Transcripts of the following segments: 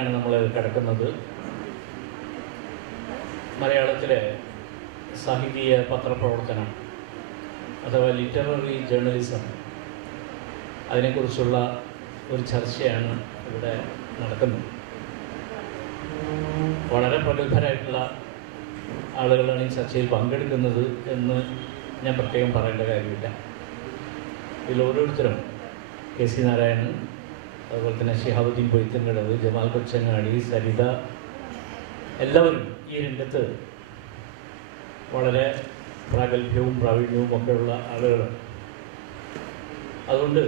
ഭാഗത്തേക്കാണ് നമ്മൾ കിടക്കുന്നത്. മലയാളത്തിലെ സാഹിത്യ പത്രപ്രവർത്തനം അഥവാ ലിറ്റററി ജേർണലിസം, അതിനെക്കുറിച്ചുള്ള ഒരു ചർച്ചയാണ് ഇവിടെ നടക്കുന്നത്. വളരെ പ്രഗത്ഭരായിട്ടുള്ള ആളുകളാണ് ഈ ചർച്ചയിൽ പങ്കെടുക്കുന്നത് എന്ന് ഞാൻ പ്രത്യേകം പറയേണ്ട കാര്യമില്ല. ഇതിൽ ഓരോരുത്തരും KC നാരായണൻ, അതുപോലെ തന്നെ ഷിഹാബുദ്ദീൻ പൊയ്ത്തൻകടവ്, ജമാൽ കൊച്ചങ്ങാടി, സരിത, എല്ലാവരും ഈ രംഗത്ത് വളരെ പ്രാഗൽഭ്യവും പ്രാവീണ്യവും ഒക്കെയുള്ള ആളുകളാണ്. അതുകൊണ്ട്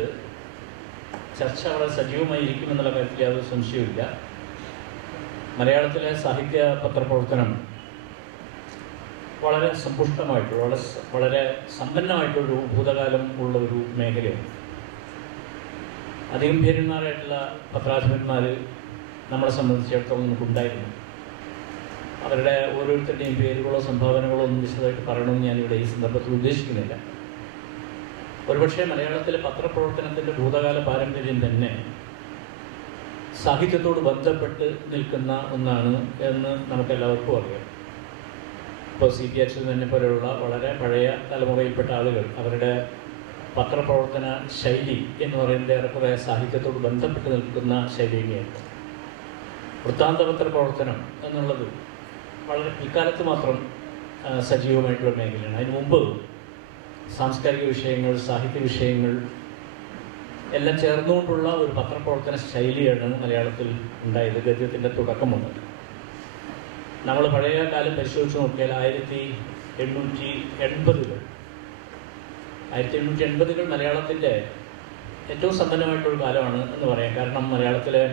ചർച്ച വളരെ സജീവമായിരിക്കുമെന്നുള്ള കാര്യത്തിൽ യാതൊരു സംശയവുമില്ല. മലയാളത്തിലെ സാഹിത്യ പത്രപ്രവർത്തനം വളരെ സമ്പുഷ്ടമായിട്ടുള്ള വളരെ സമ്പന്നമായിട്ടൊരു ഭൂതകാലം ഉള്ള ഒരു മേഖലയാണ്. അതിഗംഭീരന്മാരായിട്ടുള്ള പത്രാധിപന്മാർ നമ്മളെ സംബന്ധിച്ചിടത്തോളം നമുക്കുണ്ടായിരുന്നു. അവരുടെ ഓരോരുത്തരുടെയും പേരുകളോ സംഭാവനകളോ ഒന്നും വിശദമായിട്ട് പറയണമെന്ന് ഞാനിവിടെ ഈ സന്ദർഭത്തിൽ ഉദ്ദേശിക്കുന്നില്ല. ഒരുപക്ഷെ മലയാളത്തിലെ പത്രപ്രവർത്തനത്തിൻ്റെ ഭൂതകാല പാരമ്പര്യം തന്നെ സാഹിത്യത്തോട് ബന്ധപ്പെട്ട് നിൽക്കുന്ന ഒന്നാണ് എന്ന് നമുക്കെല്ലാവർക്കും അറിയാം. ഇപ്പോൾ CP അച്യുതനെ പോലെയുള്ള വളരെ പഴയ തലമുറയിൽപ്പെട്ട ആളുകൾ അവരുടെ പത്രപ്രവർത്തന ശൈലി എന്ന് പറയുന്നത് ഏറെക്കുറെ സാഹിത്യത്തോട് ബന്ധപ്പെട്ട് നിൽക്കുന്ന ശൈലിയാണ്. വൃത്താന്തപത്ര പ്രവർത്തനം എന്നുള്ളത് വളരെ പിൽക്കാലത്ത് മാത്രം സജീവമായിട്ടുള്ള മേഖലയാണ്. അതിനു മുമ്പ് സാംസ്കാരിക വിഷയങ്ങൾ, സാഹിത്യ വിഷയങ്ങൾ എല്ലാം ചേർന്നുകൊണ്ടുള്ള ഒരു പത്രപ്രവർത്തന ശൈലിയാണ് മലയാളത്തിൽ ഉണ്ടായത്. ഗദ്യത്തിൻ്റെ തുടക്കം മുതൽ നമ്മൾ പഴയ കാലം പരിശോധിച്ച് നോക്കിയാൽ 1880 മലയാളത്തിൻ്റെ ഏറ്റവും സമ്പന്നമായിട്ടുള്ള കാലമാണ് എന്ന് പറയാം. കാരണം മലയാളത്തിലെ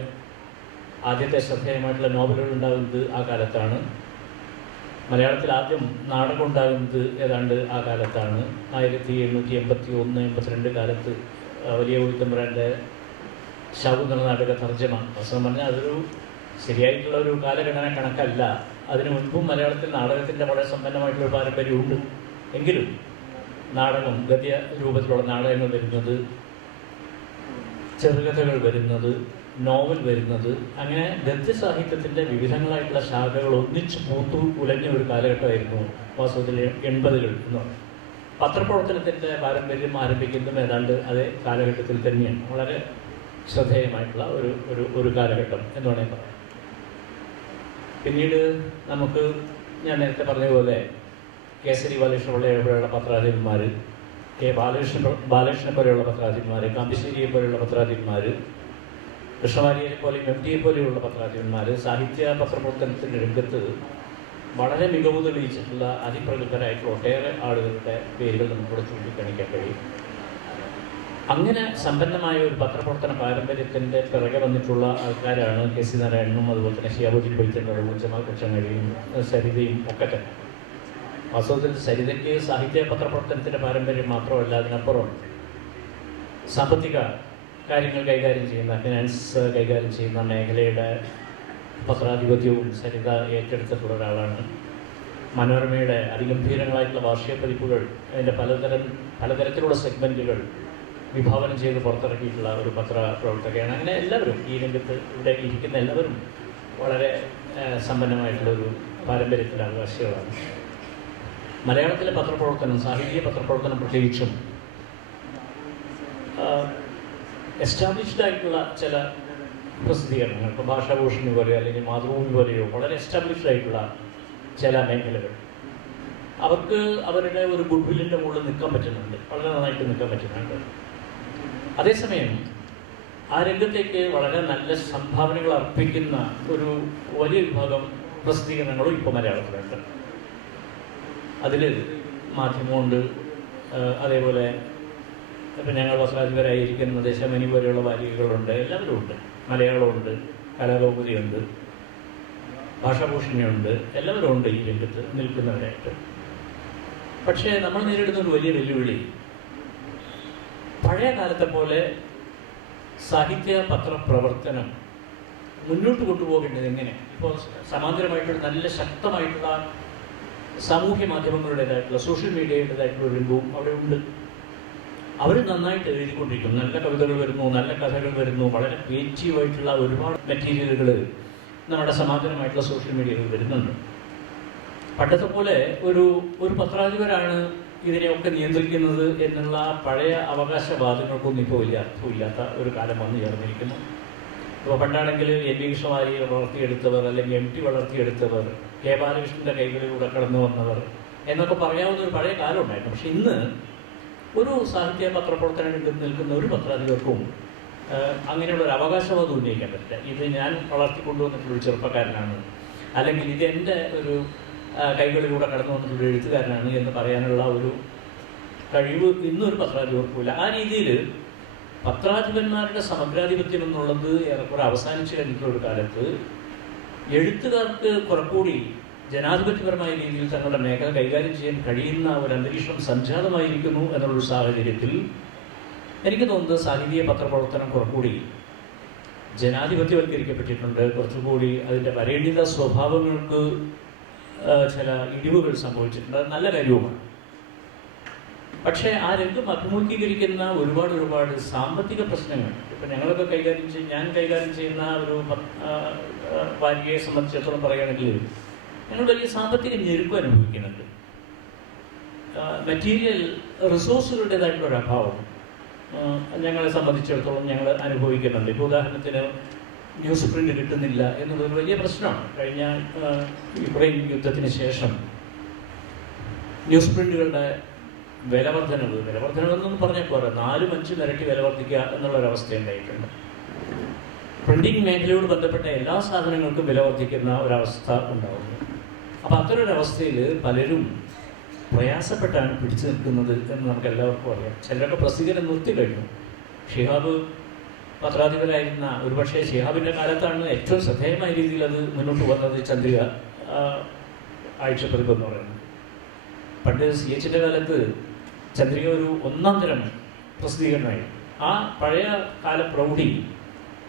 ആദ്യത്തെ ശ്രദ്ധേയമായിട്ടുള്ള നോവലുകൾ ഉണ്ടാകുന്നത് ആ കാലത്താണ്. മലയാളത്തിൽ ആദ്യം നാടകം ഉണ്ടാകുന്നത് ഏതാണ്ട് ആ കാലത്താണ്. 1881-82 കാലത്ത് വലിയ കോയിത്തമ്പുരാൻ്റെ ശകുന്തള നാടക തർജ്ജമ. അവസാനം പറഞ്ഞാൽ അതൊരു ശരിയായിട്ടുള്ള ഒരു കാലഘടന കണക്കല്ല. അതിനു മുൻപും മലയാളത്തിൽ നാടകത്തിൻ്റെ വളരെ സമ്പന്നമായിട്ടുള്ള പാരമ്പര്യമുണ്ട്. എങ്കിലും നാടകം, ഗദ്യ രൂപത്തിലുള്ള നാടകങ്ങൾ വരുന്നത്, ചെറുകഥകൾ വരുന്നത്, നോവൽ വരുന്നത്, അങ്ങനെ ഗദ്യസാഹിത്യത്തിൻ്റെ വിവിധങ്ങളായിട്ടുള്ള ശാഖകൾ ഒന്നിച്ച് പൂത്തു ഉലഞ്ഞ ഒരു കാലഘട്ടമായിരുന്നു വാസ്തവത്തിൽ 80കൾ എന്ന് പറയും. പത്രപ്രവർത്തനത്തിൻ്റെ പാരമ്പര്യം ആരംഭിക്കുന്നതും ഏതാണ്ട് അതേ കാലഘട്ടത്തിൽ തന്നെയാണ്. വളരെ ശ്രദ്ധേയമായിട്ടുള്ള ഒരു കാലഘട്ടം എന്ന് വേണമെങ്കിൽ പറയാം. പിന്നീട് നമുക്ക് ഞാൻ നേരത്തെ പറഞ്ഞതുപോലെ കേസരി ബാലകൃഷ്ണപിള്ളയെപ്പോലെയുള്ള പത്രാധിപന്മാർ, ബാലകൃഷ്ണനെ പോലെയുള്ള പത്രാധിപന്മാർ, കാമ്പിശ്ശേരിയെ പോലെയുള്ള പത്രാധിപന്മാർ, കൃഷ്ണവാര്യരെ പോലെയും MT പോലെയുള്ള പത്രാധിപന്മാർ സാഹിത്യ പത്രപ്രവർത്തനത്തിൻ്റെ രംഗത്ത് വളരെ മികവ് തെളിയിച്ചിട്ടുള്ള അതിപ്രഗത്ഭരായിട്ടുള്ള ഒട്ടേറെ ആളുകളുടെ പേരുകൾ നമുക്കിവിടെ ചൂണ്ടിക്കാണിക്കാൻ കഴിയും. അങ്ങനെ സമ്പന്നമായ ഒരു പത്രപ്രവർത്തന പാരമ്പര്യത്തിൻ്റെ പിറകെ വന്നിട്ടുള്ള ആൾക്കാരാണ് KC നാരായണനും അതുപോലെ തന്നെ ഷിഹാബുദ്ദീൻ പൊയ്ത്തൻകടവും ജമാൽ കൊച്ചങ്ങാടിയും സരിതയും ഒക്കെ തന്നെ. വാസ്തവത്തിൽ സരിതയ്ക്ക് സാഹിത്യ പത്രപ്രവർത്തനത്തിൻ്റെ പാരമ്പര്യം മാത്രമല്ല, അതിനപ്പുറം സാമ്പത്തിക കാര്യങ്ങൾ കൈകാര്യം ചെയ്യുന്ന, ഫിനാൻസ് കൈകാര്യം ചെയ്യുന്ന മേഖലയുടെ പത്രാധിപത്യവും സരിത ഏറ്റെടുത്തിട്ടുള്ള ഒരാളാണ്. മനോരമയുടെ അതിഗംഭീരങ്ങളായിട്ടുള്ള വാർഷിക പതിപ്പുകൾ, അതിൻ്റെ പലതരത്തിലുള്ള സെഗ്മെൻറ്റുകൾ വിഭാവനം ചെയ്ത് പുറത്തിറക്കിയിട്ടുള്ള ഒരു പത്രപ്രവർത്തകയാണ്. അങ്ങനെ എല്ലാവരും ഈ രംഗത്ത് ഇവിടെ ഇരിക്കുന്ന എല്ലാവരും വളരെ സമ്പന്നമായിട്ടുള്ളൊരു പാരമ്പര്യത്തിൻ്റെ അവകാശികളാണ്. മലയാളത്തിലെ പത്രപ്രവർത്തനം, സാഹിത്യ പത്രപ്രവർത്തനം പ്രത്യേകിച്ചും എസ്റ്റാബ്ലിഷ്ഡ് ആയിട്ടുള്ള ചില പ്രസിദ്ധീകരണങ്ങൾ, ഇപ്പോൾ ഭാഷാഭൂഷണി പോലെയോ അല്ലെങ്കിൽ മാതൃഭൂമി പോലെയോ വളരെ എസ്റ്റാബ്ലിഷ്ഡ് ആയിട്ടുള്ള ചില മേഖലകൾ, അവർക്ക് അവരുടെ ഒരു ഗുഡ്വില്ലിൻ്റെ മുകളിൽ നിൽക്കാൻ പറ്റുന്നുണ്ട്, വളരെ നന്നായിട്ട് നിൽക്കാൻ പറ്റുന്നുണ്ട്. അതേസമയം ആ രംഗത്തേക്ക് വളരെ നല്ല സംഭാവനകൾ അർപ്പിക്കുന്ന ഒരു വലിയ വിഭാഗം പ്രസിദ്ധീകരണങ്ങളും ഇപ്പോൾ മലയാളത്തിലുണ്ട്. അതിൽ മാധ്യമമുണ്ട്, അതേപോലെ ഇപ്പം ഞങ്ങൾ പത്രാധിപരായിരിക്കുന്ന ദേശമനി പോലെയുള്ള വാരികകളുണ്ട്, എല്ലാവരും ഉണ്ട്. മലയാളമുണ്ട്, കലാകൗമുദിയുണ്ട്, ഭാഷാഭൂഷണിയുണ്ട്, എല്ലാവരും ഉണ്ട് ഈ രംഗത്ത് നിൽക്കുന്നവരായിട്ട്. പക്ഷേ നമ്മൾ നേരിടുന്ന ഒരു വലിയ വെല്ലുവിളി പഴയ കാലത്തെ പോലെ സാഹിത്യ പത്രപ്രവർത്തനം മുന്നോട്ട് കൊണ്ടുപോകേണ്ടത് എങ്ങനെ. ഇപ്പോൾ സമാന്തരമായിട്ടുള്ള നല്ല ശക്തമായിട്ടുള്ള സാമൂഹ്യ മാധ്യമങ്ങളുടേതായിട്ടുള്ള സോഷ്യൽ മീഡിയയുടേതായിട്ടുള്ള രംഗവും അവിടെ ഉണ്ട്. അവർ നന്നായിട്ട് എഴുതിക്കൊണ്ടിരിക്കുന്നു, നല്ല കവിതകൾ വരുന്നു, നല്ല കഥകൾ വരുന്നു, വളരെ ക്രിയേറ്റീവായിട്ടുള്ള ഒരുപാട് മെറ്റീരിയലുകൾ നമ്മുടെ സമാന്തരമായിട്ടുള്ള സോഷ്യൽ മീഡിയകൾ വരുന്നുണ്ട്. പണ്ടത്തെ പോലെ ഒരു പത്രാധിപരാണ് ഇതിനെയൊക്കെ നിയന്ത്രിക്കുന്നത് എന്നുള്ള പഴയ അവകാശവാദങ്ങൾക്കൊന്നും ഇപ്പോൾ വലിയ അർത്ഥമില്ലാത്ത ഒരു കാലം വന്നു ചേർന്നിരിക്കുന്നു. ഇപ്പോൾ പണ്ടാണെങ്കിൽ എൻ വി കൃഷ്ണവാര്യരെ വളർത്തിയെടുത്തവർ, അല്ലെങ്കിൽ എം ടി വളർത്തിയെടുത്തവർ, കെ ബാലകൃഷ്ണൻ്റെ കൈകളിലൂടെ കടന്നു വന്നവർ എന്നൊക്കെ പറയാവുന്ന ഒരു പഴയ കാലം ഉണ്ടായിരുന്നു. പക്ഷെ ഇന്ന് ഒരു സാഹിത്യ പത്രപ്രവർത്തനം നിൽക്കുന്ന ഒരു പത്രാധിപർക്കും അങ്ങനെയുള്ള ഒരു അവകാശവാദം ഉന്നയിക്കാൻ പറ്റില്ല. ഇത് ഞാൻ വളർത്തിക്കൊണ്ടുവന്നിട്ടുള്ളൊരു ചെറുപ്പക്കാരനാണ്, അല്ലെങ്കിൽ ഇതെൻ്റെ ഒരു കൈകളിലൂടെ കടന്നു വന്നിട്ടുള്ള എഴുത്തുകാരനാണ് എന്ന് പറയാനുള്ള ഒരു കഴിവ് ഇന്നൊരു പത്രാധിപർക്കുമില്ല. ആ രീതിയിൽ പത്രാധിപന്മാരുടെ സമഗ്രാധിപത്യം എന്നുള്ളത് ഏറെക്കുറെ അവസാനിച്ചു കഴിഞ്ഞിട്ടുള്ള ഒരു കാലത്ത് എഴുത്തുകാർക്ക് കുറച്ചുകൂടി ജനാധിപത്യപരമായ രീതിയിൽ തങ്ങളുടെ മേഖല കൈകാര്യം ചെയ്യാൻ കഴിയുന്ന ഒരു അന്തരീക്ഷം സംജാതമായിരിക്കുന്നു എന്നുള്ളൊരു സാഹചര്യത്തിൽ എനിക്ക് തോന്നുന്നത് സാഹിത്യ പത്രപ്രവർത്തനം കുറച്ചുകൂടി ജനാധിപത്യവൽക്കരിക്കപ്പെട്ടിട്ടുണ്ട്. കുറച്ചുകൂടി അതിൻ്റെ വരേണ്യത സ്വഭാവങ്ങൾക്ക് ചില ഇടിവുകൾ സംഭവിച്ചിട്ടുണ്ട്. അത് നല്ല കാര്യവുമാണ്. പക്ഷേ ആ രംഗം അഭിമുഖീകരിക്കുന്ന ഒരുപാട് സാമ്പത്തിക പ്രശ്നങ്ങൾ ഇപ്പം ഞാൻ കൈകാര്യം ചെയ്യുന്ന ഒരു വാരികയെ സംബന്ധിച്ചിടത്തോളം പറയുകയാണെങ്കിൽ ഞങ്ങൾ വലിയ സാമ്പത്തിക ഞെരുക്കം അനുഭവിക്കുന്നുണ്ട്. മെറ്റീരിയൽ റിസോഴ്സുകളുടേതായിട്ടുള്ളൊരു അഭാവം ഞങ്ങളെ സംബന്ധിച്ചിടത്തോളം ഞങ്ങൾ അനുഭവിക്കുന്നുണ്ട്. ഇപ്പോൾ ഉദാഹരണത്തിന് ന്യൂസ് പ്രിൻ്റ് കിട്ടുന്നില്ല എന്നുള്ളൊരു വലിയ പ്രശ്നമാണ്. കഴിഞ്ഞ യുക്രൈൻ യുദ്ധത്തിന് ശേഷം ന്യൂസ് പ്രിൻ്റുകളുടെ വിലവർദ്ധനവെന്നൊന്നും പറഞ്ഞാൽ പോരാ, 4-5 ഇരട്ടി വില വർദ്ധിക്കുക എന്നുള്ളൊരവസ്ഥ ഉണ്ടായിട്ടുണ്ട്. പ്രിന്റിംഗ് മേഖലയോട് ബന്ധപ്പെട്ട എല്ലാ സാധനങ്ങൾക്കും വില വർദ്ധിക്കുന്ന ഒരവസ്ഥ ഉണ്ടാകുന്നു. അപ്പം അത്തരൊരവസ്ഥയിൽ പലരും പ്രയാസപ്പെട്ടാണ് പിടിച്ചു നിൽക്കുന്നത് എന്ന് നമുക്ക് എല്ലാവർക്കും അറിയാം. ചിലരൊക്കെ പ്രസിദ്ധീകരണം നിർത്തി കഴിഞ്ഞു. ഷിഹാബ് പത്രാധിപരായിരുന്ന ഒരുപക്ഷെ ഷിഹാബിൻ്റെ കാലത്താണ് ഏറ്റവും ശ്രദ്ധേയമായ രീതിയിൽ അത് മുന്നോട്ട് വന്നത് ചന്ദ്രിക ആഴ്ചപ്പതിപ്പ് എന്ന് പറയുന്നത്. പണ്ട് CH കാലത്ത് ചന്ദ്രിക ഒരു ഒന്നാം തരം പ്രസിദ്ധീകരണമായി. ആ പഴയ കാല പ്രൗഢി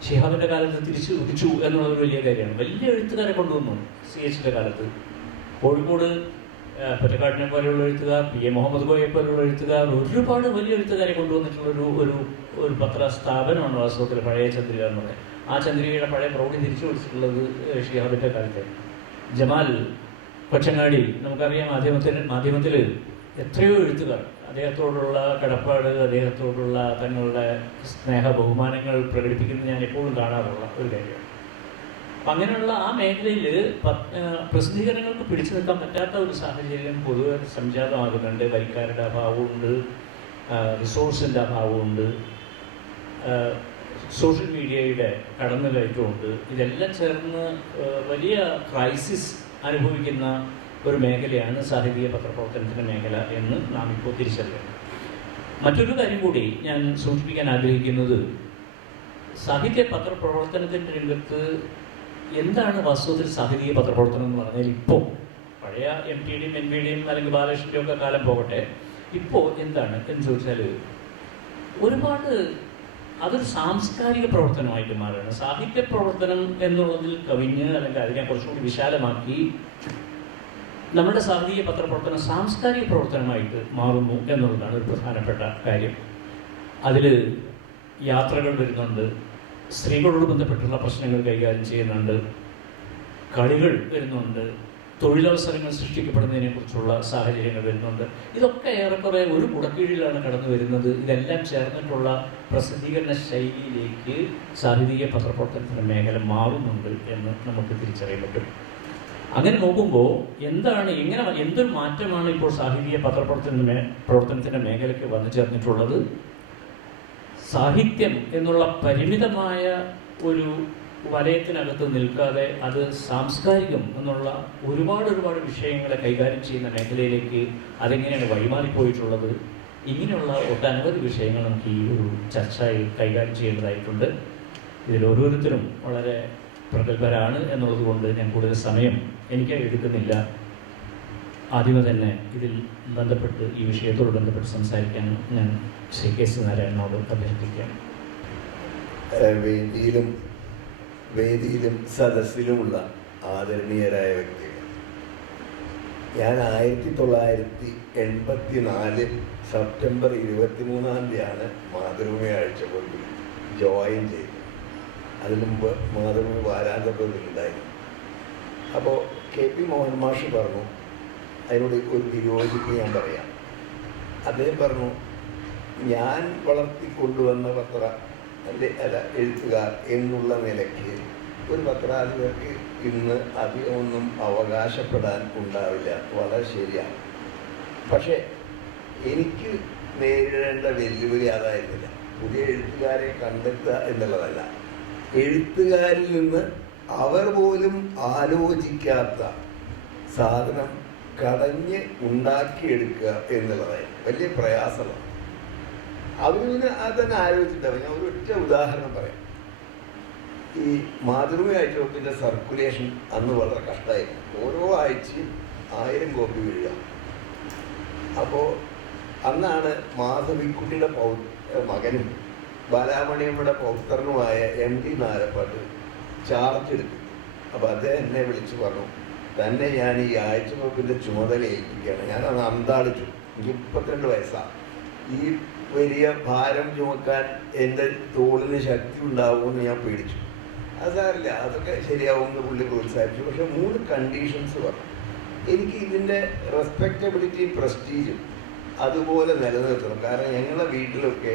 ഷിഹാബിൻ്റെ കാലത്ത് തിരിച്ചു ഉദിച്ചു എന്നുള്ളൊരു വലിയ കാര്യമാണ്. വലിയ എഴുത്തുകാരെ കൊണ്ടുവന്നു CH കാലത്ത്. കോഴിക്കോട് പൊറ്റക്കാട്ടിനെ പോലെയുള്ള എഴുത്തുകാർ, PA മുഹമ്മദ് കോയെ പോലെയുള്ള എഴുത്തുകാർ, ഒരുപാട് വലിയ എഴുത്തുകാരെ കൊണ്ടുവന്നിട്ടുള്ളൊരു ഒരു പത്ര സ്ഥാപനമാണ് വാസ്തവത്തിൽ പഴയ ചന്ദ്രിക എന്ന് പറയുന്നത്. ആ ചന്ദ്രികയുടെ പഴയ പ്രൗഢി തിരിച്ചു പിടിച്ചിട്ടുള്ളത് ഷിഹാബിൻ്റെ കാലത്ത്. ജമാൽ കൊച്ചങ്ങാടി നമുക്കറിയാം, മാധ്യമത്തിൽ എത്രയോ എഴുത്തുകാർ അദ്ദേഹത്തോടുള്ള കടപ്പാട്, അദ്ദേഹത്തോടുള്ള തങ്ങളുടെ സ്നേഹ ബഹുമാനങ്ങൾ പ്രകടിപ്പിക്കുന്നത് ഞാൻ എപ്പോഴും കാണാറുള്ള ഒരു കാര്യമാണ്. അപ്പം അങ്ങനെയുള്ള ആ മേഖലയിൽ പ്രസിദ്ധീകരണങ്ങൾക്ക് പിടിച്ചു നിൽക്കാൻ പറ്റാത്ത ഒരു സാഹചര്യം പൊതുവെ സംജാതമാകുന്നുണ്ട്. വരിക്കാരുടെ അഭാവമുണ്ട്, റിസോഴ്സിൻ്റെ അഭാവമുണ്ട്, സോഷ്യൽ മീഡിയയുടെ കടന്നുകയറ്റമുണ്ട്. ഇതെല്ലാം ചേർന്ന് വലിയ ക്രൈസിസ് അനുഭവിക്കുന്ന ഒരു മേഖലയാണ് സാഹിത്യ പത്രപ്രവർത്തനത്തിൻ്റെ മേഖല എന്ന് നാം ഇപ്പോൾ തിരിച്ചറിയണം. മറ്റൊരു കാര്യം കൂടി ഞാൻ സൂചിപ്പിക്കാൻ ആഗ്രഹിക്കുന്നത്, സാഹിത്യ പത്രപ്രവർത്തനത്തിൻ്റെ രംഗത്ത് എന്താണ് വാസ്തവത്തിൽ സാഹിത്യ പത്രപ്രവർത്തനം എന്ന് പറഞ്ഞാൽ ഇപ്പോൾ പഴയ MTയുടെയും NPയുടെയും അല്ലെങ്കിൽ ബാലകൃഷ്ണൻ്റെയും ഒക്കെ കാലം പോകട്ടെ, ഇപ്പോൾ എന്താണ് എന്ന് ചോദിച്ചാൽ അതൊരു സാംസ്കാരിക പ്രവർത്തനമായിട്ട് മാറുകയാണ്. സാഹിത്യ പ്രവർത്തനം എന്നുള്ളതിൽ കവിഞ്ഞ് അല്ലെങ്കിൽ അതിനെ കുറച്ചുകൂടി വിശാലമാക്കി നമ്മുടെ സാഹിത്യ പത്രപ്രവർത്തനം സാംസ്കാരിക പ്രവർത്തനമായിട്ട് മാറുന്നു എന്നുള്ളതാണ് ഒരു പ്രധാനപ്പെട്ട കാര്യം. അതിൽ യാത്രകൾ വരുന്നുണ്ട്, സ്ത്രീകളോട് ബന്ധപ്പെട്ടുള്ള പ്രശ്നങ്ങൾ കൈകാര്യം ചെയ്യുന്നുണ്ട്, കളികൾ വരുന്നുണ്ട്, തൊഴിലവസരങ്ങൾ സൃഷ്ടിക്കപ്പെടുന്നതിനെക്കുറിച്ചുള്ള സാഹചര്യങ്ങൾ വരുന്നുണ്ട്. ഇതൊക്കെ ഏറെക്കുറെ ഒരു കുടക്കീഴിലാണ് കടന്നു വരുന്നത്. ഇതെല്ലാം ചേർന്നിട്ടുള്ള പ്രസിദ്ധീകരണ ശൈലിയിലേക്ക് സാഹിത്യ പത്രപ്രവർത്തനത്തിൻ്റെ മേഖല മാറുന്നുണ്ട് എന്ന് നമുക്ക് തിരിച്ചറിയാൻ പറ്റും. അങ്ങനെ നോക്കുമ്പോൾ എന്തൊരു മാറ്റമാണ് ഇപ്പോൾ സാഹിത്യ പത്രപ്രവർത്തനത്തിൻ്റെ മേഖലയ്ക്ക് വന്നു ചേർന്നിട്ടുള്ളത്? സാഹിത്യം എന്നുള്ള പരിമിതമായ ഒരു വലയത്തിനകത്ത് നിൽക്കാതെ അത് സാംസ്കാരികം എന്നുള്ള ഒരുപാട് വിഷയങ്ങളെ കൈകാര്യം ചെയ്യുന്ന മേഖലയിലേക്ക് അതെങ്ങനെയാണ് വഴിമാറിപ്പോയിട്ടുള്ളത്? ഇങ്ങനെയുള്ള ഒട്ടനവധി വിഷയങ്ങൾ നമുക്ക് ഈ ഒരു ചർച്ചയിൽ കൈകാര്യം ചെയ്യേണ്ടതായിട്ടുണ്ട്. ഇതിൽ ഓരോരുത്തരും വളരെ പ്രഗത്ഭരാണ് എന്നുള്ളത് കൊണ്ട് ഞാൻ കൂടുതൽ സമയം എനിക്ക് എടുക്കുന്നില്ല. ആദ്യമേ തന്നെ ഇതിൽ ഈ വിഷയത്തോട് ബന്ധപ്പെട്ട് സംസാരിക്കാൻ ഞാൻ ശ്രീ KC നാരായണനോട് അഭ്യർത്ഥിക്കുകയാണ്. വേദിയിലും സദസ്സിലുമുള്ള ആദരണീയരായ വ്യക്തികൾ, ഞാൻ 1984 സെപ്റ്റംബർ 23 മാതൃഭൂമി ആഴ്ചപ്പതിപ്പിൽ ജോയിൻ ചെയ്തു. അതിനു മുമ്പ് മാതൃഭൂമി വാരാന്തപ്പതിലുണ്ടായിരുന്നു. അപ്പോൾ KP മോഹൻ മാഷ് പറഞ്ഞു, അതിനോട് ഒരു വിയോജിപ്പ് ഞാൻ പറയാം. അദ്ദേഹം പറഞ്ഞു, ഞാൻ വളർത്തിക്കൊണ്ടുവന്ന എഴുത്തുകാർ എന്നുള്ള നിലയ്ക്ക് ഒരു പത്രാധിപർക്ക് ഇന്ന് അധികമൊന്നും അവകാശപ്പെടാൻ ഉണ്ടാവില്ല. വളരെ ശരിയാണ്. പക്ഷേ എനിക്ക് നേരിടേണ്ട വെല്ലുവിളി അതായിരുന്നില്ല. പുതിയ എഴുത്തുകാരെ കണ്ടെത്തുക എന്നുള്ളതല്ല, എഴുത്തുകാരിൽ നിന്ന് അവർ പോലും ആലോചിക്കാത്ത സാധനം കടഞ്ഞ് ഉണ്ടാക്കിയെടുക്കുക എന്നുള്ളതായിരുന്നു വലിയ പ്രയാസമാണ്. അവർ പിന്നെ അത് തന്നെ ആലോചിച്ചിട്ടുണ്ടാവും. ഞാൻ ഒരൊറ്റ ഉദാഹരണം പറയാം. ഈ മാതൃഭൂമി ആഴ്ചവെപ്പിൻ്റെ സർക്കുലേഷൻ അന്ന് വളരെ കഷ്ടമായിരുന്നു. ഓരോ ആഴ്ചയും 1000 കോപ്പി വീഴുക. അപ്പോൾ അന്നാണ് മാധവിക്കുട്ടിയുടെ മകനും ബാലാമണിയമ്മയുടെ പൗത്രനുമായ MD നാലപ്പാട്ട് ചാർജ് എടുക്കും. അപ്പോൾ അദ്ദേഹം എന്നെ വിളിച്ച് പറഞ്ഞു, തന്നെ ഞാൻ ഈ ആഴ്ചവെപ്പിൻ്റെ ചുമതല ഏൽപ്പിക്കുകയാണ്. ഞാനത് അന്താളിച്ചു. എനിക്ക് 32 വയസ്സാണ്. ഈ വലിയ ഭാരം ചുമക്കാൻ എൻ്റെ തോളിന് ശക്തി ഉണ്ടാവുമെന്ന് ഞാൻ പേടിച്ചു. അത് സാരില്ല, അതൊക്കെ ശരിയാവുമെന്ന് പുള്ളി പ്രോത്സാഹിപ്പിച്ചു. പക്ഷെ 3 കണ്ടീഷൻസ് പറഞ്ഞു. എനിക്ക് ഇതിൻ്റെ റെസ്പെക്റ്റബിലിറ്റിയും പ്രസ്റ്റീജും അതുപോലെ നിലനിർത്തണം. കാരണം ഞങ്ങളുടെ വീട്ടിലൊക്കെ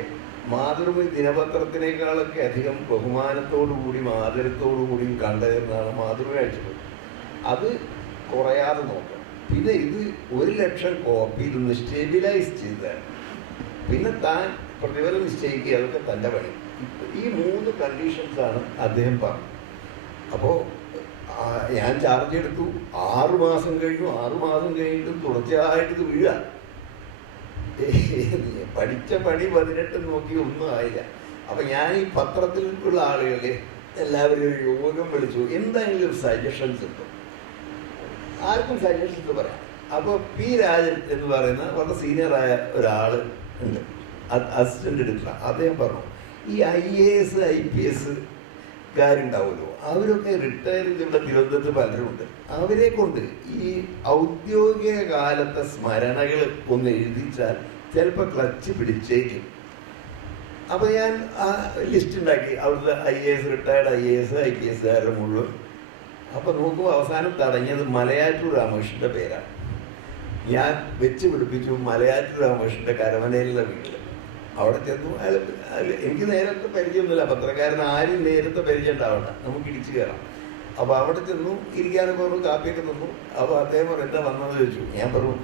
മാതൃഭൂമി ദിനപത്രത്തിനേക്കാളൊക്കെ അധികം ബഹുമാനത്തോടുകൂടിയും ആദരത്തോടുകൂടിയും കണ്ടിരുന്നതാണ് മാതൃഭൂമി ആഴ്ചവെപ്പ്. അത് കുറയാതെ നോക്കണം. പിന്നെ ഇത് 1,00,000 കോപ്പി ഇതൊന്ന് സ്റ്റെബിലൈസ് ചെയ്തതാണ്. പിന്നെ താൻ പ്രതിഫലം നിശ്ചയിക്കുക, അതൊക്കെ തൻ്റെ പണി. ഈ 3 കണ്ടീഷൻസാണ് അദ്ദേഹം പറഞ്ഞത്. അപ്പോൾ ഞാൻ ചാർജ് എടുത്തു. 6 മാസം കഴിഞ്ഞു. 6 മാസം കഴിഞ്ഞിട്ടും തുടർച്ചയായിട്ട് ഇത് വീഴുക. പഠിച്ച പണി 18 നോക്കി ഒന്നും ആയില്ല. അപ്പം ഞാൻ ഈ പത്രത്തിലുള്ള ആളുകളെ എല്ലാവരും ഒരു യോഗം വിളിച്ചു, എന്തെങ്കിലും സജഷൻസ് ഉണ്ടോ? ആർക്കും സജഷൻസ് പറയാം. അപ്പോൾ P. രാജൻ എന്ന് പറയുന്ന വളരെ സീനിയറായ ഒരാൾ ഉണ്ട്, അസിസ്റ്റൻ്റ് എഡിറ്റർ. അദ്ദേഹം പറഞ്ഞു, ഈ IAS IPS കാരുണ്ടാവുമല്ലോ, അവരൊക്കെ റിട്ടയർ ചെയ്തിവിടെ തിരുവനന്തപുരത്ത് പലരുമുണ്ട്. അവരെ കൊണ്ട് ഈ ഔദ്യോഗിക കാലത്തെ സ്മരണകൾ ഒന്ന് എഴുതിച്ചാൽ ചിലപ്പോൾ ക്ലച്ച് പിടിച്ചേക്കും. അപ്പോൾ ഞാൻ ആ ലിസ്റ്റ് ഉണ്ടാക്കി, അവിടുത്തെ റിട്ടയർഡ് IAS IPS മുഴുവൻ. അപ്പോൾ നോക്കുമ്പോൾ അവസാനം തടഞ്ഞത് മലയാറ്റൂർ രാമകൃഷ്ണൻ്റെ പേരാണ്. ഞാൻ വെച്ച് പിടിപ്പിച്ചു മലയാറ്റൂർ രാമകൃഷ്ണൻ്റെ കരമനയിലുള്ള വീട്ടിൽ. അവിടെ ചെന്നു. എനിക്ക് നേരത്തെ പരിചയമൊന്നുമില്ല, പത്രക്കാരൻ ആരും നേരത്തെ പരിചയം ഉണ്ടാവണ്ട, നമുക്ക് ഇടിച്ചു കയറാം. അപ്പോൾ അവിടെ ചെന്നു ഇരിക്കാനൊക്കെ പറഞ്ഞു, കാപ്പിയൊക്കെ തന്നു. അപ്പോൾ അദ്ദേഹം പറഞ്ഞു, എന്താ വന്നതെന്ന് ചോദിച്ചു. ഞാൻ പറഞ്ഞു,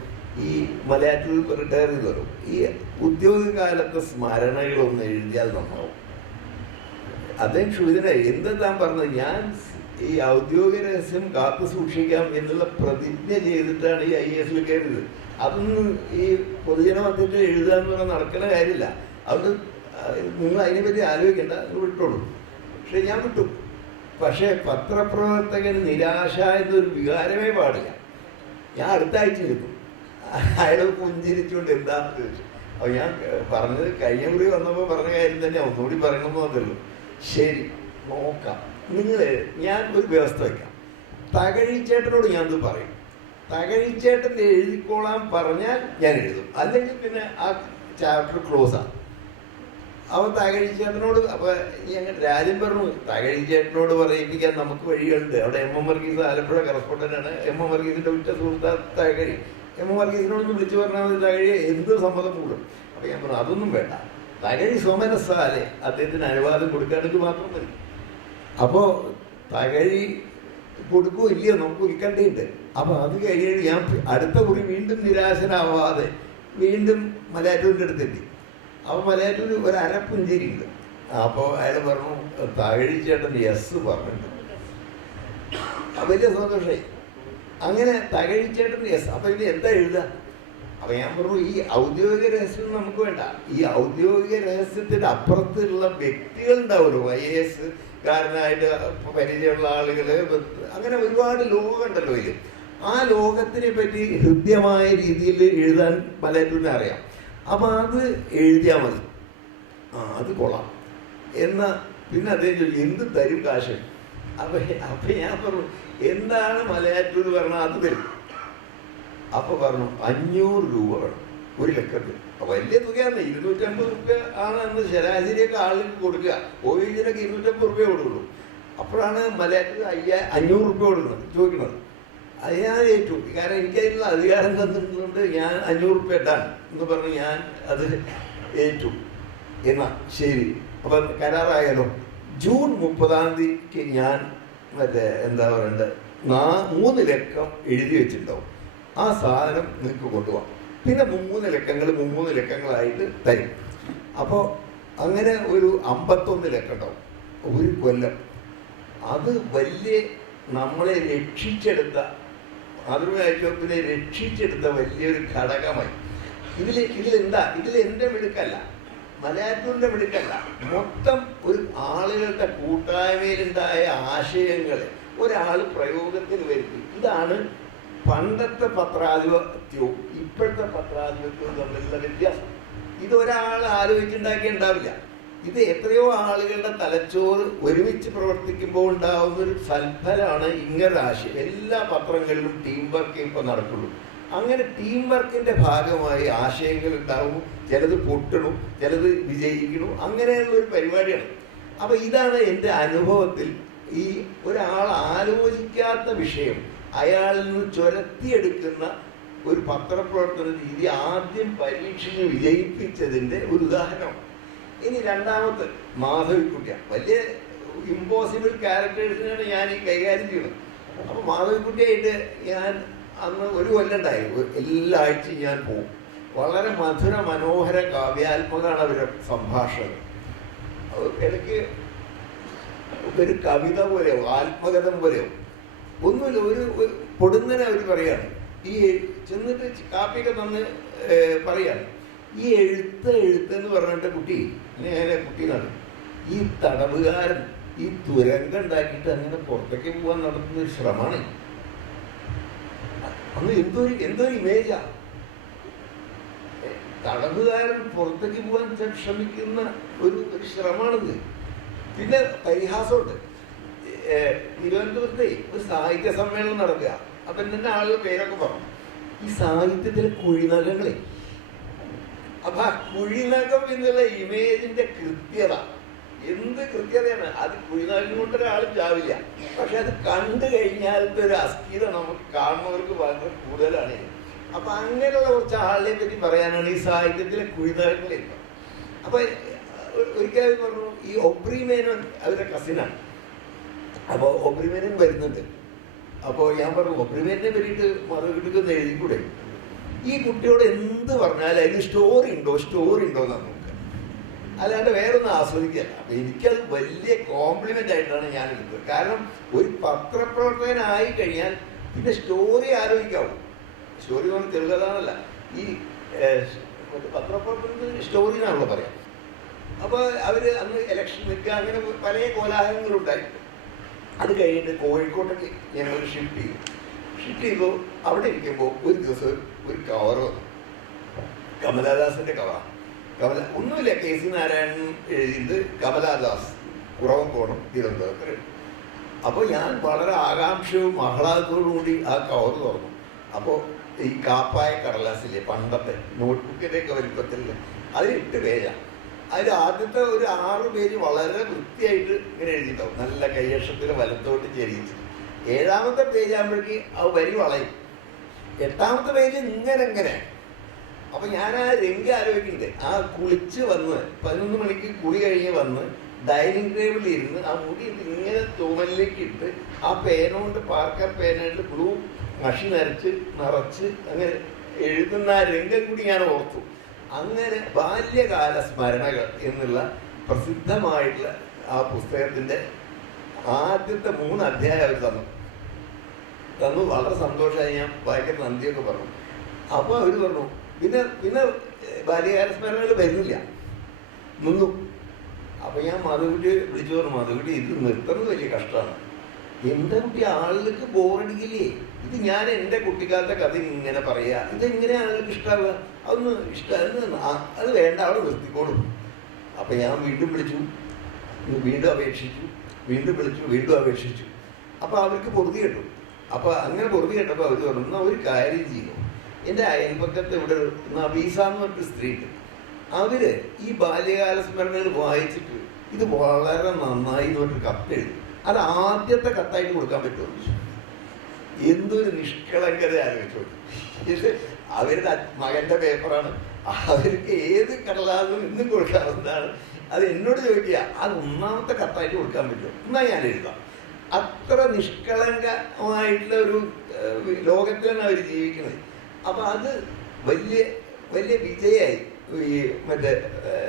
ഈ മലയാറ്റൂർ റിട്ടയർ ചെയ്ത് വരും, ഈ ഉദ്യോഗകാലത്തെ സ്മരണകളൊന്ന് എഴുതിയാൽ നന്നാവും. അദ്ദേഹം ക്ഷുഭിതനായി. എന്താ താൻ പറഞ്ഞത്? ഞാൻ ഈ ഔദ്യോഗിക രഹസ്യം കാത്തു സൂക്ഷിക്കാം എന്നുള്ള പ്രതിജ്ഞ ചെയ്തിട്ടാണ് ഈ IAS കയറിയത്. അതൊന്നും ഈ പൊതുജന മധ്യത്തിൽ എഴുതുക എന്ന് പറഞ്ഞാൽ നടക്കുന്ന കാര്യമില്ല. അതുകൊണ്ട് നിങ്ങൾ അതിനെപ്പറ്റി ആലോചിക്കേണ്ട, വിട്ടോളൂ. പക്ഷെ ഞാൻ വിട്ടു. പക്ഷേ പത്രപ്രവർത്തകന് നിരാശ എന്നൊരു വികാരമേ പാടില്ല. ഞാൻ അടുത്ത ആഴ്ച ഇരുന്നു. അയാൾ പുഞ്ചിരിച്ചുകൊണ്ട് എന്താണെന്ന് ചോദിച്ചു. അപ്പോൾ ഞാൻ പറഞ്ഞത് കഴിഞ്ഞ കുറി വന്നപ്പോൾ പറഞ്ഞ കാര്യം തന്നെ ഒന്നുകൂടി പറയണമെന്ന് വന്നുള്ളൂ. ശരി, നോക്കാം. ഞാൻ ഒരു വ്യവസ്ഥ വയ്ക്കാം. തകഴിച്ചേട്ടനോട് ഞാനത് പറയും. തകഴിച്ചേട്ടൻ എഴുതിക്കോളാൻ പറഞ്ഞാൽ ഞാൻ എഴുതും, അല്ലെങ്കിൽ പിന്നെ ആ ചാപ്റ്റർ ക്ലോസാണ്. അവൻ തകഴിച്ചേട്ടനോട്, അപ്പോൾ ഞങ്ങൾ രാജൻ പറഞ്ഞു, തകഴിച്ചേട്ടനോട് പറയിപ്പിക്കാൻ നമുക്ക് വഴികളുണ്ട്. അവിടെ MM വർഗീസ് ആലപ്പുഴ കറസ്പോണ്ടൻ്റാണ്. MM വർഗീസിൻ്റെ ഉറ്റ സുഹൃത്താ തകഴി. MM വർഗീസിനോടൊന്ന് വിളിച്ചു പറഞ്ഞാൽ മതി, തകഴി എന്ത് സമ്മതം കൂടും. അപ്പോൾ ഞാൻ പറഞ്ഞു, അതൊന്നും വേണ്ട, തകഴി സ്വമനസ്സാലെ അദ്ദേഹത്തിന് അനുവാദം കൊടുക്കുകയാണെങ്കിൽ മാത്രം മതി. അപ്പോൾ തകഴി കൊടുക്കുകയോ ഇല്ലയോ നമുക്ക് ഉൽക്കണ്ഠയുണ്ട്. അപ്പോൾ അത് കഴിഞ്ഞ് ഞാൻ അടുത്ത കുറി വീണ്ടും നിരാശനാവാതെ വീണ്ടും മലയാറ്റൂരിൻ്റെ അടുത്തെത്തി. അപ്പോൾ മലയാറ്റൂർ ഒരു അരപ്പുഞ്ചേരി ഉണ്ട്. അപ്പോൾ അയാൾ പറഞ്ഞു, തകഴിച്ചേട്ടൻ യെസ് പറഞ്ഞിട്ടുണ്ട്. വലിയ സന്തോഷമായി. അങ്ങനെ തകഴിച്ചേട്ടൻ യെസ്. അപ്പോൾ ഇത് എന്താ എഴുതുക? അപ്പം ഞാൻ പറഞ്ഞു, ഈ ഔദ്യോഗിക രഹസ്യം നമുക്ക് വേണ്ട. ഈ ഔദ്യോഗിക രഹസ്യത്തിൻ്റെ അപ്പുറത്തുള്ള വ്യക്തികളുണ്ടാവുമല്ലോ, IAS കാരനായിട്ട് പരിചയമുള്ള ആളുകൾ, അങ്ങനെ ഒരുപാട് ലോകമുണ്ടല്ലോ ഇതിൽ. ആ ലോകത്തിനെ പറ്റി ഹൃദ്യമായ രീതിയിൽ എഴുതാൻ മലയാറ്റൂരിനെ അറിയാം. അപ്പം അത് എഴുതിയാൽ മതി. അത് കൊള്ളാം എന്നാൽ പിന്നെ അദ്ദേഹം ചോദിച്ചു, എന്ത് തരും കാശ്? അപ്പം ഞാൻ പറഞ്ഞു, എന്താണ് മലയാറ്റൂർ പറഞ്ഞാൽ അത് തരും. അപ്പോൾ പറഞ്ഞു, 500 രൂപ വേണം, 1 ലക്കത്തിൽ. വലിയ തുകയാണ്. 250 രൂപ ആണ് അന്ന് ശരാശരിയൊക്കെ ആളുകൾക്ക് കൊടുക്കുക. OVG-നൊക്കെ 250 രൂപയെ കൊടുക്കുള്ളൂ. അപ്പോഴാണ് മലയാറ്റൂർ 500 രൂപ കൊടുക്കുന്നത് ചോദിക്കുന്നത്. അത് ഞാൻ ഏറ്റു. കാരണം എനിക്കതിനുള്ള അധികാരം തന്നിട്ടുണ്ട്. ഞാൻ 500 രൂപ ഇടാൻ എന്ന് പറഞ്ഞ് ഞാൻ അത് ഏറ്റു. എന്നാ ശരി, അപ്പം കരാറായാലോ. ജൂൺ 30 ഞാൻ മറ്റേ എന്താ പറയണ്ടത് 3 ലക്കം എഴുതി വെച്ചിട്ടുണ്ടാവും. ആ സാധനം നിങ്ങൾക്ക് കൊണ്ടുപോകാം. പിന്നെ 3 ലക്കങ്ങൾ 3 ലക്കങ്ങളായിട്ട് തരും. അപ്പോൾ അങ്ങനെ ഒരു 51 ലക്കം ഉണ്ടാവും ഒരു കൊല്ലം. അത് വലിയ നമ്മളെ രക്ഷിച്ചെടുത്ത, മാതൃകാഴ്ചവെപ്പിനെ രക്ഷിച്ചെടുത്ത വലിയൊരു ഘടകമായി. ഇതിലെന്താ, എൻ്റെ മിടുക്കല്ല, മലയാറ്റൂരിൻ്റെ മിടുക്കല്ല, മൊത്തം ഒരു ആളുകളുടെ കൂട്ടായ്മയിലുണ്ടായ ആശയങ്ങളെ ഒരാൾ പ്രയോഗത്തിൽ വരുത്തി. ഇതാണ് പണ്ടത്തെ പത്രാധിപത്യവും ഇപ്പോഴത്തെ പത്രാധിപത്യവും തമ്മിലുള്ള വ്യത്യാസം. ഇതൊരാൾ ആലോചിച്ചുണ്ടാക്കിയ ഉണ്ടാവില്ല. ഇത് എത്രയോ ആളുകളുടെ തലച്ചോറ് ഒരുമിച്ച് പ്രവർത്തിക്കുമ്പോൾ ഉണ്ടാകുന്ന ഒരു ഫലമാണ് ഇങ്ങനൊരു ആശയം. എല്ലാ പത്രങ്ങളിലും ടീം വർക്ക് ഇപ്പോൾ നടക്കുള്ളൂ. അങ്ങനെ ടീം വർക്കിൻ്റെ ഭാഗമായി ആശയങ്ങൾ ഉണ്ടാവും. ചിലത് പൊട്ടണു, ചിലത് വിജയിക്കണു, അങ്ങനെയുള്ളൊരു പരിപാടിയാണ്. അപ്പം ഇതാണ് എൻ്റെ അനുഭവത്തിൽ ഈ ഒരാൾ ആലോചിക്കാത്ത വിഷയം അയാളിൽ നിന്ന് ചുരത്തിയെടുക്കുന്ന ഒരു പത്രപ്രവർത്തന രീതി ആദ്യം പരീക്ഷിച്ച് വിജയിപ്പിച്ചതിൻ്റെ ഒരു ഉദാഹരണം. ഇനി രണ്ടാമത്തെ മാധവിക്കുട്ടിയ. വലിയ ഇമ്പോസിബിൾ ക്യാരക്ടേഴ്സിനാണ് ഞാൻ ഈ കൈകാര്യം ചെയ്യുന്നത്. അപ്പോൾ മാധവിക്കുട്ടിയായിട്ട് ഞാൻ അന്ന് ഒരു കൊല്ലം ഉണ്ടായി. എല്ലാ ആഴ്ചയും ഞാൻ പോകും. വളരെ മധുര മനോഹര കാവ്യാത്മകമാണ് അവരുടെ സംഭാഷണം. ഇടയ്ക്ക് ഒരു കവിത പോലെയോ ആത്മകഥം പോലെയോ ഒന്നുമില്ല. ഒരു പൊടുന്നനെ അവർ പറയാണ്, ഈ ചെന്നിട്ട് കാപ്പിയൊക്കെ തന്ന് പറയാണ്, ഈ എഴുത്തെന്ന് പറഞ്ഞിട്ട് കുട്ടി നേരെ കുട്ടീനാണ് ഈ തടവുകാരൻ ഈ തുരങ്കം ഉണ്ടാക്കിയിട്ട് അങ്ങനെ പുറത്തേക്ക് പോകാൻ നടത്തുന്ന ഒരു ശ്രമമാണ്. അന്ന് എന്തൊരു ഇമേജാ. തടവുകാരൻ പുറത്തേക്ക് പോകാൻ ശ്രമിക്കുന്ന ഒരു ശ്രമമാണിത്. പിന്നെ പരിഹാസമുണ്ട്. തിരുവനന്തപുരത്തെ ഒരു സാഹിത്യ സമ്മേളനം നടക്കുക. അപ്പം തന്നെ ആളുകൾ പേരൊക്കെ പറഞ്ഞു, ഈ സാഹിത്യത്തിലെ കുഴിനകങ്ങളെ. അപ്പൊ ആ കുഴിനകം എന്നുള്ള ഇമേജിന്റെ കൃത്യത എന്ത് കൃത്യതയാണ്. അത് കുഴിനകം കൊണ്ട് ഒരാളും ചാവില്ല. പക്ഷെ അത് കണ്ടു കഴിഞ്ഞാലത്തെ ഒരു അസ്ഥിത നമുക്ക് കാണുന്നവർക്ക് വളരെ കൂടുതലാണ്. അപ്പൊ അങ്ങനെയുള്ള കുറച്ച് ആളിനെ പറ്റി പറയാനാണ് ഈ സാഹിത്യത്തിലെ കുഴിനകങ്ങളെ. അപ്പൊ ഒരിക്കലും പറഞ്ഞു, ഈ ഒബ്രി മേനോൻ അവരുടെ കസിനാണ്. അപ്പോൾ ഒബ്രി മേനോൻ വരുന്നുണ്ട്. അപ്പോൾ ഞാൻ പറഞ്ഞു, ഒബ്രി മേനെ പറ്റിയിട്ട് മറുകിടക്കുന്ന എഴുതിക്കൂടെ? ഈ കുട്ടിയോട് എന്ത് പറഞ്ഞാലും അതിന് സ്റ്റോറി ഉണ്ടോ എന്നാണ് നോക്കുക, അല്ലാണ്ട് വേറൊന്നും ആസ്വദിക്കുകയല്ല. അപ്പം എനിക്കത് വലിയ കോംപ്ലിമെൻ്റ് ആയിട്ടാണ് ഞാൻ എടുത്തത്. കാരണം ഒരു പത്രപ്രവർത്തകനായി കഴിഞ്ഞാൽ പിന്നെ സ്റ്റോറി ആലോചിക്കാവും. സ്റ്റോറി എന്ന് പറഞ്ഞാൽ ചെറുകഥാന്നല്ല, ഈ പത്രപ്രവർത്തനത്തിന് സ്റ്റോറി എന്നാണല്ലോ പറയാം. അപ്പോൾ അവർ അന്ന് ഇലക്ഷൻ നിൽക്കുക, അങ്ങനെ പല കോലാഹലങ്ങളുണ്ടായിട്ട് അത് കഴിഞ്ഞിട്ട് കോഴിക്കോട്ടേക്ക് ഞങ്ങൾ ഷിഫ്റ്റ് ചെയ്തു. അവിടെ ഇരിക്കുമ്പോൾ ഒരു ദിവസം ഒരു കവർ വന്നു. കമലാദാസിൻ്റെ കവറാണ്. ഒന്നുമില്ല, KC നാരായണൻ എഴുതിയത് കമലാദാസ്, കുറവം പോകണം തിരുവനന്തപുരത്ത്. അപ്പോൾ ഞാൻ വളരെ ആകാംക്ഷയും ആഹ്ലാദത്തോടും കൂടി ആ കവർ തുറന്നു. അപ്പോൾ ഈ കാപ്പായ കടലാസില്ലേ, പണ്ടത്തെ നോട്ട്ബുക്കിൻ്റെയൊക്കെ വലിപ്പത്തിൽ, അതിൽ 8 പേജാണ്. അതിൽ ആദ്യത്തെ ഒരു 6 പേജ് വളരെ വൃത്തിയായിട്ട് ഇങ്ങനെ എഴുതിയിട്ടുണ്ടാവും, നല്ല കൈയക്ഷത്തിൽ വലത്തോട്ട് ചെരിയിച്ച്. 7ാമത്തെ പേജ് ആകുമ്പോഴേക്ക് അത് വരി വളയും. 8ാമത്തെ പേജ് ഇങ്ങനെ. അപ്പം ഞാൻ ആ രംഗ ആലോചിക്കുന്നുണ്ട്. ആ കുളിച്ച് വന്ന് 11 മണിക്ക് കുളി കഴിഞ്ഞ് വന്ന് ഡൈനിങ് ടേബിളിൽ ഇരുന്ന് ആ മുടി ഇങ്ങനെ തൂമലിലേക്ക് ഇട്ട് ആ പേന കൊണ്ട് പാർക്കർ പേനയിട്ട് ബ്ലൂ മഷി നിറച്ച് അങ്ങനെ എഴുതുന്ന ആ രംഗം കൂടി ഞാൻ ഓർത്തു. അങ്ങനെ ബാല്യകാല സ്മരണകൾ എന്നുള്ള പ്രസിദ്ധമായിട്ടുള്ള ആ പുസ്തകത്തിൻ്റെ ആദ്യത്തെ 3 അധ്യായം അവർ തന്നു. വളരെ സന്തോഷമായി. ഞാൻ ഭയങ്കര നന്ദിയൊക്കെ പറഞ്ഞു. അപ്പോൾ അവർ പറഞ്ഞു, പിന്നെ ബാല്യകാല സ്മരണകൾ വരുന്നില്ല, നിന്നു. അപ്പോൾ ഞാൻ മാധവിക്കുട്ടിയെ വിളിച്ചു പറഞ്ഞു, മാധവിക്കുട്ടി ഇത് നിർത്തുന്നത് വലിയ കഷ്ടമാണ്. എന്താ കുട്ടി, ആളുകൾക്ക് ബോറടിക്കില്ലേ? ഇത് ഞാൻ എൻ്റെ കുട്ടിക്കാലത്തെ കഥ ഇങ്ങനെ പറയുക, ഇതെങ്ങനെ ആളുകൾക്ക് ഇഷ്ടമാവുക? അതൊന്ന് ഇഷ്ടം, അത് വേണ്ട, അവിടെ നിർത്തിക്കോളും. അപ്പം ഞാൻ വീണ്ടും വിളിച്ചു, വീണ്ടും അപേക്ഷിച്ചു, വീണ്ടും വിളിച്ചു, വീണ്ടും അപേക്ഷിച്ചു. അപ്പോൾ അവർക്ക് പൊറുതി കേട്ടു. അപ്പോൾ അങ്ങനെ പൊറുതി കേട്ടപ്പോൾ അവർ പറഞ്ഞു, എന്നാൽ ഒരു കാര്യം ചെയ്യും, എൻ്റെ അയൽപക്കത്ത് ഇവിടെ നബീസ എന്ന് പറഞ്ഞൊരു സ്ത്രീ ഉണ്ട്, അവർ ഈ ബാല്യകാല സ്മരണകൾ വായിച്ചിട്ട് ഇത് വളരെ നന്നായി എന്ന് പറഞ്ഞൊരു കത്തെഴുതി. അത് ആദ്യത്തെ കത്തായിട്ട് കൊടുക്കാൻ പറ്റുമോ? എന്തൊരു നിഷ്കളങ്കത ആലോചിച്ചു. ഇത് അവരുടെ മകന്റെ പേപ്പറാണ്, അവർക്ക് ഏത് കടലാസും ഇന്നും കൊടുക്കാവുന്നതാണ്. അത് എന്നോട് ചോദിക്കുക, അത് ഒന്നാമത്തെ കത്തായിട്ട് കൊടുക്കാൻ പറ്റുമോ? എന്നാൽ ഞാൻ എഴുതാം. അത്ര നിഷ്കളങ്കമായിട്ടുള്ള ഒരു ലോകത്തിലാണ് അവർ ജീവിക്കുന്നത്. അപ്പം അത് വലിയ വലിയ വിജയമായി. ഈ മറ്റേ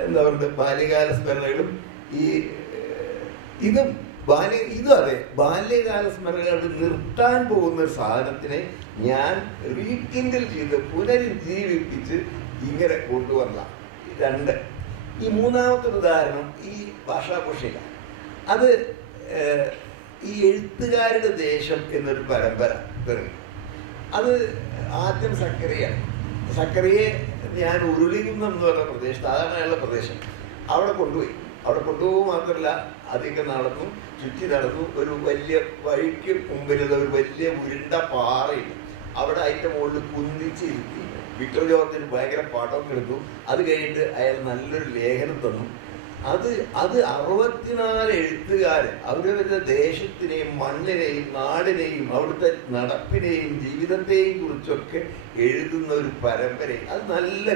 എന്താ പറയുക, ബാല്യകാല സ്മരണകളും ഇതും അതെ, ബാല്യകാല സ്മരണകൾ നിർത്താൻ പോകുന്ന ഒരു സാധനത്തിനെ ഞാൻ റീകിൻഡിൽ ചെയ്ത് പുനരുജ്ജീവിപ്പിച്ച് ഇങ്ങനെ കൊണ്ടുവന്ന രണ്ട്. ഈ മൂന്നാമത്തെ ഉദാഹരണം ഈ ഭാഷാഭൂഷയില. അത് ഈ എഴുത്തുകാരുടെ ദേശം എന്നൊരു പരമ്പര തുടങ്ങി. അത് ആദ്യം സക്കറിയാണ്. സക്കറിയെ ഞാൻ ഉരുളികുന്നം എന്ന് പറഞ്ഞ പ്രദേശത്ത്, അതാണ് അയാളുടെ പ്രദേശം, അവിടെ കൊണ്ടുപോകുക മാത്രമല്ല, അധികം നടന്നു, ചുറ്റി നടന്നു. ഒരു വലിയ വഴിക്ക് മുമ്പിലുള്ള ഒരു വലിയ ഉരുണ്ട പാറയുണ്ട്. അവിടെ അതിൻ്റെ മുകളിൽ കുന്നിച്ചിരുത്തി വിക്ടർ ജോർജിന് ഭയങ്കര പാട്ടമൊക്കെ എടുത്തു. അത് കഴിഞ്ഞിട്ട് അയാൾ നല്ലൊരു ലേഖനം തന്നു. അത് 64 എഴുത്തുകാർ അവരവരുടെ ദേശത്തിനെയും മണ്ണിനെയും നാടിനെയും അവിടുത്തെ നടപ്പിനെയും ജീവിതത്തെയും കുറിച്ചൊക്കെ എഴുതുന്ന ഒരു പരമ്പരയും. അത് നല്ല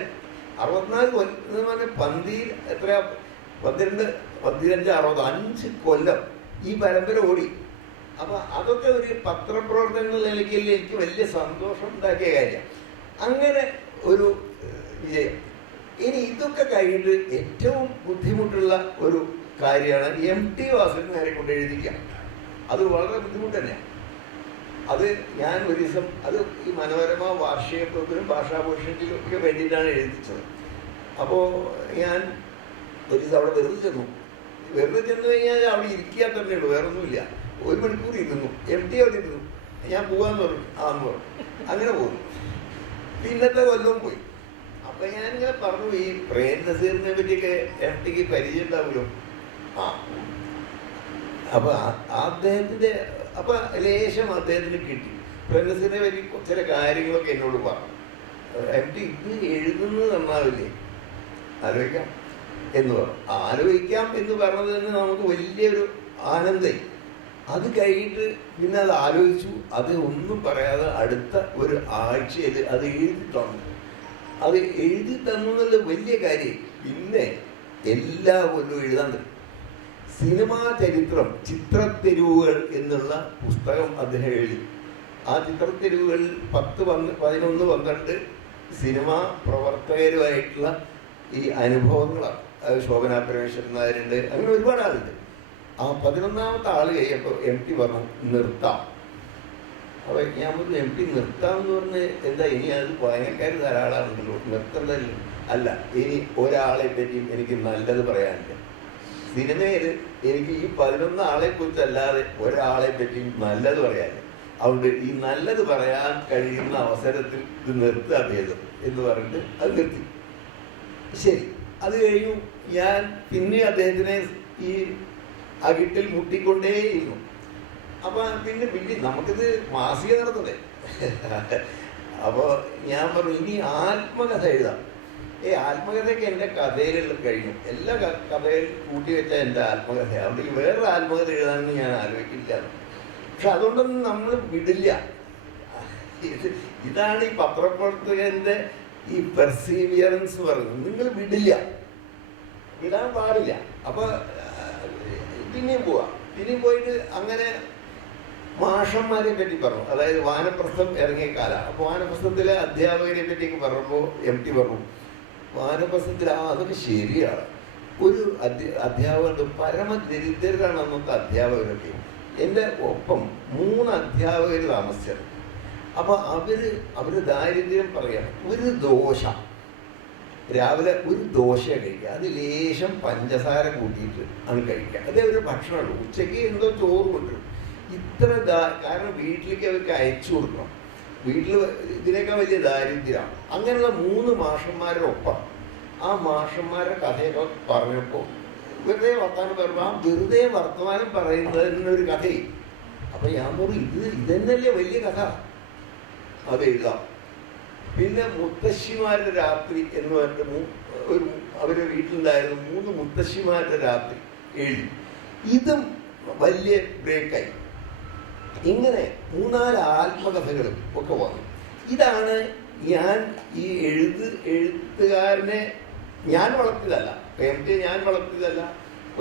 64 എത്രയാ, 12, 15, 65 കൊല്ലം ഈ പരമ്പര ഓടി. അപ്പം അതൊക്കെ ഒരു പത്രപ്രവർത്തന നിലയ്ക്ക് എനിക്ക് വലിയ സന്തോഷം ഉണ്ടാക്കിയ കാര്യം. അങ്ങനെ ഒരു വിജയം. ഇനി ഇതൊക്കെ കഴിഞ്ഞിട്ട് ഏറ്റവും ബുദ്ധിമുട്ടുള്ള ഒരു കാര്യമാണ് MT വാസുദേവനെ കൊണ്ട് എഴുതിക്കാം. അത് വളരെ ബുദ്ധിമുട്ട് തന്നെയാണ്. അത് ഞാൻ ഒരു ദിവസം, അത് ഈ മനോരമ വാർഷികത്തിനും ഭാഷാഭൂഷണത്തിലും ഒക്കെ വേണ്ടിയിട്ടാണ് എഴുതിച്ചത്. അപ്പോൾ ഞാൻ ഒരു ദിവസം അവിടെ വെറുതെ ചെന്നു കഴിഞ്ഞാൽ അവിടെ ഇരിക്കാൻ തന്നെ ഉള്ളൂ, വേറെ ഒന്നുമില്ല. 1 മണിക്കൂർ ഇരുന്നു. MT അവിടെ ഇരുന്നു. ഞാൻ പോകാമെന്ന് പറഞ്ഞു. ആന്ന് പറഞ്ഞു. അങ്ങനെ പോകുന്നു. പിന്നത്തെ കൊല്ലവും പോയി. അപ്പൊ ഞാനിങ്ങനെ പറഞ്ഞു, ഈ പ്രേം നസീറിനെ പറ്റിയൊക്കെ MTക്ക് പരിചയം ഉണ്ടാവുമല്ലോ. അപ്പൊ അദ്ദേഹത്തിന്റെ ലേശം അദ്ദേഹത്തിന് കിട്ടി. പ്രേം നസീറിനെ പറ്റി ചില കാര്യങ്ങളൊക്കെ എന്നോട് പറഞ്ഞു. MT ഇത് എഴുതുന്നത് നന്നാവില്ലേ, ആലോചിക്കാം എന്ന് പറഞ്ഞു. ആലോചിക്കാം എന്ന് പറഞ്ഞത് തന്നെ നമുക്ക് വലിയൊരു ആനന്ദം. അത് കഴിഞ്ഞിട്ട് പിന്നെ അത് ആലോചിച്ചു. അത് ഒന്നും പറയാതെ അടുത്ത ഒരു ആഴ്ചയിൽ അത് എഴുതി തന്നു. അത് എഴുതി തന്നത് വലിയ കാര്യം. പിന്നെ എല്ലാ കൊല്ലവും എഴുതാൻ തരും. സിനിമാ ചരിത്രം, ചിത്രത്തെരുവുകൾ എന്നുള്ള പുസ്തകം അദ്ദേഹം എഴുതി. ആ ചിത്രത്തെരുവുകളിൽ 10, 11, 12 സിനിമാ പ്രവർത്തകരുമായിട്ടുള്ള ഈ അനുഭവങ്ങളാണ്. അത് ശോഭന പരമേശ്വരൻ നായരുണ്ട്, അങ്ങനെ ഒരുപാട് ആളുണ്ട്. ആ 11ാമത്തെ ആൾ കഴിയപ്പോൾ MT പറഞ്ഞു നിർത്താം. അപ്പോൾ ഞാൻ പറഞ്ഞു, MT നിർത്താമെന്ന് പറഞ്ഞ് എന്താ, ഇനി അത് വായനക്കാർ ധാരാളമാണല്ലോ, നിർത്തണ്ടല്ലോ. അല്ല, ഇനി ഒരാളെ പറ്റിയും എനിക്ക് നല്ലത് പറയാനില്ല. സിനിമയിൽ എനിക്ക് ഈ 11 ആളെ കുറിച്ചല്ലാതെ ഒരാളെ പറ്റിയും നല്ലത് പറയാനില്ല. അതുകൊണ്ട് ഈ നല്ലത് പറയാൻ കഴിയുന്ന അവസരത്തിൽ ഇത് നിർത്തുക ഭേദം എന്ന് പറഞ്ഞിട്ട് അത് നിർത്തി. ശരി, അത് കഴിഞ്ഞു. ഞാൻ പിന്നെ അദ്ദേഹത്തിനെ ഈ അകിട്ടിൽ മുട്ടിക്കൊണ്ടേയിരുന്നു. അപ്പൊ പിന്നെ നമുക്കിത് മാസിക നടത്തണ്ടേ. അപ്പോൾ ഞാൻ പറഞ്ഞു, ഇനി ആത്മകഥ എഴുതാം. ആത്മകഥയൊക്കെ എൻ്റെ കഥയിലുള്ള കഴിഞ്ഞു. എല്ലാ കഥയിൽ കൂട്ടി വെച്ചാൽ എൻ്റെ ആത്മകഥയാണ്. അവിടെ വേറൊരു ആത്മകഥ എഴുതാനൊന്നും ഞാൻ ആലോചിക്കില്ല. പക്ഷെ അതുകൊണ്ടൊന്നും നമ്മൾ വിടില്ല. ഇതാണ് ഈ പത്രപ്രവർത്തകന്റെ ഈ പെർസീവിയറൻസ് പറയുന്നത്. നിങ്ങൾ വിടാൻ പാടില്ല. അപ്പൊ പിന്നെയും പോയിട്ട് അങ്ങനെ മാഷന്മാരെ പറ്റി പറഞ്ഞു. അതായത് വാനപ്രസ്ഥം ഇറങ്ങിയ കാലം. അപ്പോൾ വാനപ്രസ്ഥത്തിലെ അധ്യാപകരെ പറ്റിയൊക്കെ പറഞ്ഞപ്പോൾ MT പറഞ്ഞു, വാനപ്രസ്ഥത്തിൽ അതൊക്കെ ശരിയാണ്. ഒരു അധ്യാപകരുടെ പരമദരിദ്രരാണ് അന്നത്തെ അധ്യാപകരൊക്കെ. എൻ്റെ ഒപ്പം 3 അധ്യാപകർ താമസിച്ചത്. അപ്പോൾ അവര് ദാരിദ്ര്യം പറയണം. ഒരു ദോശ, രാവിലെ ഒരു ദോശ കഴിക്കുക, അത് ലേശം പഞ്ചസാര കൂട്ടിയിട്ട് ആണ് കഴിക്കുക. അതേ ഒരു ഭക്ഷണമുള്ളൂ. ഉച്ചയ്ക്ക് എന്തോ ചോറ് കൊണ്ടുവരും. കാരണം വീട്ടിലേക്ക് അവർക്ക് അയച്ചു കൊടുക്കണം. വീട്ടിൽ ഇതിനേക്കാൾ വലിയ ദാരിദ്ര്യമാണ്. അങ്ങനെയുള്ള 3 മാഷന്മാരുടെ ഒപ്പം ആ മാഷന്മാരുടെ കഥയൊക്കെ പറഞ്ഞപ്പോൾ വെറുതെ വർത്തമാനം പറയുമ്പോൾ ആ വെറുതെ വർത്തമാനം പറയുന്നതിനൊരു കഥയും. അപ്പം ഞാൻ പറഞ്ഞു, ഇതന്നല്ലേ വലിയ കഥ, അത് എഴുതാം. പിന്നെ മുത്തശ്ശിമാരുടെ രാത്രി എന്ന് പറഞ്ഞിട്ട് അവരുടെ വീട്ടിലുണ്ടായിരുന്നു 3 മുത്തശ്ശിമാരുടെ രാത്രി എഴുതി. ഇതും വലിയ ബ്രേക്കായി. ഇങ്ങനെ 3-4 ആത്മകഥകളും ഒക്കെ വന്നു. ഇതാണ് ഞാൻ ഈ എഴുത്തുകാരനെ ഞാൻ വളർത്തിയതല്ല, എം.ടി ഞാൻ വളർത്തിയതല്ല,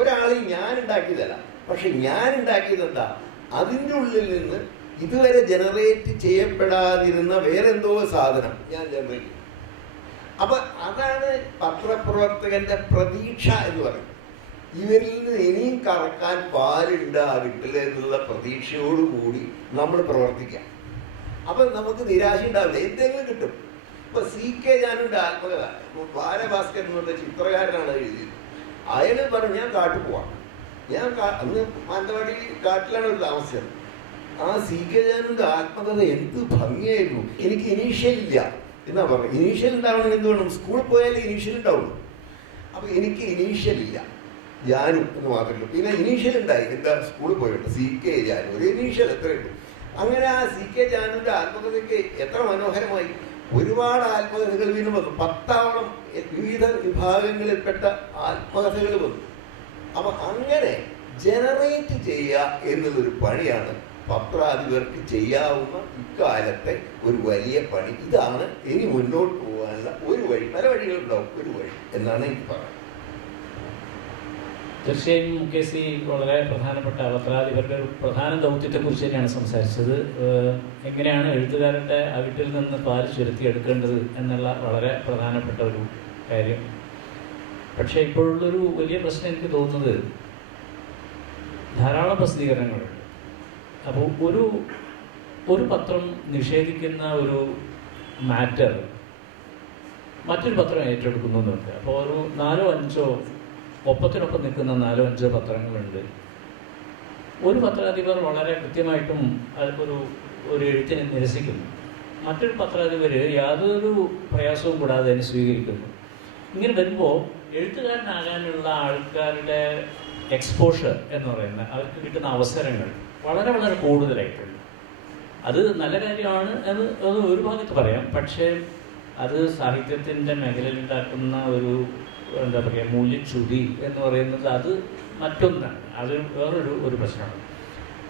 ഒരാളെയും ഞാൻ ഉണ്ടാക്കിയതല്ല. പക്ഷെ ഞാൻ ഉണ്ടാക്കിയത് എന്താ, അതിൻ്റെ ഉള്ളിൽ നിന്ന് ഇതുവരെ ജനറേറ്റ് ചെയ്യപ്പെടാതിരുന്ന വേറെന്തോ സാധനം ഞാൻ ജനറേറ്റ് ചെയ്തു. അപ്പൊ അതാണ് പത്രപ്രവർത്തകന്റെ പ്രതീക്ഷ എന്ന് പറയുന്നത്. ഇവരിൽ നിന്ന് ഇനിയും കറക്കാൻ പാലുണ്ടാകിട്ടില്ല എന്നുള്ള പ്രതീക്ഷയോടുകൂടി നമ്മൾ പ്രവർത്തിക്കാം. അപ്പൊ നമുക്ക് നിരാശ ഉണ്ടാവില്ല, എന്തെങ്കിലും കിട്ടും. ഇപ്പൊ C.K. ജാനുവിന്റെ ആത്മകഥ ബാലഭാസ്കർ എന്നുള്ള ചിത്രകാരനാണ് എഴുതിയത്. അയാൾ പറഞ്ഞു, ഞാൻ കാട്ടു പോവാം. ഞാൻ അന്ന് മാനന്തവാടി കാട്ടിലാണ് ഒരു താമസിച്ചത്. ആ C.K. ജാനുവിന്റെ ആത്മകഥ എന്ത് ഭംഗിയായിരുന്നു. എനിക്ക് ഇനീഷ്യൽ ഇല്ല എന്നാ പറഞ്ഞു. ഇനീഷ്യൽ ഉണ്ടാവണമെങ്കിൽ എന്ത് വേണം, സ്കൂളിൽ പോയാലേ ഇനീഷ്യൽ ഉണ്ടാവുള്ളൂ. അപ്പൊ എനിക്ക് ഇനീഷ്യൽ ഇല്ല, ജാനു എന്ന് മാത്രമേ. പിന്നെ ഇനീഷ്യൽ ഉണ്ടായി, എന്താ, സ്കൂളിൽ പോയിട്ട് C.K. ജാനു, ഒരു ഇനീഷ്യൽ എത്രയുണ്ട്. അങ്ങനെ ആ C.K. ജാനുവിന്റെ ആത്മകഥയ്ക്ക് എത്ര മനോഹരമായി. ഒരുപാട് ആത്മകഥകൾ വീണ്ടും വന്നു, 10ഓളം വിവിധ വിഭാഗങ്ങളിൽപ്പെട്ട ആത്മകഥകൾ വന്നു. അപ്പൊ അങ്ങനെ ജനറേറ്റ് ചെയ്യുക എന്നുള്ളൊരു പണിയാണ് പത്രാധിപർക്ക് ചെയ്യാവുന്ന ഇക്കാലത്തെ ഒരു വലിയ പണി. ഇതാണ് ഇനി മുന്നോട്ട് പോകാനുള്ള ഒരു വഴി. പല വഴികളുണ്ടാവും, ഒരു വഴി എന്നാണ് എനിക്ക് പറയുന്നത്. തീർച്ചയായും മുകേഷ് വളരെ പ്രധാനപ്പെട്ട പത്രാധിപരുടെ ഒരു പ്രധാന ദൗത്യത്തെക്കുറിച്ച് തന്നെയാണ് സംസാരിച്ചത്. എങ്ങനെയാണ് എഴുത്തുകാരൻ്റെ അവിട്ടിൽ നിന്ന് പാല് ചുരുത്തിയെടുക്കേണ്ടത് എന്നുള്ള വളരെ പ്രധാനപ്പെട്ട ഒരു കാര്യം. പക്ഷേ ഇപ്പോഴുള്ളൊരു വലിയ പ്രശ്നം എനിക്ക് തോന്നുന്നത്, ധാരാളം പ്രസിദ്ധീകരണങ്ങളുണ്ട്. അപ്പോൾ ഒരു പത്രം നിഷേധിക്കുന്ന ഒരു മാറ്റർ മറ്റൊരു പത്രം ഏറ്റെടുക്കുന്നു എന്ന് വെക്കുക. അപ്പോൾ ഒരു 4-5 ഒപ്പത്തിനൊപ്പം നിൽക്കുന്ന 4-5 പത്രങ്ങളുണ്ട്. ഒരു പത്രാധിപർ വളരെ കൃത്യമായിട്ടും ഒരു എഴുത്തിനെ നിരസിക്കുന്നു, മറ്റൊരു പത്രാധിപർ യാതൊരു പ്രയാസവും കൂടാതെ അതിനെ സ്വീകരിക്കുന്നു. ഇങ്ങനെ വരുമ്പോൾ എഴുത്തുകാരനാകാനുള്ള ആൾക്കാരുടെ എക്സ്പോഷർ എന്ന് പറയുന്ന, അവർക്ക് കിട്ടുന്ന അവസരങ്ങൾ വളരെ വളരെ കൂടുതലായിട്ടുണ്ട്. അത് നല്ല കാര്യമാണ് എന്ന് ഒരു ഭാഗത്ത് പറയാം. പക്ഷേ അത് സാഹിത്യത്തിൻ്റെ മേഖലയിൽ ഉണ്ടാക്കുന്ന ഒരു എന്താ പറയുക, മൂല്യച്യുതി എന്ന് പറയുന്നത് അത് മറ്റൊന്നാണ്. അത് വേറൊരു പ്രശ്നമാണ്.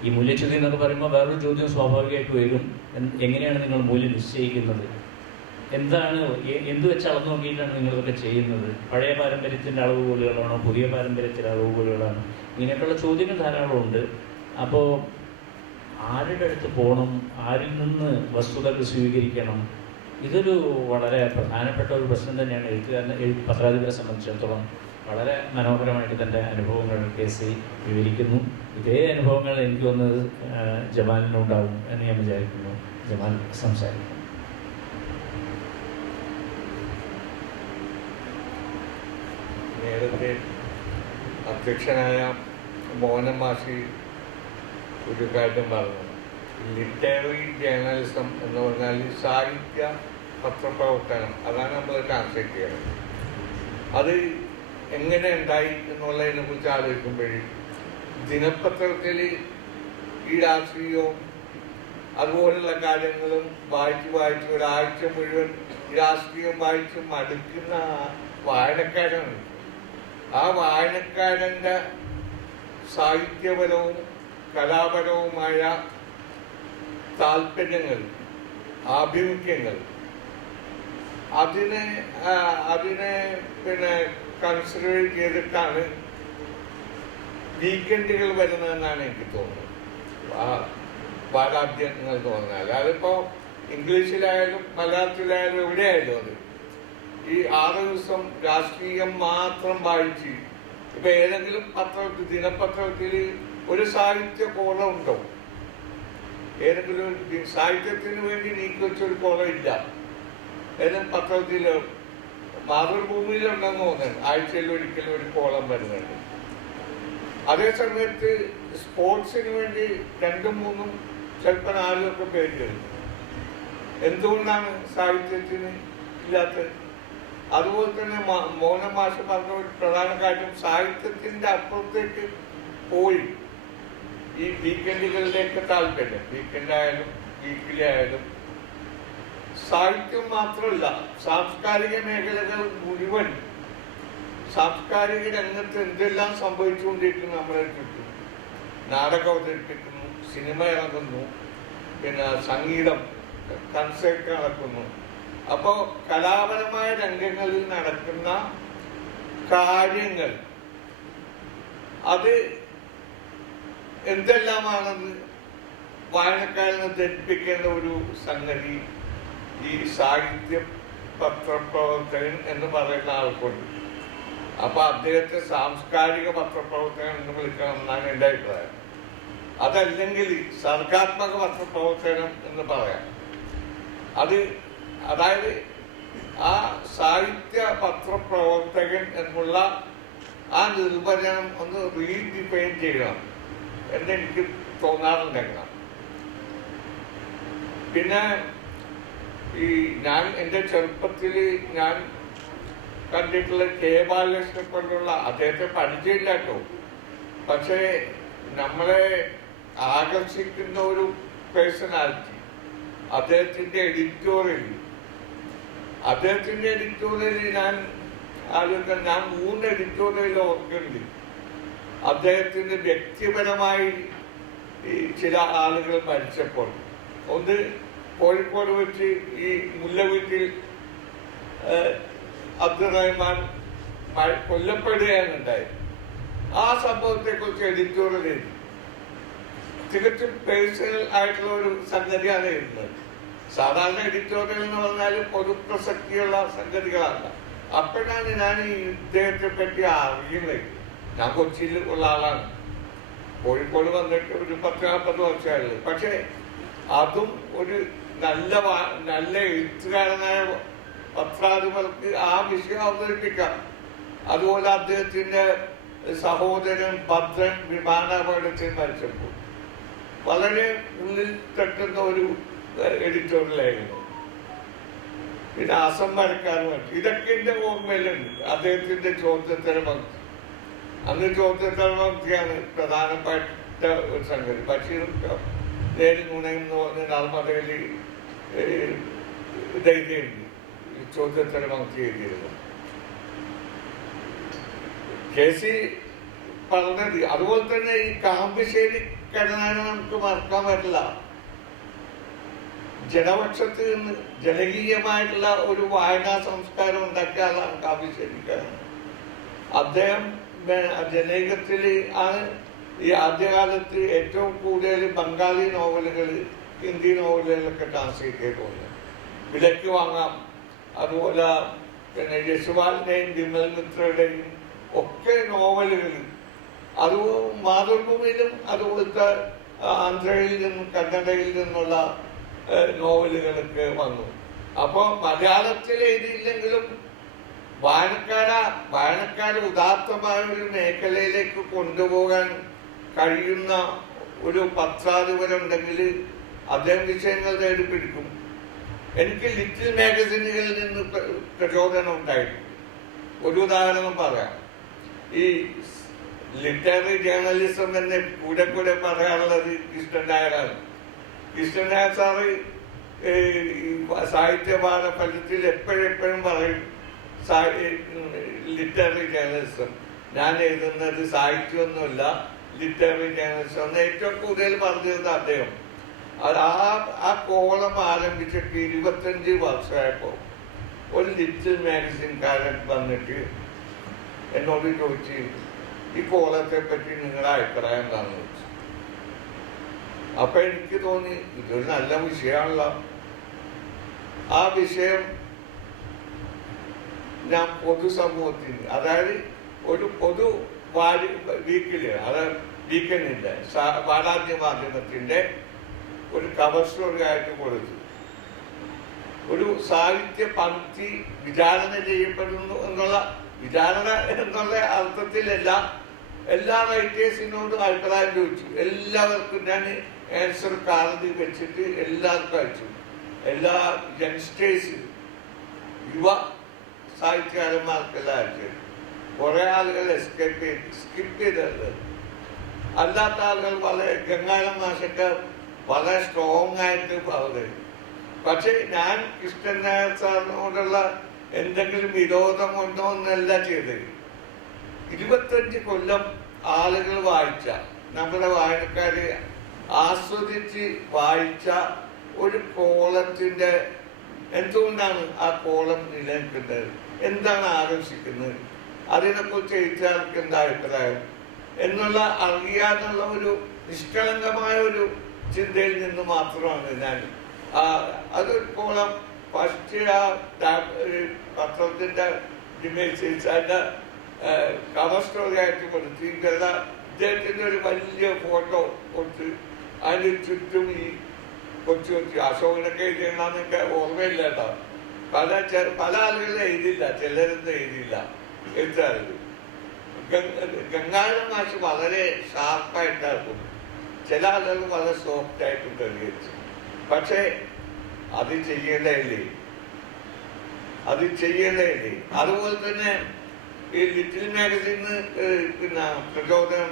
ഈ മൂല്യച്യുതി എന്നൊക്കെ പറയുമ്പോൾ വേറൊരു ചോദ്യം സ്വാഭാവികമായിട്ട് വരും. എങ്ങനെയാണ് നിങ്ങൾ മൂല്യം നിശ്ചയിക്കുന്നത്? എന്താണ്, എന്ത് വെച്ച് അളന്നു നോക്കിയിട്ടാണ് നിങ്ങളിതൊക്കെ ചെയ്യുന്നത്? പഴയ പാരമ്പര്യത്തിൻ്റെ അളവുകോലുകളാണോ, പുതിയ പാരമ്പര്യത്തിൻ്റെ അളവുകോലുകളാണോ? ഇങ്ങനെയൊക്കെയുള്ള ചോദ്യങ്ങൾ ധാരാളമുണ്ട്. അപ്പോൾ ആരുടെ അടുത്ത് പോകണം, ആരിൽ നിന്ന് വസ്തുതകൾ സ്വീകരിക്കണം, ഇതൊരു വളരെ പ്രധാനപ്പെട്ട ഒരു പ്രശ്നം തന്നെയാണ്. പത്രാധിപരെ സംബന്ധിച്ചിടത്തോളം വളരെ മനോഹരമായിട്ട് തൻ്റെ അനുഭവങ്ങൾ കേസ് വിവരിക്കുന്നു. ഇതേ അനുഭവങ്ങൾ എനിക്ക് തോന്നുന്നത് ജമാലിനുണ്ടാവും എന്ന് ഞാൻ വിചാരിക്കുന്നു. ജമാൽ സംസാരിക്കുന്നു. നേരത്തെ അധ്യക്ഷനായ മോഹനൻ മാഷി ഒരു കാര്യം പറഞ്ഞു, ലിറ്റററി ജേർണലിസം എന്ന് പറഞ്ഞാൽ സാഹിത്യ പത്രപ്രവർത്തനം, അതാണ് നമ്മൾ ട്രാൻസ്ലേറ്റ് ചെയ്യുന്നത്. അത് എങ്ങനെ ഉണ്ടായി എന്നുള്ളതിനെ കുറിച്ച് ആലോചിക്കുമ്പോഴേ ദിനപത്രത്തിൽ ഈ രാഷ്ട്രീയവും അതുപോലുള്ള കാര്യങ്ങളും വായിച്ച് ഒരാഴ്ച മുഴുവൻ രാഷ്ട്രീയം വായിച്ച് മടുക്കുന്ന വായനക്കാരാണ്. ആ വായനക്കാരൻ്റെ സാഹിത്യപരവും കലാപരവുമായ താല്പര്യങ്ങൾ, ആഭിമുഖ്യങ്ങൾ, അതിനെ കൺസിഡർ ചെയ്തിട്ടാണ് വീക്കെൻഡുകൾ വരുന്നതെന്നാണ് എനിക്ക് തോന്നുന്നത്. വാരാദ്യങ്ങൾ എന്ന് പറഞ്ഞാൽ അതിപ്പോൾ ഇംഗ്ലീഷിലായാലും മലയാളത്തിലായാലും എവിടെയായാലും അത് ഈ 6 ദിവസം രാഷ്ട്രീയം മാത്രം വായിച്ച്, ഇപ്പൊ ഏതെങ്കിലും ദിനപത്രത്തിൽ ഒരു സാഹിത്യ കോളം ഉണ്ടോ? ഏതെങ്കിലും സാഹിത്യത്തിന് വേണ്ടി നീക്കി വെച്ചൊരു കോളം ഇല്ല. ഏതെങ്കിലും പത്രത്തിൽ മാതൃഭൂമിയിലുണ്ടെന്ന് തോന്നുന്നു, ആഴ്ചയിൽ ഒരിക്കലും ഒരു കോളം വരുന്നുണ്ട്. അതേസമയത്ത് സ്പോർട്സിന് വേണ്ടി 2-3 ചിലപ്പോൾ 4 പേജ് എഴുതും. എന്തുകൊണ്ടാണ് സാഹിത്യത്തിന് ഇല്ലാത്തത്? അതുപോലെ തന്നെ മോഹനൻ മാഷ് പറഞ്ഞ ഒരു പ്രധാന കാര്യം, സാഹിത്യത്തിന്റെ അപ്പുറത്തേക്ക് പോയി ഈ വീക്കെൻഡുകളിലേക്ക് താല്പര്യം, വീക്കെൻഡായാലും വീക്കിലി ആയാലും. സാഹിത്യം മാത്രമല്ല, സാംസ്കാരിക മേഖലകൾ മുഴുവൻ, സാംസ്കാരിക രംഗത്ത് എന്തെല്ലാം സംഭവിച്ചുകൊണ്ടിരിക്കുന്നു നമ്മളെ ചുറ്റും. നാടകം അവതരിപ്പിക്കുന്നു, സിനിമ ഇറങ്ങുന്നു, പിന്നെ സംഗീതം കൺസേർട്ട് നടക്കുന്നു. അപ്പോൾ കലാപരമായ രംഗങ്ങളിൽ നടക്കുന്ന കാര്യങ്ങൾ അത് എന്തെല്ലാമാണെന്ന് വായനക്കാരനെ ധരിപ്പിക്കേണ്ട ഒരു സംഗതി ഈ സാഹിത്യ പത്രപ്രവർത്തകൻ എന്ന് പറയുന്ന ആൾക്കുണ്ട്. അപ്പൊ അദ്ദേഹത്തെ സാംസ്കാരിക പത്രപ്രവർത്തകൻ എന്ന് വിളിക്കണം എന്നാണ് എൻ്റെ അഭിപ്രായം. അതല്ലെങ്കിൽ സർഗാത്മക പത്രപ്രവർത്തനം എന്ന് പറയാം. അതായത് ആ സാഹിത്യ പത്രപ്രവർത്തകൻ എന്നുള്ള ആ നിർവചനം ഒന്ന് റീഡിഫൈൻ ചെയ്യണം എന്നെനിക്ക് തോന്നാറുണ്ടെങ്കിൽ. പിന്നെ ഞാൻ എൻ്റെ ചെറുപ്പത്തിൽ ഞാൻ കണ്ടിട്ടുള്ള കെ ബാലകൃഷ്ണനെ പോലുള്ള, അദ്ദേഹത്തെ പരിചയമില്ല കേട്ടോ, പക്ഷേ നമ്മളെ ആകർഷിക്കുന്ന ഒരു പേഴ്സണാലിറ്റി. അദ്ദേഹത്തിന്റെ എഡിറ്റോറിയൽ ഞാൻ 3 എഡിറ്റോറിയൽ ഓർക്കുന്നുണ്ട്. അദ്ദേഹത്തിന്റെ വ്യക്തിപരമായി ചില ആളുകൾ മരിച്ചപ്പോൾ, ഒന്ന് കോഴിക്കോട് വെച്ച് ഈ മുല്ലവീട്ടിൽ അബ്ദുറഹ്മാൻ കൊല്ലപ്പെടുകയാണ് ഉണ്ടായത്. ആ സംഭവത്തെ കുറിച്ച് എഡിറ്റോറിയൽ എഴുതി. തികച്ചും പേഴ്സണൽ ആയിട്ടുള്ള ഒരു സംഗതിയാണ് എഴുതുന്നത്. സാധാരണ എഡിറ്റോറിയൽ എന്ന് പറഞ്ഞാൽ പൊതുപ്രസക്തിയുള്ള സംഗതികളല്ല. അപ്പോഴാണ് ഞാൻ ഈ ഇദ്ദേഹത്തെ പറ്റി അറിയുന്നത്. ഞാൻ കൊച്ചിയിൽ ഉള്ള ആളാണ്, കോഴിക്കോട് വന്നിട്ട് ഒരു 10-40 വർഷമായുള്ളൂ. പക്ഷെ അതും ഒരു നല്ല എഴുത്തുകാരനായ പത്രാധിപർക്ക് ആ വിഷയം അവതരിപ്പിക്കാം. അതുപോലെ അദ്ദേഹത്തിന്റെ സഹോദരൻ ഭദ്രൻ വിമാനാപകടത്തിൽ മരിച്ചപ്പോൾ വളരെ ഉള്ളിൽ തട്ടുന്ന ഒരു എഡിറ്റോറിയലായിരുന്നു. പിന്നെ അസംബരക്കാരുമായിട്ട് ഇതൊക്കെ എന്റെ ഓർമ്മയിലുണ്ട്. അദ്ദേഹത്തിന്റെ ചോദ്യോത്തരപംക്തി, അന്ന് ചോദ്യോത്തരപംക്തിയാണ് പ്രധാനപ്പെട്ട ഒരു സംഗതി. ബഷീറും നുണയും എന്ന് പറഞ്ഞ നർമ്മദയിൽ ഇതെഴുതിയുണ്ട്, ചോദ്യോത്തരപംക്തി എഴുതിയിരുന്നു. KC പറഞ്ഞത്. അതുപോലെ തന്നെ ഈ കാമ്പശ്ശേരി കടനാനെ നമുക്ക് മറക്കാൻ പറ്റില്ല. ജനപക്ഷത്ത് നിന്ന് ജനകീയമായിട്ടുള്ള ഒരു വായനാ സംസ്കാരം ഉണ്ടാക്കിയ ആളാണ് കാമ്പശ്ശേരിക്കാരൻ. അദ്ദേഹം ജനകീയത്തിൽ ആണ് ഈ ആദ്യകാലത്ത് ഏറ്റവും കൂടുതൽ ബംഗാളി നോവലുകൾ ഹിന്ദി നോവലുകളൊക്കെ ട്രാൻസ്ലേറ്റ് ചെയ്തുകൊണ്ട് വിലയ്ക്ക് വാങ്ങാം. അതുപോലെ പിന്നെ യശുപാലിന്റെയും വിമൽ മിത്രയുടെയും ഒക്കെ നോവലുകൾ, അത് മാതൃഭൂമിയിലും അതുപോലത്തെ ആന്ധ്രയിൽ നിന്നും കന്നഡയിൽ നിന്നുള്ള നോവലുകളൊക്കെ വന്നു. അപ്പൊ മലയാളത്തിൽ എഴുതിയില്ലെങ്കിലും വായനക്കാരെ ഉദാത്തമായ ഒരു മേഖലയിലേക്ക് കൊണ്ടുപോകാൻ കഴിയുന്ന ഒരു പത്രാധിപരുണ്ടെങ്കിൽ അദ്ദേഹം വിഷയങ്ങൾ തേടിപ്പിടിക്കും. എനിക്ക് ലിറ്റിൽ മാഗസിനുകളിൽ നിന്ന് പ്രചോദനം ഉണ്ടായിട്ടുണ്ട്. ഒരു ഉദാഹരണം പറയാം. ഈ ലിറ്റററി ജേർണലിസം എന്ന് കൂടെ പറയാനുള്ളത് കൃഷ്ണൻ നായരാണ്. കൃഷ്ണൻ നായർ സാറ് സാഹിത്യപാഠ ഫലത്തിൽ എപ്പോഴെപ്പോഴും പറയും ലിറ്റററി ജേർണലിസം, ഞാൻ എഴുതുന്നത് സാഹിത്യമൊന്നുമില്ല, ലിറ്റററി ജേർണലിസം എന്ന് ഏറ്റവും കൂടുതൽ പറഞ്ഞിരുന്നത് അദ്ദേഹം. ആ കോളം ആരംഭിച്ചിട്ട് 25 വർഷമായപ്പോ ഒരു ലിറ്റിൽ മാഗസിൻകാരൻ വന്നിട്ട് എന്നോട് ചോദിച്ചു, ഈ കോളത്തെ പറ്റി നിങ്ങളുടെ അഭിപ്രായം എന്താണെന്ന് ചോദിച്ചു. അപ്പൊ എനിക്ക് തോന്നി ഇതൊരു നല്ല വിഷയമാണല്ലോ. ആ വിഷയം ഞാൻ പൊതുസമൂഹത്തിന്, അതായത് ഒരു പൊതു വീക്കില്, അതായത് വീക്കെൻഡിന്റെ വാരാന്ത്യ മാധ്യമത്തിന്റെ ഒരു കവർ സ്റ്റോറി ആയിട്ട് കൊടുത്തു. ഒരു സാഹിത്യ പംക്തി വിചാരണ ചെയ്യപ്പെടുന്നു വിചാരണ എന്നുള്ള അർത്ഥത്തിലല്ല, എല്ലാ റൈറ്റേഴ്സിനോടും അഭിപ്രായം ചോദിച്ചു. എല്ലാവർക്കും ഞാൻ ആൻസർ കാർഡ് വെച്ചിട്ട് എല്ലാവർക്കും അയച്ചു. എല്ലാ യങ്സ്റ്റേഴ്സ്, യുവ സാഹിത്യകാരന്മാർക്കെല്ലാം അയച്ചു. കുറെ ആളുകൾ സ്കിപ്പ് ചെയ്തത്, അല്ലാത്ത ആളുകൾ വളരെ ഗംഗാരം മാഷൊക്കെ വളരെ സ്ട്രോങ് ആയിട്ട് പറഞ്ഞു. പക്ഷെ ഞാൻ കൃഷ്ണൻ നായർ സാറിനോടുള്ള എന്തെങ്കിലും വിരോധം കൊണ്ടോ എന്നല്ല ചെയ്തത്. 25 കൊല്ലം ആളുകൾ വായിച്ച, നമ്മുടെ വായനക്കാര് ആസ്വദിച്ച് വായിച്ച ഒരു കോളത്തിന്റെ എന്തുകൊണ്ടാണ് ആ കോളം നിലനിൽക്കുന്നത്, എന്താണ് ആകർഷിക്കുന്നത്, അതിനെക്കുറിച്ച് എഴുത്തുകാർക്ക് എന്താ അഭിപ്രായം എന്നുള്ള അറിയാനുള്ള ഒരു നിഷ്കളങ്കമായ ഒരു ചിന്തയിൽ നിന്ന് മാത്രമാണ് ഞാൻ അതൊരു കോളം ഫസ്റ്റ് ആ പത്രത്തിന്റെ അതിന്റെ കവർ സ്റ്റോറി ആയിട്ട് കൊടുത്ത് ഇദ്ദേഹത്തിന്റെ ഒരു വലിയ ഫോട്ടോ കൊടുത്ത് അതിന് ചുറ്റും ഈ കൊച്ചു കൊച്ചു അശോകനൊക്കെ എഴുതിയെന്നാന്ന് എനിക്ക് ഓർമ്മയില്ല കേട്ടോ. പല ആളുകളും എഴുതിയില്ല, ചിലരൊന്നും എഴുതിയില്ല എഴുത്താറുണ്ട്. ഗംഗാധരൻ മാഷ് വളരെ ഷാർപ്പായിട്ടാക്കും, ചില ആളുകൾ വളരെ സോഫ്റ്റ് ആയിട്ടും പ്രതികരിച്ചു. പക്ഷേ അത് ചെയ്യേണ്ടതല്ലേ. അതുപോലെ തന്നെ ഈ ലിറ്റിൽ മാഗസിന് പിന്നെ പ്രചോദനം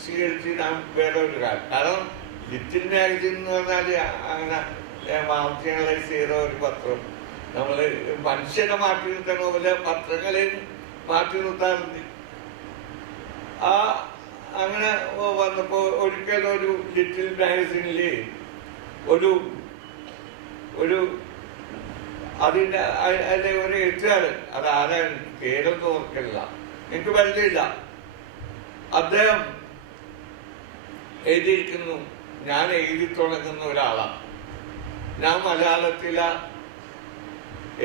സ്വീകരിച്ച് ഞാൻ വേറെ ഒരു കാര്യം. കാരണം ലിറ്റിൽ മാഗസിൻ എന്ന് പറഞ്ഞാൽ അങ്ങനെ മാർജിനലൈസ് ചെയ്ത ഒരു പത്രം, നമ്മള് മനുഷ്യരെ മാറ്റി നിർത്തണ പോലെ പത്രങ്ങളെയും മാറ്റി നിർത്താറുണ്ട്. അങ്ങനെ വന്നപ്പോ ഒരിക്കലും ലിറ്റിൽ മാഗസിനില് അതിന്റെ ഒരു എഴുത്തുകാരൻ, അത് ആരാണ് പേരൊന്നും ഓർക്കില്ല, എനിക്ക് പരിചയമില്ല, അദ്ദേഹം എഴുതിയിരിക്കുന്നു, ഞാൻ എഴുതി തുടങ്ങുന്ന ഒരാളാണ്, ഞാൻ മലയാളത്തിലെ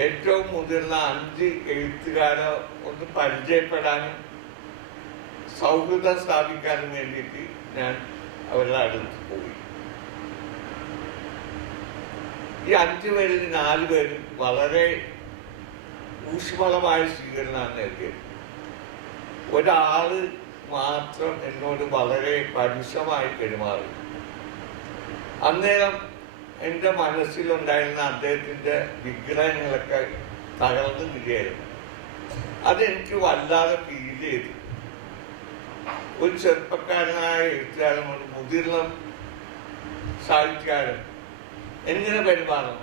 ഏറ്റവും മുതിർന്ന 5 എഴുത്തുകാരെ ഒന്ന് പരിചയപ്പെടാനും സൗഹൃദം സ്ഥാപിക്കാനും വേണ്ടിയിട്ട് ഞാൻ അവരുടെ അടുത്ത് പോയി. ഈ 5 പേരിൽ 4 പേരും വളരെ ഊഷ്മളമായ സ്വീകരണമാണ് നൽകിയത്. ഒരാള് മാത്രം എന്നോട് വളരെ പരുഷമായി പെരുമാറി. അന്നേരം എൻ്റെ മനസ്സിലുണ്ടായിരുന്ന അദ്ദേഹത്തിൻ്റെ വിഗ്രഹങ്ങളൊക്കെ തകർന്നു വീഴുകയായിരുന്നു. അതെനിക്ക് വല്ലാതെ ഫീൽ ചെയ്തു. ഒരു ചെറുപ്പക്കാരനായ എഴുത്തുകാരൻ, ഒരു മുതിർന്ന സാഹിത്യകാരൻ എങ്ങനെ പെരുമാറണം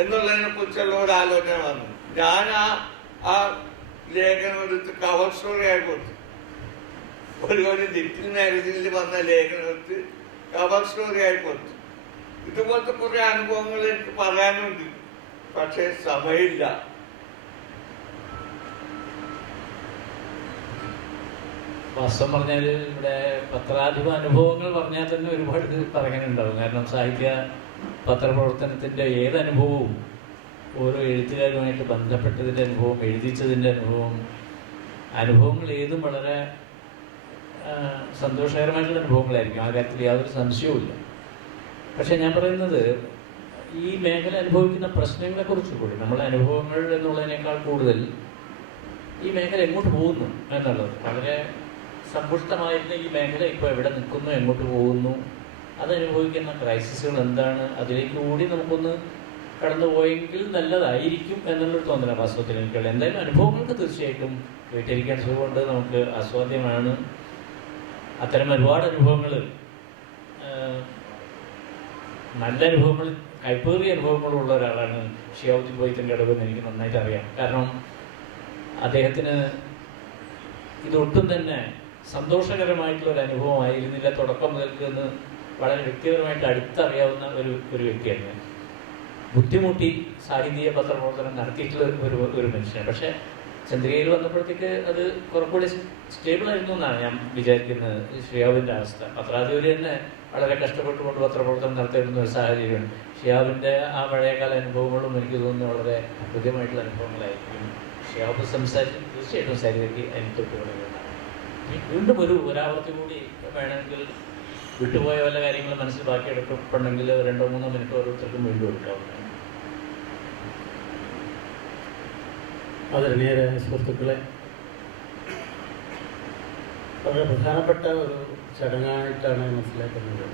എന്നുള്ളതിനെ കുറിച്ചുള്ള ഒരു ആലോചന വന്നു. ഞാൻ ആ ലേഖനം എടുത്ത് കവർ സ്റ്റോറിയായി കൊടുത്തു. ഒരു ലിറ്റിൽ മാഗസിനിൽ വന്ന ലേഖനം എടുത്ത് കവർ സ്റ്റോറിയായി കൊടുത്തു. ഇതുപോലത്തെ കുറെ അനുഭവങ്ങൾ എനിക്ക് പറയാനുണ്ട്, പക്ഷെ സമയമില്ല. വാസ്തവം പറഞ്ഞാൽ ഇവിടെ പത്രാധിപ അനുഭവങ്ങൾ പറഞ്ഞാൽ തന്നെ ഒരുപാട് പറയാനുണ്ടാവും. കാരണം സാഹിത്യ പത്രപ്രവർത്തനത്തിൻ്റെ ഏതനുഭവവും ഓരോ എഴുത്തുകാരുമായിട്ട് ബന്ധപ്പെട്ടതിൻ്റെ അനുഭവം, എഴുതിച്ചതിൻ്റെ അനുഭവങ്ങൾ ഏതും വളരെ സന്തോഷകരമായിട്ടുള്ള അനുഭവങ്ങളായിരിക്കും. ആ കാര്യത്തിൽ യാതൊരു സംശയവുമില്ല. പക്ഷെ ഞാൻ പറയുന്നത് ഈ മേഖല അനുഭവിക്കുന്ന പ്രശ്നങ്ങളെക്കുറിച്ച് കൂടി, നമ്മളെ അനുഭവങ്ങൾ എന്നുള്ളതിനേക്കാൾ കൂടുതൽ ഈ മേഖല എങ്ങോട്ട് പോകുന്നു എന്നുള്ളത്, വളരെ സമ്പുഷ്ടമായിരുന്ന ഈ മേഖല ഇപ്പോൾ എവിടെ നിൽക്കുന്നു, എങ്ങോട്ട് പോകുന്നു, അതനുഭവിക്കുന്ന ക്രൈസിസുകൾ എന്താണ്, അതിലേക്ക് കൂടി നമുക്കൊന്ന് കടന്നു പോയെങ്കിൽ നല്ലതായിരിക്കും എന്നുള്ളൊരു തോന്നലാണ് വാസ്തവത്തിൽ എനിക്കുള്ളത്. എന്തായാലും അനുഭവങ്ങൾക്ക് തീർച്ചയായിട്ടും കേട്ടിരിക്കാൻ സുഖമുണ്ട്, നമുക്ക് ആസ്വാദ്യമാണ്. അത്തരം ഒരുപാട് അനുഭവങ്ങൾ, നല്ല അനുഭവങ്ങൾ, കൈപ്പേറിയ അനുഭവങ്ങളുള്ള ഒരാളാണ് ഷിഹാബുദ്ദീൻ വൈദ്യൻ്റെ ഇടവെന്ന് എനിക്ക് നന്നായിട്ട് അറിയാം. കാരണം അദ്ദേഹത്തിന് ഇതൊട്ടും തന്നെ സന്തോഷകരമായിട്ടുള്ള ഒരു അനുഭവമായിരുന്നില്ല തുടക്കം മുതൽക്ക് എന്ന് വളരെ വ്യക്തിപരമായിട്ട് അടുത്തറിയാവുന്ന ഒരു വ്യക്തിയാണ്. ബുദ്ധിമുട്ടി സാഹിത്യ പത്രപ്രവർത്തനം നടത്തിയിട്ടുള്ള ഒരു മനുഷ്യനാണ്. പക്ഷെ ചന്ദ്രികയിൽ വന്നപ്പോഴത്തേക്ക് അത് കുറച്ചുകൂടി സ്റ്റേബിളായിരുന്നു എന്നാണ് ഞാൻ വിചാരിക്കുന്നത്. ഷിഹാബിൻ്റെ അവസ്ഥ, പത്രാധിപര് തന്നെ വളരെ കഷ്ടപ്പെട്ടുകൊണ്ട് പത്രപ്രവർത്തനം നടത്തിയിരുന്ന ഒരു സാഹചര്യമാണ്. ഷിഹാബിൻ്റെ ആ പഴയകാല അനുഭവങ്ങളും എനിക്ക് തോന്നുന്നു വളരെ ഹൃദ്യമായിട്ടുള്ള അനുഭവങ്ങളായിരിക്കും. ഷിഹാബ് തീർച്ചയായിട്ടും ശരീരയ്ക്ക് അനുഭവത്ത് പറയുന്നതാണ്. വീണ്ടും ഒരാവർത്തി കൂടി വേണമെങ്കിൽ വിട്ടുപോയ വല്ല കാര്യങ്ങളും മനസ്സിൽ ബാക്കിയെടുക്കണമെങ്കിൽ 2-3 മിനിറ്റ് ഓരോരുത്തർക്കും വീണ്ടും എടുക്കാവുന്നതാണ്. ആദരണീയരായ സുഹൃത്തുക്കളെ, വളരെ പ്രധാനപ്പെട്ട ഒരു ചടങ്ങായിട്ടാണ് മനസ്സിലാക്കുന്നത്.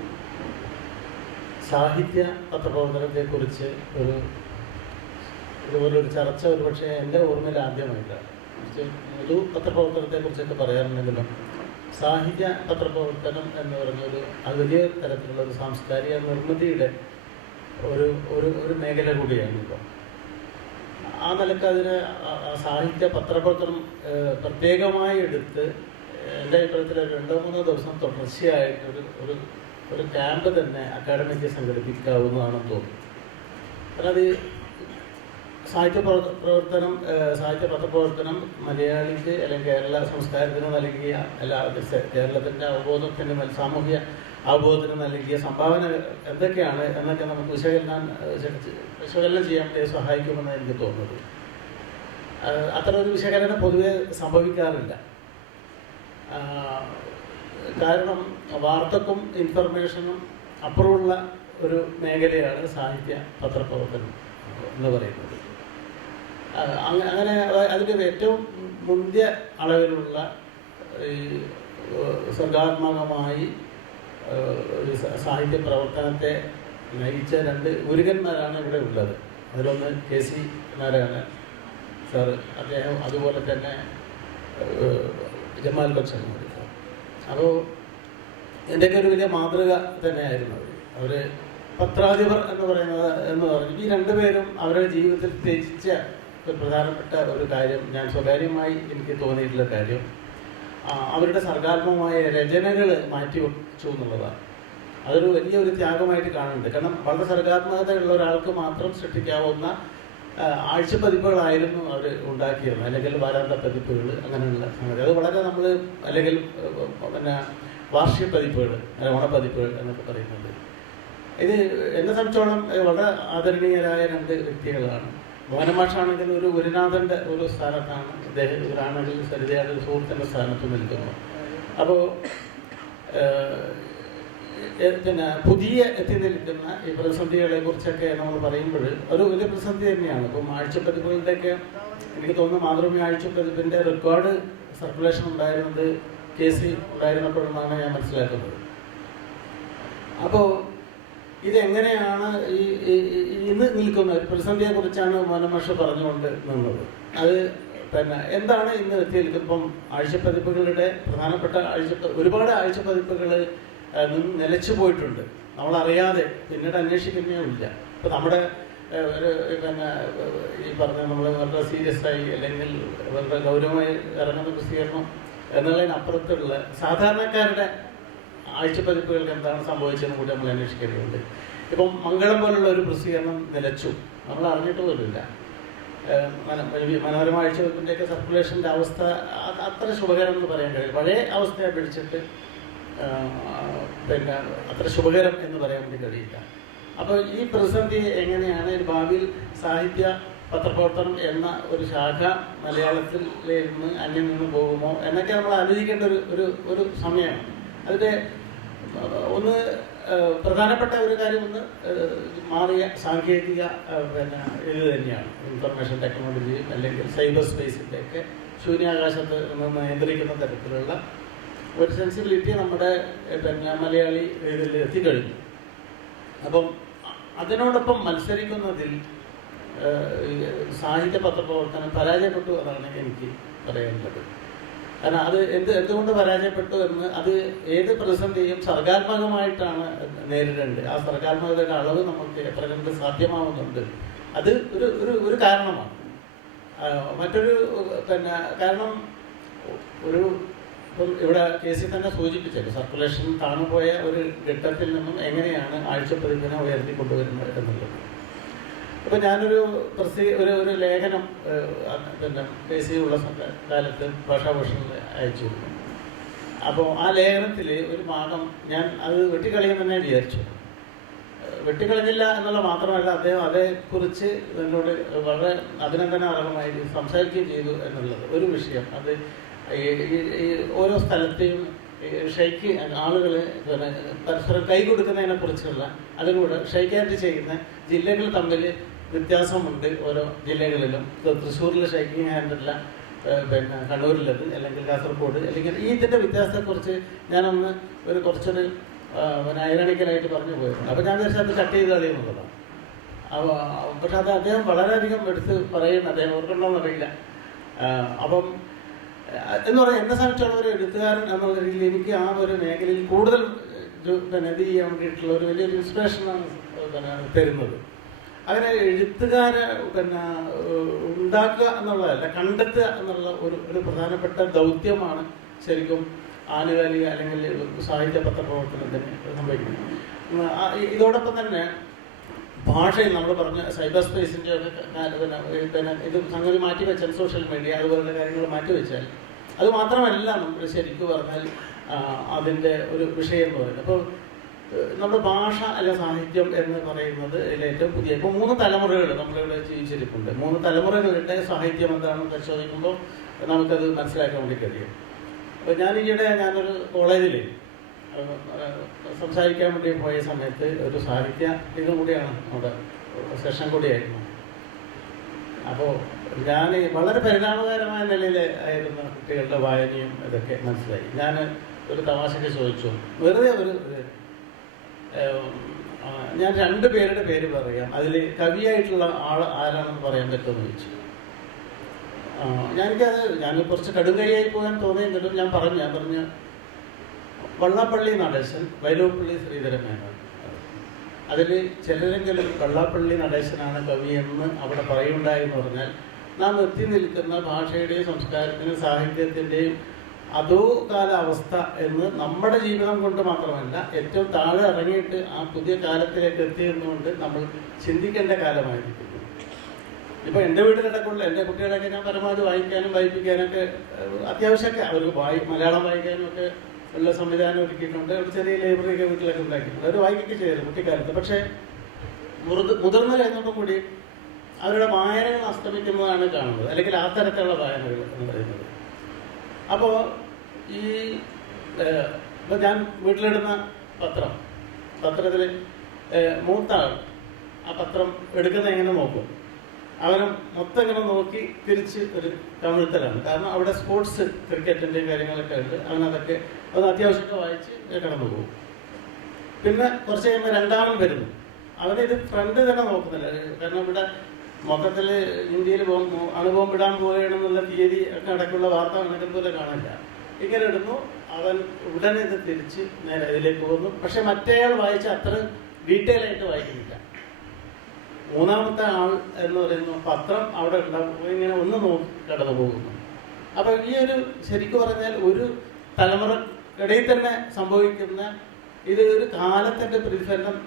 സാഹിത്യ പത്രപ്രവർത്തനത്തെക്കുറിച്ച് ഇതുപോലൊരു ചർച്ച ഒരുപക്ഷെ എൻ്റെ ഓർമ്മയിൽ ആദ്യമായിട്ടാണ്. ഒരു പത്രപ്രവർത്തനത്തെക്കുറിച്ചൊക്കെ പറയാറുണ്ടെങ്കിലും സാഹിത്യ പത്രപ്രവർത്തനം എന്ന് പറഞ്ഞൊരു വലിയ തരത്തിലുള്ള ഒരു സാംസ്കാരിക നിർമ്മിതിയുടെ ഒരു മേഖല കൂടിയാണ് ഇപ്പോൾ. ആ നിലക്ക് അതിന് സാഹിത്യ പത്രപ്രവർത്തനം പ്രത്യേകമായി എടുത്ത് എൻ്റെ അഭിപ്രായത്തിൽ 2-3 ദിവസം തുടർച്ചയായിട്ട് ഒരു ഒരു ക്യാമ്പ് തന്നെ അക്കാഡമിക്ക് സംഘടിപ്പിക്കാവുന്നതാണെന്ന് തോന്നുന്നു. കാരണം അത് സാഹിത്യ പത്രപ്രവർത്തനം മലയാളിക്ക് അല്ലെങ്കിൽ കേരള സംസ്കാരത്തിന് നൽകിയ കേരളത്തിൻ്റെ അവബോധത്തിന് സാമൂഹ്യ അവബോധത്തിന് നൽകിയ സംഭാവന എന്തൊക്കെയാണ് എന്നൊക്കെ നമുക്ക് വിശകലനം ചെയ്യാൻ വേണ്ടി സഹായിക്കുമെന്ന് എനിക്ക് തോന്നുന്നത്. അത്ര ഒരു വിശകലനം പൊതുവെ സംഭവിക്കാറില്ല. കാരണം വാർത്തക്കും ഇൻഫർമേഷനും അപ്പുറമുള്ള ഒരു മേഖലയാണ് സാഹിത്യ പത്രപ്രവർത്തനം എന്ന് പറയുന്നത്. അങ്ങനെ അതിൻ്റെ ഏറ്റവും മുന്തിയ അളവിലുള്ള ഈ സർഗാത്മകമായി സാഹിത്യ പ്രവർത്തനത്തെ നയിച്ച 2 ഗുരുക്കന്മാരാണ് ഇവിടെ ഉള്ളത്. അതിലൊന്ന് KC നാരായണൻ സാറ്, അദ്ദേഹം അതുപോലെ തന്നെ ജമാൽ കൊച്ചമ്മൂടി സാർ. അപ്പോൾ എൻ്റെയൊക്കെ ഒരു വലിയ മാതൃക തന്നെയായിരുന്നു അവർ. പത്രാധിപർ എന്ന് പറഞ്ഞു ഈ 2 പേരും അവരുടെ ജീവിതത്തിൽ ത്യജിച്ച ഒരു പ്രധാനപ്പെട്ട ഒരു കാര്യം, ഞാൻ സ്വകാര്യമായി എനിക്ക് തോന്നിയിട്ടുള്ള കാര്യം, അവരുടെ സർഗാത്മകമായ രചനകൾ മാറ്റി വെച്ചു എന്നുള്ളതാണ്. അതൊരു വലിയൊരു ത്യാഗമായിട്ട് കാണുന്നുണ്ട്. കാരണം വളരെ സർഗാത്മകതയുള്ള ഒരാൾക്ക് മാത്രം സൃഷ്ടിക്കാവുന്ന ആഴ്ചപ്പതിപ്പുകളായിരുന്നു അവർ ഉണ്ടാക്കിയിരുന്നത്, അല്ലെങ്കിൽ വാരാന്ത പതിപ്പുകൾ, അങ്ങനെയുള്ള സംഗതി. അത് വളരെ നമ്മൾ അല്ലെങ്കിൽ പിന്നെ വാർഷിക പതിപ്പുകൾ, ഓണപ്പതിപ്പുകൾ എന്നൊക്കെ പറയുന്നത്. ഇത് എന്നെ സംബന്ധിച്ചോളം വളരെ ആദരണീയരായ 2 വ്യക്തികളാണ്. മോഹനമാഷാണെങ്കിൽ ഒരു ഗുരുനാഥൻ്റെ ഒരു സ്ഥാനത്താണ്, അദ്ദേഹം ഇവരാണെങ്കിൽ സരിതയുടെ ഒരു സുഹൃത്തിൻ്റെ സ്ഥാനത്ത് നിൽക്കുന്നു. അപ്പോൾ പിന്നെ പുതിയ എത്തി നിൽക്കുന്ന ഈ പ്രതിസന്ധികളെ കുറിച്ചൊക്കെ നമ്മൾ പറയുമ്പോൾ ഒരു വലിയ പ്രതിസന്ധി തന്നെയാണ്. ഇപ്പം ആഴ്ചപ്പതിപ്പുകളുടെയൊക്കെ എനിക്ക് തോന്നുന്നു മാതൃഭൂമി ആഴ്ചപ്പതിപ്പിൻ്റെ റെക്കോർഡ് സർക്കുലേഷൻ ഉണ്ടായിരുന്നത് KC ഉണ്ടായിരുന്നപ്പോഴെന്നാണ് ഞാൻ മനസ്സിലാക്കുന്നത്. അപ്പോൾ ഇതെങ്ങനെയാണ് ഇന്ന് നിൽക്കുന്ന ഒരു പ്രതിസന്ധിയെക്കുറിച്ചാണ് മോഹനമാഷ് പറഞ്ഞുകൊണ്ട് നിന്നത്. അത് പിന്നെ എന്താണ് ഇന്ന് എത്തിയത്? ഇപ്പം ആഴ്ചപ്പതിപ്പുകളുടെ പ്രധാനപ്പെട്ട ഒരുപാട് ആഴ്ചപ്പതിപ്പുകൾ നിലച്ചു പോയിട്ടുണ്ട്, നമ്മളറിയാതെ, പിന്നീട് അന്വേഷിക്കുന്നേ ഇല്ല. ഇപ്പം നമ്മുടെ ഒരു പിന്നെ ഈ പറഞ്ഞ നമ്മൾ വളരെ സീരിയസ് ആയി അല്ലെങ്കിൽ വളരെ ഗൗരവമായി ഇറങ്ങുന്ന പ്രസിദ്ധീകരണം എന്നുള്ളതിനപ്പുറത്തുള്ള സാധാരണക്കാരുടെ ആഴ്ചപ്പതിപ്പുകൾക്ക് എന്താണ് സംഭവിച്ചതെന്ന് കൂടി നമ്മൾ അന്വേഷിക്കേണ്ടതുണ്ട്. ഇപ്പം മംഗളം പോലുള്ള ഒരു പ്രസിദ്ധീകരണം നിലച്ചു, നമ്മൾ അറിഞ്ഞിട്ട് പോലുമില്ല. മനോരമ ആഴ്ചപ്പതിപ്പിൻ്റെയൊക്കെ സർക്കുലേഷൻ്റെ അവസ്ഥ അത്ര ശുഭകരം എന്ന് പറയാൻ കഴിയും. പഴയ അവസ്ഥയെ പിടിച്ചിട്ട് പിന്നെ അത്ര ശുഭകരം എന്ന് പറയാൻ വേണ്ടി കഴിയില്ല. അപ്പോൾ ഈ പ്രതിസന്ധി എങ്ങനെയാണ് ഭാവിയിൽ സാഹിത്യ പത്രപ്രവർത്തനം എന്ന ഒരു ശാഖ മലയാളത്തിലിരുന്ന് അന്യം നിന്ന് പോകുമോ എന്നൊക്കെ നമ്മൾ ആലോചിക്കേണ്ട ഒരു സമയമാണ്. അതിൻ്റെ ഒന്ന് പ്രധാനപ്പെട്ട ഒരു കാര്യം മാറിയ സാങ്കേതിക പിന്നെ ഇത് തന്നെയാണ്. ഇൻഫർമേഷൻ ടെക്നോളജിയും അല്ലെങ്കിൽ സൈബർ സ്പേസിൻ്റെയൊക്കെ ശൂന്യാകാശത്ത് നിന്ന് നിയന്ത്രിക്കുന്ന തരത്തിലുള്ള ഒരു സെൻസിബിലിറ്റി നമ്മുടെ പിന്നെ മലയാളി ഇതിൽ എത്തിക്കഴിഞ്ഞു. അപ്പം അതിനോടൊപ്പം മത്സരിക്കുന്നതിൽ സാഹിത്യ പത്രപ്രവർത്തനം പരാജയപ്പെട്ടു എന്നാണ് എനിക്ക് പറയാനുള്ളത്. കാരണം അത് എന്തുകൊണ്ട് പരാജയപ്പെട്ടു എന്ന്, അത് ഏത് പ്രതിസന്ധിയും സർഗാത്മകമായിട്ടാണ് നേരിടേണ്ടത്. ആ സർഗാത്മകതയുടെ അളവ് നമുക്ക് എത്ര കണ്ട് സാധ്യമാവുന്നുണ്ട്, അത് ഒരു കാരണമാണ്. മറ്റൊരു പിന്നെ കാരണം ഇപ്പം ഇവിടെ കേസിൽ തന്നെ സൂചിപ്പിച്ചത് സർക്കുലേഷൻ താണുപോയ ഒരു ഘട്ടത്തിൽ നിന്നും എങ്ങനെയാണ് ആഴ്ചപ്പതിപ്പിനെ ഉയർത്തിക്കൊണ്ടുവരുന്നത് എന്നുള്ളത്. അപ്പോൾ ഞാനൊരു ഒരു ലേഖനം പിന്നെ കേസി ഉള്ള കാലത്ത് ഭാഷാഭൂഷണിൽ അയച്ചിരുന്നു. അപ്പോൾ ആ ലേഖനത്തിൽ ഒരു ഭാഗം ഞാൻ അത് വെട്ടിക്കളയുമെന്നെ വിചാരിച്ചു. വെട്ടിക്കളഞ്ഞില്ല എന്നുള്ള മാത്രമല്ല, അദ്ദേഹം അതേക്കുറിച്ച് എന്നോട് വളരെ അഭിനന്ദനാർഹമായി സംസാരിക്കുകയും ചെയ്തു എന്നുള്ളത് ഒരു വിഷയം. അത് ഈ ഓരോ സ്ഥലത്തെയും ഷെയ്ക്ക് ആളുകൾ പിന്നെ പരസ്പരം കൈ കൊടുക്കുന്നതിനെ കുറിച്ചുള്ള അതിലൂടെ ഷെയ്ക്കായിട്ട് ചെയ്യുന്ന ജില്ലകൾ തമ്മിൽ വ്യത്യാസമുണ്ട് ഓരോ ജില്ലകളിലും. തൃശ്ശൂരിൽ ഷെയ്ക്കിങ് ഹാൻഡല്ല, പിന്നെ കണ്ണൂരിലത്, അല്ലെങ്കിൽ കാസർഗോഡ്, അല്ലെങ്കിൽ ഇതിൻ്റെ വ്യത്യാസത്തെക്കുറിച്ച് ഞാനൊന്ന് കുറച്ചൊരു പിന്നെ ഐറണിക്കലായിട്ട് പറഞ്ഞു പോയിരുന്നു. അപ്പോൾ ഞാൻ വിചാരിച്ചാൽ അത് കട്ട് ചെയ്ത് കളയുന്നുള്ളതാണ്. പക്ഷെ അത് അദ്ദേഹം വളരെയധികം എടുത്ത് പറയുന്നു, അദ്ദേഹം ഓർക്കണമെന്നറിയില്ല. അപ്പം എന്ന് പറഞ്ഞാൽ എന്നെ സംബന്ധിച്ചുള്ള ഒരു എഴുത്തുകാരൻ എന്നുള്ള രീതിയിൽ എനിക്ക് ആ ഒരു മേഖലയിൽ കൂടുതൽ പിന്നെ ഇത് ചെയ്യാൻ വേണ്ടിയിട്ടുള്ള ഒരു വലിയൊരു ഇൻസ്പിറേഷനാണ് പിന്നെ തരുന്നത്. അങ്ങനെ എഴുത്തുകാരെ പിന്നെ ഉണ്ടാക്കുക എന്നുള്ളതല്ല, കണ്ടെത്തുക എന്നുള്ള ഒരു പ്രധാനപ്പെട്ട ദൗത്യമാണ് ശരിക്കും ആനുകാലിക അല്ലെങ്കിൽ സാഹിത്യ പത്രപ്രവർത്തനത്തിന് സംഭവിക്കുന്നത്. ഇതോടൊപ്പം തന്നെ ഭാഷയിൽ നമ്മൾ പറഞ്ഞ സൈബർ സ്പേസിൻ്റെ ഒക്കെ പിന്നെ ഇത് സംഗതി മാറ്റിവെച്ചാൽ, സോഷ്യൽ മീഡിയ അതുപോലുള്ള കാര്യങ്ങൾ മാറ്റിവെച്ചാൽ, അത് മാത്രമല്ല നമ്മൾ ശരിക്കും പറഞ്ഞാൽ അതിൻ്റെ ഒരു വിഷയം എന്ന് പറയുന്നത്. അപ്പോൾ നമ്മുടെ ഭാഷ അല്ല സാഹിത്യം എന്ന് പറയുന്നത് ഇതിലേറ്റവും പുതിയ ഇപ്പോൾ 3 തലമുറകൾ നമ്മളിവിടെ ജീവിച്ചിരിപ്പുണ്ട്. 3 തലമുറകളുടെ സാഹിത്യം എന്താണെന്ന് പരിശോധിക്കുമ്പോൾ നമുക്കത് മനസ്സിലാക്കാൻ വേണ്ടി കഴിയും. അപ്പോൾ ഞാനൊരു കോളേജിൽ സംസാരിക്കാൻ വേണ്ടി പോയ സമയത്ത് ഒരു സാഹിത്യ ഇതും കൂടിയാണ് നമ്മുടെ സെഷൻ കൂടിയായിരുന്നു. അപ്പോൾ ഞാൻ വളരെ പരിണാമകരമായ നിലയിൽ ആയിരുന്ന കുട്ടികളുടെ വായനയും ഇതൊക്കെ മനസ്സിലായി. ഞാൻ ഒരു തമാശയ്ക്ക് ചോദിച്ചു, വെറുതെ ഞാൻ 2 പേരുടെ പേര് പറയാം, അതിൽ കവിയായിട്ടുള്ള ആൾ ആരാണെന്ന് പറയാൻ പറ്റുമെന്ന് ചോദിച്ചു. ഞാൻ കുറച്ച് കടുങ്കൈയായി പോകാൻ തോന്നിയെങ്കിലും ഞാൻ പറഞ്ഞ വള്ളപ്പള്ളി നടേശൻ, വൈലോപ്പള്ളി ശ്രീധരൻ മേനോൻ. അതിൽ ചിലരെങ്കിലും വള്ളപ്പള്ളി നടേശനാണ് കവിയെന്ന് അവിടെ പറയുണ്ടായെന്ന് പറഞ്ഞാൽ നാം എത്തി നിൽക്കുന്ന ഭാഷയുടെയും സംസ്കാരത്തിൻ്റെയും സാഹിത്യത്തിൻ്റെയും അതോ കാലാവസ്ഥ എന്ന് നമ്മുടെ ജീവിതം കൊണ്ട് മാത്രമല്ല, ഏറ്റവും താഴെ ഇറങ്ങിയിട്ട് ആ പുതിയ കാലത്തിലേക്ക് എത്തിയെന്നുകൊണ്ട് നമ്മൾ ചിന്തിക്കേണ്ട കാലമായിരിക്കുന്നു. ഇപ്പോൾ എൻ്റെ വീട്ടിലടക്കമുള്ള എൻ്റെ കുട്ടികളൊക്കെ ഞാൻ പരമാവധി വായിക്കാനും വായിപ്പിക്കാനൊക്കെ അത്യാവശ്യമൊക്കെ അവർക്ക് മലയാളം വായിക്കാനും ഒക്കെ ഉള്ള സംവിധാനം ഒരുക്കിയിട്ടുണ്ട്. ഒരു ചെറിയ ലൈബ്രറിയൊക്കെ വീട്ടിലൊക്കെ ഉണ്ടാക്കിയിട്ടുണ്ട്. അവർ വായിക്കൊക്കെ ചെയ്തു കുട്ടിക്കാലത്ത്. പക്ഷേ മുതിർന്നു കഴിഞ്ഞപ്പോൾ കൂടി അവരുടെ വായനകൾ അസ്തമിക്കുന്നതാണ് കാണുന്നത്, അല്ലെങ്കിൽ ആ തരത്തിലുള്ള വായനകൾ എന്ന് പറയുന്നത്. അപ്പോൾ ഇപ്പം ഞാൻ വീട്ടിലിടുന്ന പത്രത്തിൽ മൂത്ത ആൾ ആ പത്രം എടുക്കുന്ന എങ്ങനെ നോക്കും, അവനും മൊത്തം ഇങ്ങനെ നോക്കി തിരിച്ച് ഒരു കമിഴ്ത്തലാണ്. കാരണം അവിടെ സ്പോർട്സ് ക്രിക്കറ്റിൻ്റെയും കാര്യങ്ങളൊക്കെ ഉണ്ട്. അവനതൊക്കെ അത് അത്യാവശ്യമൊക്കെ വായിച്ച് കടന്നു പോകും. പിന്നെ കുറച്ച് കഴിയുമ്പോൾ രണ്ടാമൻ വരുന്നു, അവനിത് ഫ്രണ്ട് തന്നെ നോക്കുന്നില്ല. കാരണം ഇവിടെ മൊത്തത്തിൽ ഇന്ത്യയിൽ അണുബോംബ് ഇടാൻ പോവുകയാണെന്നുള്ള തീയതി ഒക്കെ അടക്കമുള്ള വാർത്ത അങ്ങനെ പോലെ കാണില്ല. ഇങ്ങനെ ഇടുന്നു, അവൻ ഉടനെ ഇത് തിരിച്ച് നേരെ ഇതിലേക്ക് പോകുന്നു. പക്ഷെ മറ്റേയാൾ വായിച്ച അത്ര ഡീറ്റെയിൽ ആയിട്ട് വായിക്കുന്നില്ല. മൂന്നാമത്തെ ആൾ എന്ന് പറയുന്ന പത്രം അവിടെ ഉണ്ടാകും, ഇങ്ങനെ ഒന്ന് നോക്കി കടന്നു പോകുന്നു. അപ്പം ഈ ഒരു ശരിക്കും പറഞ്ഞാൽ ഒരു തലമുറക്കിടയിൽ തന്നെ സംഭവിക്കുന്ന ഇത് ഒരു കാലത്തിൻ്റെ പ്രതിഫലനം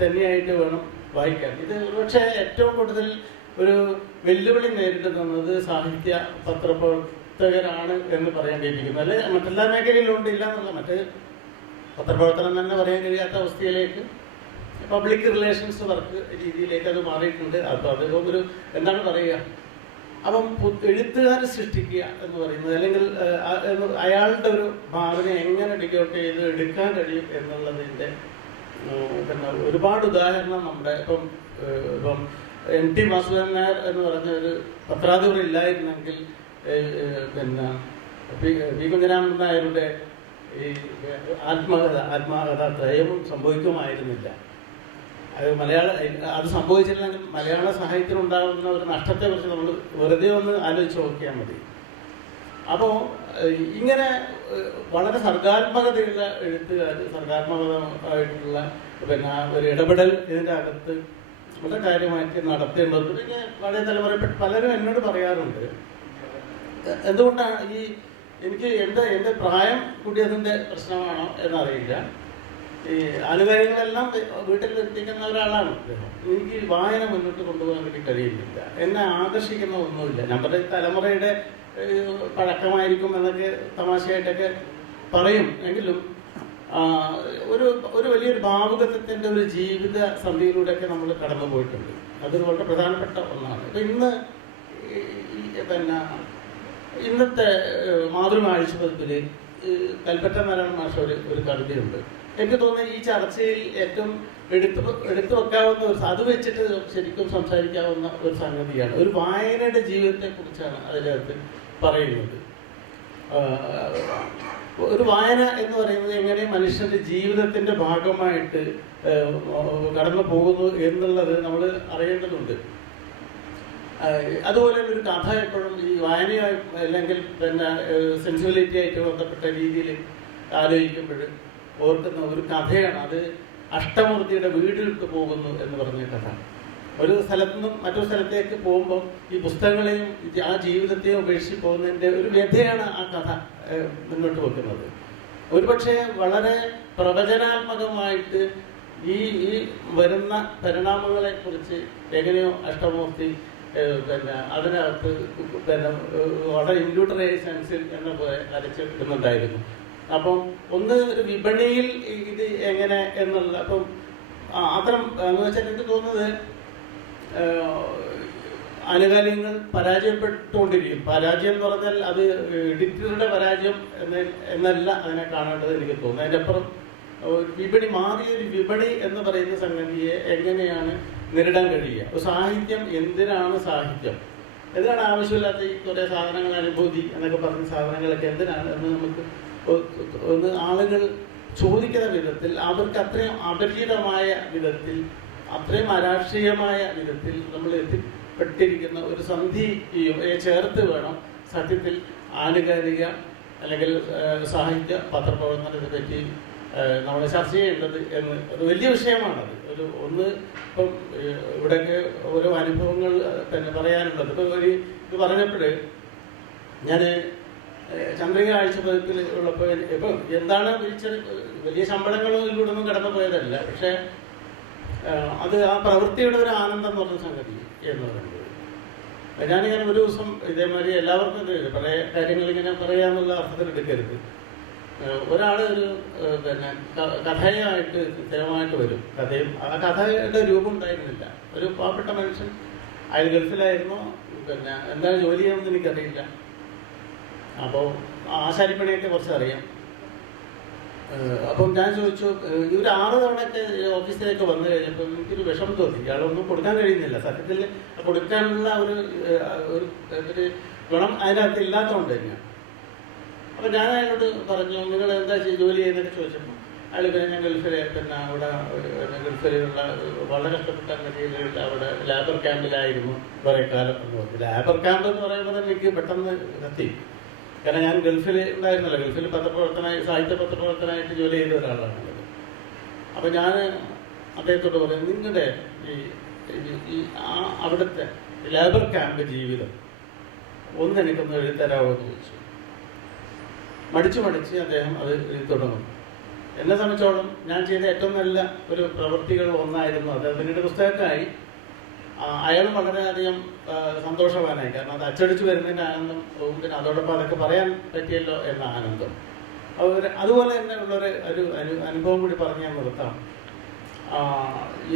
തന്നെയായിട്ട് വേണം വായിക്കാൻ. ഇത് പക്ഷേ ഏറ്റവും കൂടുതൽ ഒരു വെല്ലുവിളി നേരിടുന്നത് സാഹിത്യ പത്രപ്രവർത്തകരാണ് എന്ന് പറയേണ്ടിയിരിക്കുന്നു. അല്ലെ മറ്റെല്ലാ മേഖലയിലും ഉണ്ട്, ഇല്ല എന്നുള്ള മറ്റ് പത്രപ്രവർത്തനം തന്നെ പറയാൻ കഴിയാത്ത അവസ്ഥയിലേക്ക് പബ്ലിക് റിലേഷൻസ് വർക്ക് രീതിയിലേക്ക് അത് മാറിയിട്ടുണ്ട്. അപ്പോൾ അത് ഒരു എന്താണ് പറയുക, അപ്പം എഴുത്തുകാർ സൃഷ്ടിക്കുക എന്ന് പറയുന്നത്, അല്ലെങ്കിൽ അയാളുടെ ഒരു ഭാവന എങ്ങനെ ഡിക്കോട്ട് ചെയ്ത് എടുക്കാൻ കഴിയും എന്നുള്ളതിൻ്റെ പിന്നെ ഒരുപാട് ഉദാഹരണം നമ്മുടെ ഇപ്പം NT വാസുദേവൻ നായർ എന്ന് പറഞ്ഞ ഒരു പത്രാധിപർ ഇല്ലായിരുന്നെങ്കിൽ പിന്നെ വി കുഞ്ഞിരാമൻ നായരുടെ ഈ ആത്മകഥ ത്രയവും സംഭവിക്കുമായിരുന്നില്ല. അത് സംഭവിച്ചില്ലെങ്കിൽ മലയാള സാഹിത്യത്തിലുണ്ടാകുന്ന ഒരു നഷ്ടത്തെക്കുറിച്ച് നമ്മൾ വെറുതെ ഒന്ന് ആലോചിച്ച് നോക്കിയാൽ മതി. അപ്പോൾ ഇങ്ങനെ വളരെ സർഗാത്മകതയുള്ള എഴുത്തുകാർ, സർഗാത്മകമായിട്ടുള്ള പിന്നെ ഒരു ഇടപെടൽ ഇതിൻ്റെ അകത്ത് വളരെ കാര്യമായിട്ട് നടത്തേണ്ടത്. പിന്നെ പഴയ തലമുറ പലരും എന്നോട് പറയാറുണ്ട്, എന്തുകൊണ്ടാണ് എനിക്ക് എൻ്റെ പ്രായം കൂടിയതിൻ്റെ പ്രശ്നമാണോ എന്നറിയില്ല, ഈ ആനുകാലികളെല്ലാം വീട്ടിൽ എത്തിക്കുന്ന ഒരാളാണ് എനിക്ക് വായന മുന്നോട്ട് കൊണ്ടുപോകാൻ വേണ്ടി കഴിയുന്നില്ല. എന്നെ ആകർഷിക്കുന്ന ഒന്നുമില്ല. നമ്മുടെ തലമുറയുടെ പഴക്കമായിരിക്കും എന്നൊക്കെ തമാശയായിട്ടൊക്കെ പറയും. എങ്കിലും ഒരു വലിയൊരു ഭാവുകത്വത്തിൻ്റെ ഒരു ജീവിത സന്ധിയിലൂടെയൊക്കെ നമ്മൾ കടന്നു പോയിട്ടുണ്ട്. അതൊരു വളരെ പ്രധാനപ്പെട്ട ഒന്നാണ്. അപ്പം പിന്നെ ഇന്നത്തെ മാതൃകാഴ്ച പതിപ്പിൽ കൽപ്പറ്റ നാരായണ മാഷ ഒരു കവിതയുണ്ട്. എനിക്ക് തോന്നുന്നത് ഈ ചർച്ചയിൽ ഏറ്റവും എടുത്തു വെക്കാവുന്ന അത് വെച്ചിട്ട് ശരിക്കും സംസാരിക്കാവുന്ന ഒരു സംഗതിയാണ്. ഒരു വായനയുടെ ജീവിതത്തെക്കുറിച്ചാണ് അതിനകത്ത് പറയുന്നത്. ഒരു വായന എന്ന് പറയുന്നത് എങ്ങനെ മനുഷ്യന്റെ ജീവിതത്തിന്റെ ഭാഗമായിട്ട് കടന്നു പോകുന്നു എന്നുള്ളത് നമ്മൾ അറിയേണ്ടതുണ്ട്. അതുപോലെ ഒരു കഥ എപ്പോഴും ഈ വായനയായി അല്ലെങ്കിൽ പിന്നെ സെൻസിബിലിറ്റി ആയിട്ട് ബന്ധപ്പെട്ട രീതിയിൽ ആലോചിക്കുമ്പോൾ ഓർക്കുന്ന ഒരു കഥയാണ്. അത് അഷ്ടമൂർത്തിയുടെ വീട്ടിലിട്ട് പോകുന്നു എന്ന് പറഞ്ഞ കഥ. ഒരു സ്ഥലത്തു നിന്നും മറ്റൊരു സ്ഥലത്തേക്ക് പോകുമ്പോൾ ഈ പുസ്തകങ്ങളെയും ആ ജീവിതത്തെയും ഉപേക്ഷിച്ച് പോകുന്നതിൻ്റെ ഒരു വ്യഥയാണ് ആ കഥ മുന്നോട്ട് വെക്കുന്നത്. ഒരുപക്ഷെ വളരെ പ്രവചനാത്മകമായിട്ട് ഈ വരുന്ന പരിണാമങ്ങളെ കുറിച്ച് എങ്ങനെയോ അഷ്ടമൂർത്തി പിന്നെ അതിനകത്ത് പിന്നെ വളരെ ഇൻഡ്യൂട്ടറൈസ് സെൻസിൽ എന്ന പോലെ വരച്ചിടുന്നുണ്ടായിരുന്നു. അപ്പം ഒന്ന് ഒരു വിപണിയിൽ ഇത് എങ്ങനെ എന്നുള്ള അപ്പം അത്തരം എന്ന് വെച്ചാൽ എനിക്ക് തോന്നുന്നത് ആനുകാലികങ്ങൾ പരാജയപ്പെട്ടുകൊണ്ടിരിക്കും. പരാജയം എന്ന് പറഞ്ഞാൽ അത് എഡിറ്ററുടെ പരാജയം എന്നല്ല അതിനെ കാണേണ്ടത് എനിക്ക് തോന്നുന്നു. അതിൻ്റെ അപ്പുറം വിപണി മാറിയൊരു വിപണി എന്ന് പറയുന്ന സംഗതിയെ എങ്ങനെയാണ് നേരിടാൻ കഴിയുക. ഒരു സാഹിത്യം എന്തിനാണ് സാഹിത്യം, എന്തിനാണ് ആവശ്യമില്ലാത്ത ഈ കുറേ സാധനങ്ങൾ അനുഭൂതി എന്നൊക്കെ പറഞ്ഞ സാധനങ്ങളൊക്കെ എന്തിനാണ് എന്ന് നമുക്ക് ഒന്ന് ആളുകൾ ചോദിക്കുന്ന വിധത്തിൽ, അവർക്ക് അത്രയും അപരിചിതമായ വിധത്തിൽ, അത്രയും അരാഷ്ട്രീയമായ വിധത്തിൽ നമ്മൾ എത്തിപ്പെട്ടിരിക്കുന്ന ഒരു സന്ധി ചേർത്ത് വേണം സത്യത്തിൽ ആനുകാലിക അല്ലെങ്കിൽ സാഹിത്യ പത്രപ്രവർത്തനത്തെ പറ്റി നമ്മൾ ചർച്ച ചെയ്യേണ്ടത് എന്ന് ഒരു വലിയ വിഷയമാണത്. ഒന്ന് ഇപ്പം ഇവിടെയൊക്കെ ഓരോ അനുഭവങ്ങൾ പിന്നെ പറയാനുള്ളത്. ഇപ്പം ഇത് പറഞ്ഞപ്പോൾ ഞാൻ ചന്ദ്രിക ആഴ്ചപ്പതിപ്പിൽ ഉള്ളപ്പോൾ ഇപ്പം എന്താണ് വലിയ ശമ്പളങ്ങളും ഇതിലൂടെ ഒന്നും കടന്നു പോയതല്ല, പക്ഷെ അത് ആ പ്രവൃത്തിയുടെ ഒരു ആനന്ദം എന്ന് പറഞ്ഞ സംഗതി എന്ന് പറയുന്നത്. ഞാനിങ്ങനെ ഒരു ദിവസം ഇതേമാതിരി എല്ലാവർക്കും പല കാര്യങ്ങൾ ഇങ്ങനെ പറയാന്നുള്ള അർത്ഥത്തിൽ എടുക്കരുത്. ഒരാൾ ഒരു പിന്നെ കഥയായിട്ട് സ്ഥിരമായിട്ട് വരും. കഥയും ആ കഥയുടെ രൂപം ഉണ്ടായിരുന്നില്ല. ഒരു പാവപ്പെട്ട മനുഷ്യൻ, അയാൾ ഗൾഫിലായിരുന്നു, പിന്നെ എന്താണ് ജോലി ചെയ്യുന്നതെന്ന് എനിക്കറിയില്ല. അപ്പോൾ ആശാരിപ്പണിയൊക്കെ കുറച്ച് അറിയാം. അപ്പം ഞാൻ ചോദിച്ചു, ഇവർ 6 തവണയൊക്കെ ഓഫീസിലേക്ക് വന്നു കഴിഞ്ഞപ്പോൾ എനിക്കൊരു വിഷമം തോന്നി. ഇയാളൊന്നും കൊടുക്കാൻ കഴിയുന്നില്ല. സത്യത്തിൽ കൊടുക്കാനുള്ള ഒരു ഗുണം അതിനകത്ത് ഇല്ലാത്തതുകൊണ്ട് തന്നെയാണ്. അപ്പം ഞാൻ അയാളോട് പറഞ്ഞു, നിങ്ങൾ എന്താ ജോലി ചെയ്യുന്നതൊക്കെ ചോദിച്ചപ്പോൾ അയാൾ പിന്നെ ഞാൻ ഗൾഫിലെ പിന്നെ അവിടെ ഗൾഫിലുള്ള വളരെ കഷ്ടപ്പെട്ട രീതിയിലുള്ള അവിടെ ലേബർ ക്യാമ്പിലായിരുന്നു കുറേ കാലം എന്ന് പറഞ്ഞു. ലേബർ ക്യാമ്പ് എന്ന് പറയുമ്പോൾ തന്നെ എനിക്ക് പെട്ടെന്ന് എത്തി. കാരണം ഞാൻ ഗൾഫിൽ ഉണ്ടായിരുന്നല്ലോ. ഗൾഫിൽ സാഹിത്യ പത്രപ്രവർത്തനമായിട്ട് ജോലി ചെയ്ത ഒരാളാണ്. അപ്പം ഞാൻ അദ്ദേഹത്തോട് പറയും, നിങ്ങളുടെ ഈ അവിടുത്തെ ലേബർ ക്യാമ്പ് ജീവിതം എനിക്കൊന്ന് എഴുതരാമോ എന്ന് ചോദിച്ചു. മടിച്ച് അദ്ദേഹം അത് തുടങ്ങും. എന്നെ സംബന്ധിച്ചോളം ഞാൻ ചെയ്ത ഏറ്റവും നല്ല ഒരു പ്രവൃത്തികൾ ഒന്നായിരുന്നു അത്. പിന്നീട് പുസ്തകത്തിനായി അയാളും വളരെയധികം സന്തോഷവാനായി. കാരണം അത് അച്ചടിച്ച് വരുന്നതിൻ്റെ ആനന്ദം, പിന്നെ അതോടൊപ്പം അതൊക്കെ പറയാൻ പറ്റിയല്ലോ എന്ന ആനന്ദം. അതുപോലെ തന്നെ ഉള്ളൊരു അനുഭവം കൂടി പറഞ്ഞ് ഞാൻ നിർത്താം.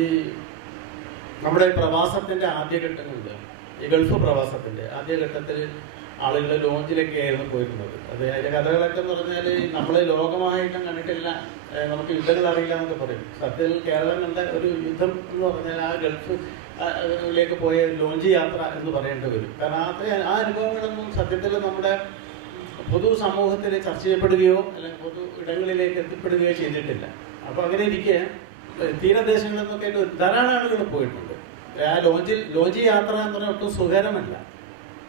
ഈ നമ്മുടെ പ്രവാസത്തിൻ്റെ ആദ്യഘട്ടങ്ങളുണ്ട്. ഈ ഗൾഫ് പ്രവാസത്തിൻ്റെ ആദ്യഘട്ടത്തിൽ ആളുകൾ ലോഞ്ചിലൊക്കെ ആയിരുന്നു പോയിരുന്നത്. അതിൻ്റെ കഥകളൊക്കെ എന്ന് പറഞ്ഞാൽ നമ്മൾ ലോകമായിട്ടും കണ്ടിട്ടില്ല, നമുക്ക് യുദ്ധങ്ങൾ അറിയില്ല എന്നൊക്കെ പറയും. സത്യത്തിൽ കേരളം കണ്ട ഒരു യുദ്ധം എന്ന് പറഞ്ഞാൽ ആ ഗൾഫിലേക്ക് പോയ ലോഞ്ച് യാത്ര എന്ന് പറയേണ്ടി വരും. കാരണം ആ അനുഭവങ്ങളൊന്നും സത്യത്തിൽ നമ്മുടെ പൊതു സമൂഹത്തിൽ ചർച്ച ചെയ്യപ്പെടുകയോ അല്ലെങ്കിൽ പൊതു ഇടങ്ങളിലേക്ക് എത്തിപ്പെടുകയോ ചെയ്തിട്ടില്ല. അപ്പോൾ അങ്ങനെ ഇരിക്കെ തീരദേശങ്ങളിൽ നിന്നൊക്കെ ആയിട്ട് ധാരാളം ആളുകൾ പോയിട്ടുണ്ട്. ആ ലോഞ്ച് യാത്ര എന്ന് പറഞ്ഞാൽ ഒട്ടും സുഖകരമല്ല.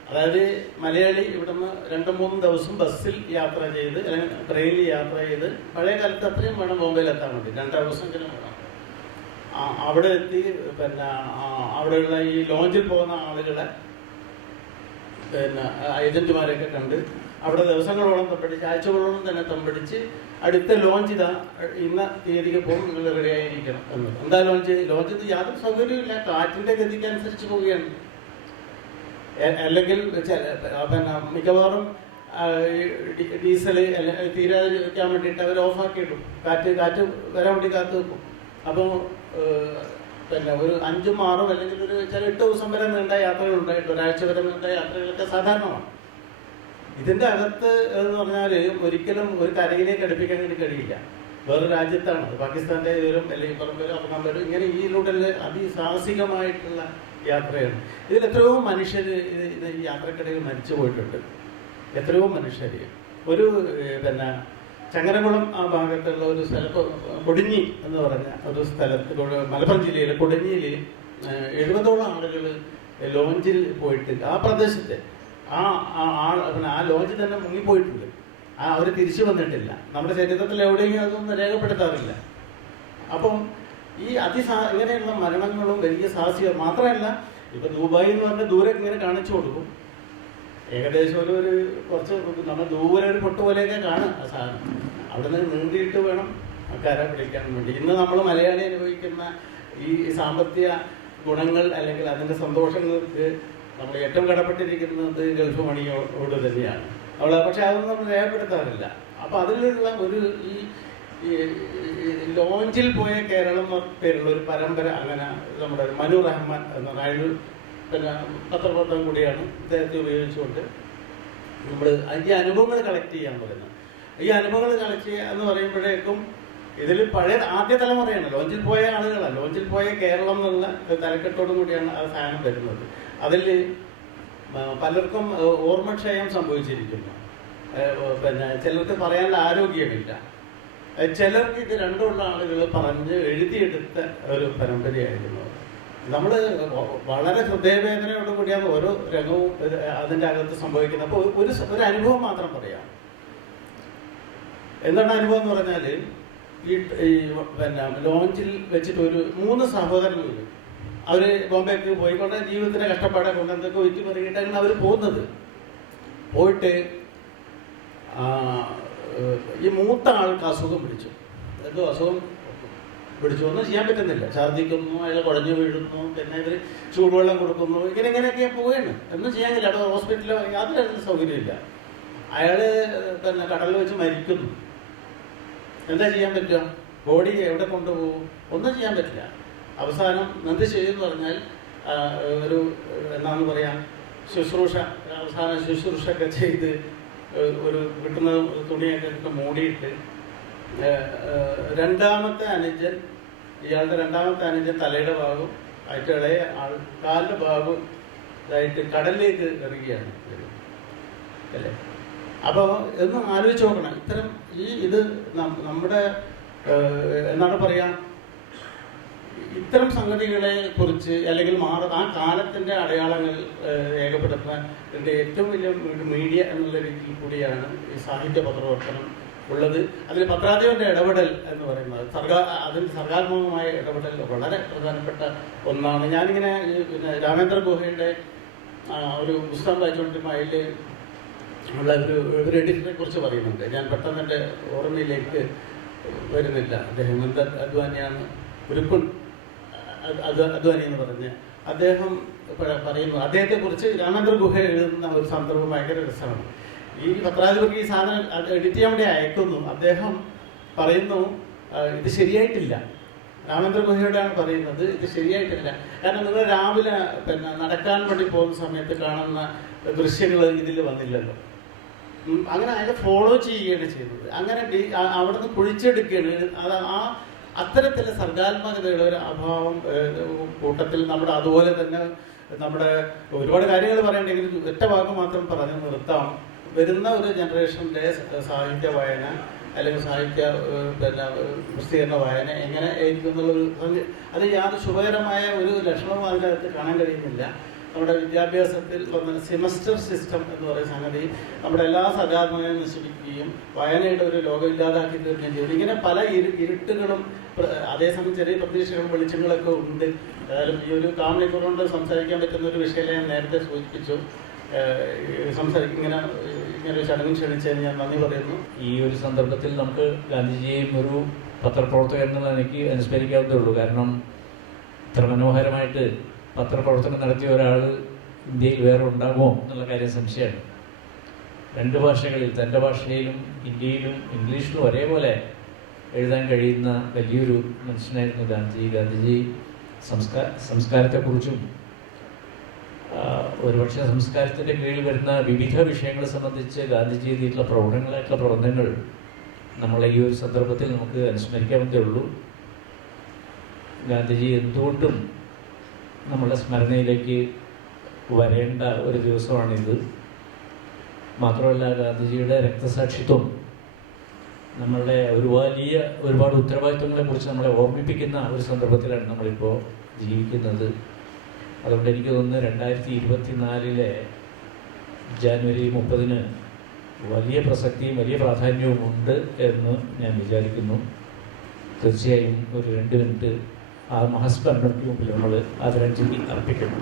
അതായത് മലയാളി ഇവിടുന്ന് 2-3 ദിവസം ബസ്സിൽ യാത്ര ചെയ്ത് അല്ലെങ്കിൽ ട്രെയിനിൽ യാത്ര ചെയ്ത്, പഴയ കാലത്ത് അത്രയും വേണം ബോംബെയിൽ എത്താൻ വേണ്ടി, 2 ദിവസമെങ്കിലും വേണം. അവിടെ എത്തി പിന്നെ അവിടെയുള്ള ഈ ലോഞ്ചിൽ പോകുന്ന ആളുകളെ പിന്നെ ഏജന്റുമാരെയൊക്കെ കണ്ട് അവിടെ ദിവസങ്ങളോളം തമ്പടിച്ച്, ആഴ്ചകളോളം തന്നെ തമ്പടിച്ച് അടുത്ത ലോഞ്ച് ഇന്ന തീയതിക്ക് പോകും, നിങ്ങൾ റെഡിയായിരിക്കണം എന്ന്. എന്താ ലോഞ്ച് യാതൊരു സൗകര്യമില്ല, കാറ്റിൻ്റെ ഗതിക്കനുസരിച്ച് പോവുകയാണ്. അല്ലെങ്കിൽ പിന്നെ മിക്കവാറും ഡീസൽ തീരാതിരിക്കാൻ വേണ്ടിയിട്ട് അവർ ഓഫാക്കി ഇടും. കാറ്റ് വരാൻ വേണ്ടി കാത്തു വെക്കും. അപ്പോൾ പിന്നെ ഒരു 5-6 അല്ലെങ്കിൽ ഒരു ചില 8 ദിവസം വരെ നീണ്ട യാത്രകൾ ഉണ്ടായിട്ട്, ഒരാഴ്ച വരെ നീണ്ട യാത്രകളൊക്കെ സാധാരണമാണ്. ഇതിൻ്റെ അകത്ത് എന്ന് പറഞ്ഞാൽ ഒരിക്കലും ഒരു കരയിലേക്ക് അടുപ്പിക്കാൻ വേണ്ടി കഴിയില്ല. വേറെ രാജ്യത്താണ്, പാകിസ്ഥാൻ്റെ വരും അല്ലെങ്കിൽ പറമ്പരും അപ്പം നമ്മൾ ഇങ്ങനെ ഈ റൂട്ടിൽ അതിസാഹസികമായിട്ടുള്ള യാത്രയാണ്. ഇതിൽ എത്രയോ മനുഷ്യർ ഈ യാത്രക്കിടയിൽ മരിച്ചു പോയിട്ടുണ്ട്. എത്രയോ മനുഷ്യർ. ഒരു പിന്നെ ചങ്ങരകുളം ആ ഭാഗത്തുള്ള ഒരു സ്ഥലത്ത്, കൊടിഞ്ഞി എന്ന് പറഞ്ഞ ഒരു സ്ഥലത്ത്, മലപ്പുറം ജില്ലയിലെ കൊടിഞ്ഞിയിൽ 70ഓളം ആളുകൾ ലോഞ്ചിൽ പോയിട്ട് ആ പ്രദേശത്ത് ആ ലോഞ്ച് തന്നെ മുങ്ങിപ്പോയിട്ടുണ്ട്. അവർ തിരിച്ചു വന്നിട്ടില്ല. നമ്മുടെ ചരിത്രത്തിൽ എവിടെയും അതൊന്നും രേഖപ്പെടുത്താറില്ല. അപ്പം ഈ ഇങ്ങനെയുള്ള മരണങ്ങളും വലിയ സാഹസികം മാത്രമല്ല, ഇപ്പം ദുബായ് എന്ന് പറഞ്ഞാൽ ദൂരെ ഇങ്ങനെ കാണിച്ചു കൊടുക്കും. ഏകദേശം ഒരു കുറച്ച് നമ്മൾ ദൂരെ ഒരു പൊട്ട് പോലെയൊക്കെ കാണും ആ സാധനം. അവിടെ നിന്ന് നീണ്ടിയിട്ട് വേണം കര പിടിക്കാൻ വേണ്ടി. ഇന്ന് നമ്മൾ മലയാളി അനുഭവിക്കുന്ന ഈ സാമ്പത്തിക ഗുണങ്ങൾ അല്ലെങ്കിൽ അതിൻ്റെ സന്തോഷങ്ങൾക്ക് നമ്മൾ ഏറ്റവും കടപ്പെട്ടിരിക്കുന്നത് ഗൾഫ് മണിയോട് തന്നെയാണ്. പക്ഷെ അതൊന്നും നമ്മൾ രേഖപ്പെടുത്താറില്ല. അപ്പോൾ അതിലുള്ള ഒരു ഈ ലോഞ്ചിൽ പോയ കേരളം എന്ന പേരുള്ള ഒരു പരമ്പര, അങ്ങനെ നമ്മുടെ മനു റഹ്മാൻ എന്ന് പറഞ്ഞ പിന്നെ പത്രപ്രവർത്തകൻ കൂടിയാണ്, ഇദ്ദേഹത്തെ ഉപയോഗിച്ചുകൊണ്ട് നമ്മൾ ഈ അനുഭവങ്ങൾ കളക്ട് ചെയ്യാൻ പറയുന്നത്. ഈ അനുഭവങ്ങൾ കളക്ട് ചെയ്യുക എന്ന് പറയുമ്പോഴേക്കും ഇതിൽ പഴയ ആദ്യ തലമുറയാണ്, ലോഞ്ചിൽ പോയ ആളുകളാണ്. ലോഞ്ചിൽ പോയ കേരളം എന്നുള്ള തലക്കെട്ടോടും കൂടിയാണ് ആ സാധനം വരുന്നത്. അതിൽ പലർക്കും ഓർമ്മക്ഷയം സംഭവിച്ചിരിക്കുന്നു. പിന്നെ ചിലർക്ക് പറയാനുള്ള ആരോഗ്യമില്ല. ചിലർക്ക് ഇത് രണ്ടുമുള്ള ആളുകൾ പറഞ്ഞ് എഴുതിയെടുത്ത ഒരു പരമ്പരയായിരുന്നു. നമ്മൾ വളരെ ഹൃദയവേദനയോട് കൂടിയാണ് ഓരോ രംഗവും അതിൻ്റെ അകത്ത് സംഭവിക്കുന്നത്. അപ്പോൾ ഒരു അനുഭവം മാത്രം പറയാം. എന്താണ് അനുഭവം എന്ന് പറഞ്ഞാൽ, ഈ പിന്നെ ലോഞ്ചിൽ വെച്ചിട്ട് ഒരു 3 സഹോദരങ്ങൾ അവർ ബോംബെക്ക് പോയിക്കൊണ്ട് ജീവിതത്തിൻ്റെ കഷ്ടപ്പാടെ കൊണ്ട് എന്തൊക്കെ വെച്ച് പറയുകയായിട്ടാണ് അവർ പോകുന്നത്. പോയിട്ട് ഈ മൂത്ത ആൾക്ക് അസുഖം പിടിച്ചു. എന്തോ അസുഖം പിടിച്ചു, ഒന്നും ചെയ്യാൻ പറ്റുന്നില്ല. ഛർദ്ദിക്കുന്നു, അയാൾ കുഴഞ്ഞു വീഴുന്നു, പിന്നെ ഇവർ ചൂടുവെള്ളം കൊടുക്കുന്നു, ഇങ്ങനെയൊക്കെ പോവുകയാണ്. ഒന്നും ചെയ്യാനില്ല. അവിടെ ഹോസ്പിറ്റലിലോ യാതൊരു തരത്തിലും സൗകര്യമില്ല. അയാൾ പിന്നെ കടലിൽ വെച്ച് മരിക്കുന്നു. എന്താ ചെയ്യാൻ പറ്റുക? ബോഡി എവിടെ കൊണ്ടുപോകും? ഒന്നും ചെയ്യാൻ പറ്റില്ല. അവസാനം എന്ത് ചെയ്യുമെന്ന് പറഞ്ഞാൽ ഒരു എന്താണെന്ന് പറയാം, ശുശ്രൂഷ, അവസാന ശുശ്രൂഷ ഒക്കെ ചെയ്ത് ഒരു കിട്ടുന്ന തുണിയൊക്കെ ഇട്ട് മൂടിയിട്ട് രണ്ടാമത്തെ അനുജൻ, ഇയാളുടെ രണ്ടാമത്തെ അനുജൻ തലയുടെ ഭാഗം, അതിൻ്റെ ഇളയ ആൾ കാലിൻ്റെ ഭാഗം ഇതായിട്ട് കടലിലേക്ക് എറിയുകയാണ് അല്ലേ. അപ്പോൾ ഒന്ന് ആലോചിച്ച് നോക്കണം. ഇത്തരം ഇത് നമ്മുടെ എന്താണ് പറയുക, ഇത്തരം സംഗതികളെ കുറിച്ച് അല്ലെങ്കിൽ ആ കാലത്തിൻ്റെ അടയാളങ്ങൾ രേഖപ്പെടുത്തുന്നതിൻ്റെ ഏറ്റവും വലിയ മീഡിയ എന്നുള്ള രീതിയിൽ കൂടിയാണ് ഈ സാഹിത്യ പത്രപ്രവർത്തനം ഉള്ളത്. അതിൽ പത്രാധിപന്റെ ഇടപെടൽ എന്ന് പറയുന്നത് അതിൽ സർഗാത്മകമായ ഇടപെടൽ വളരെ പ്രധാനപ്പെട്ട ഒന്നാണ്. ഞാനിങ്ങനെ പിന്നെ രാമേന്ദ്ര ഗുഹയുടെ ഒരു പുസ്തകം വായിച്ചുകൊണ്ടിരുമ്പോൾ അതിൽ ഉള്ള ഒരു എഡിറ്ററെ കുറിച്ച് പറയുന്നുണ്ട്. ഞാൻ പെട്ടെന്ന് എൻ്റെ ഓർമ്മയിലേക്ക് വരുന്നില്ല. ഹേമന്ത് അദ്വാനിയാണ്, ഉരുക്കുൺ അദ്വാനി എന്ന് പറഞ്ഞ് അദ്ദേഹം പറയുന്നു. അദ്ദേഹത്തെക്കുറിച്ച് രാമേന്ദ്ര ഗുഹ എഴുതുന്ന ഒരു സന്ദർഭം ഭയങ്കര രസമാണ്. ഈ പത്രാധിപർക്ക് ഈ സാധനം എഡിറ്റ് ചെയ്യാൻ വേണ്ടി അയക്കുന്നു. അദ്ദേഹം പറയുന്നു ഇത് ശരിയായിട്ടില്ല. രാമേന്ദ്ര ഗുഹയോടാണ് പറയുന്നത് ഇത് ശരിയായിട്ടില്ല. കാരണം നിങ്ങൾ രാവിലെ പിന്നെ നടക്കാൻ വേണ്ടി പോകുന്ന സമയത്ത് കാണുന്ന ദൃശ്യങ്ങൾ ഇതിൽ വന്നില്ലല്ലോ. അങ്ങനെ അതിനെ ഫോളോ ചെയ്യുകയാണ് ചെയ്യുന്നത്. അങ്ങനെ അവിടെ നിന്ന് കുഴിച്ചെടുക്കുകയാണ്. അത് അത്തരത്തിലെ സർഗാത്മകതയുടെ ഒരു അഭാവം കൂട്ടത്തിൽ നമ്മുടെ അതുപോലെ തന്നെ നമ്മുടെ ഒരുപാട് കാര്യങ്ങൾ പറയണ്ടെങ്കിൽ ഒറ്റ വാക്ക് മാത്രം പറഞ്ഞു നിർത്താം. വരുന്ന ഒരു ജനറേഷൻ്റെ സാഹിത്യ വായന അല്ലെങ്കിൽ സാഹിത്യ പിന്നെ പ്രസിദ്ധീകരണ വായന എങ്ങനെ ആയിരിക്കും എന്നുള്ളൊരു അത് യാതൊരു ശുഭകരമായ ഒരു ലക്ഷണവും അതിനകത്ത് കാണാൻ കഴിയുന്നില്ല. നമ്മുടെ വിദ്യാഭ്യാസത്തിൽ വന്ന സെമസ്റ്റർ സിസ്റ്റം എന്ന് പറയുന്ന സംഗതി നമ്മുടെ എല്ലാ സർഗാത്മകതയും നശിപ്പിക്കുകയും വായനയുടെ ഒരു ലോകം ഇല്ലാതാക്കി തീർക്കുകയും ചെയ്തു. ഇങ്ങനെ പല ഇരുട്ടുകളും അതേസമയം ചെറിയ പ്രതീക്ഷകളും വെളിച്ചങ്ങളൊക്കെ ഉണ്ട്. ഏതായാലും ഈ ഒരു കാമണിക്കൂർ കൊണ്ട് സംസാരിക്കാൻ പറ്റുന്ന ഒരു വിഷയം ഞാൻ നേരത്തെ സൂചിപ്പിച്ചു. ഇങ്ങനെ ഒരു ചടങ്ങിൽ ക്ഷണിച്ചതിന് ഞാൻ നന്ദി പറയുന്നു. ഈ ഒരു സന്ദർഭത്തിൽ നമുക്ക് ഗാന്ധിജിയെയും ഒരു പത്രപ്രവർത്തകൻ എന്നുള്ള എനിക്ക് അനുസ്മരിക്കാവുന്നതേ ഉള്ളൂ. കാരണം ഇത്ര മനോഹരമായിട്ട് പത്രപ്രവർത്തനം നടത്തിയ ഒരാൾ ഇന്ത്യയിൽ വേറെ ഉണ്ടാകുമോ എന്നുള്ള കാര്യം സംശയമാണ്. 2 ഭാഷകളിൽ, തൻ്റെ ഭാഷയിലും ഹിന്ദിയിലും ഇംഗ്ലീഷിലും ഒരേപോലെ എഴുതാൻ കഴിയുന്ന വലിയൊരു മനുഷ്യനായിരുന്നു ഗാന്ധിജി. ഗാന്ധിജി സംസ്കാരത്തെക്കുറിച്ചും ഒരുപക്ഷെ സംസ്കാരത്തിൻ്റെ കീഴിൽ വരുന്ന വിവിധ വിഷയങ്ങളെ സംബന്ധിച്ച് ഗാന്ധിജി എഴുതിയിട്ടുള്ള പ്രൗഢങ്ങളായിട്ടുള്ള പ്രബന്ധങ്ങൾ നമ്മളെ ഈ ഒരു സന്ദർഭത്തിൽ നമുക്ക് അനുസ്മരിക്കാവുന്നതേ ഉള്ളൂ. ഗാന്ധിജി എന്തുകൊണ്ടും നമ്മുടെ സ്മരണയിലേക്ക് വരേണ്ട ഒരു ദിവസമാണിത്. മാത്രമല്ല ഗാന്ധിജിയുടെ രക്തസാക്ഷിത്വം നമ്മളുടെ ഒരുപാട് ഉത്തരവാദിത്വങ്ങളെക്കുറിച്ച് നമ്മളെ ഓർമ്മിപ്പിക്കുന്ന ഒരു സന്ദർഭത്തിലാണ് നമ്മളിപ്പോൾ ജീവിക്കുന്നത്. അതുകൊണ്ട് എനിക്ക് തോന്നുന്നു 2024 ജാനുവരി 30 വലിയ പ്രസക്തിയും വലിയ പ്രാധാന്യവും ഉണ്ട് എന്ന് ഞാൻ വിചാരിക്കുന്നു. തീർച്ചയായും ഒരു 2 മിനിറ്റ് ആ മഹാസ്മരണയ്ക്ക് മുമ്പിൽ നമ്മൾ ആദരാഞ്ജലി അർപ്പിക്കുന്നു.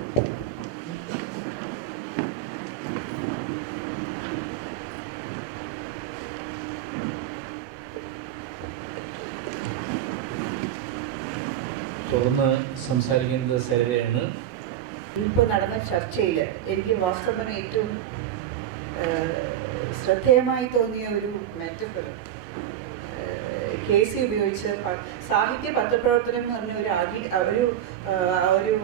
തുടർന്ന് സംസാരിക്കുന്നത് സരിതയാണ്. ഇപ്പോൾ നടന്ന ചർച്ചയിൽ എനിക്ക് വാസ്തവം ഏറ്റവും ശ്രദ്ധേയമായി തോന്നിയ ഒരു മെറ്റഫർ കേസി ഉപയോഗിച്ച് സാഹിത്യ പത്രപ്രവർത്തനം എന്ന് പറഞ്ഞ ഒരു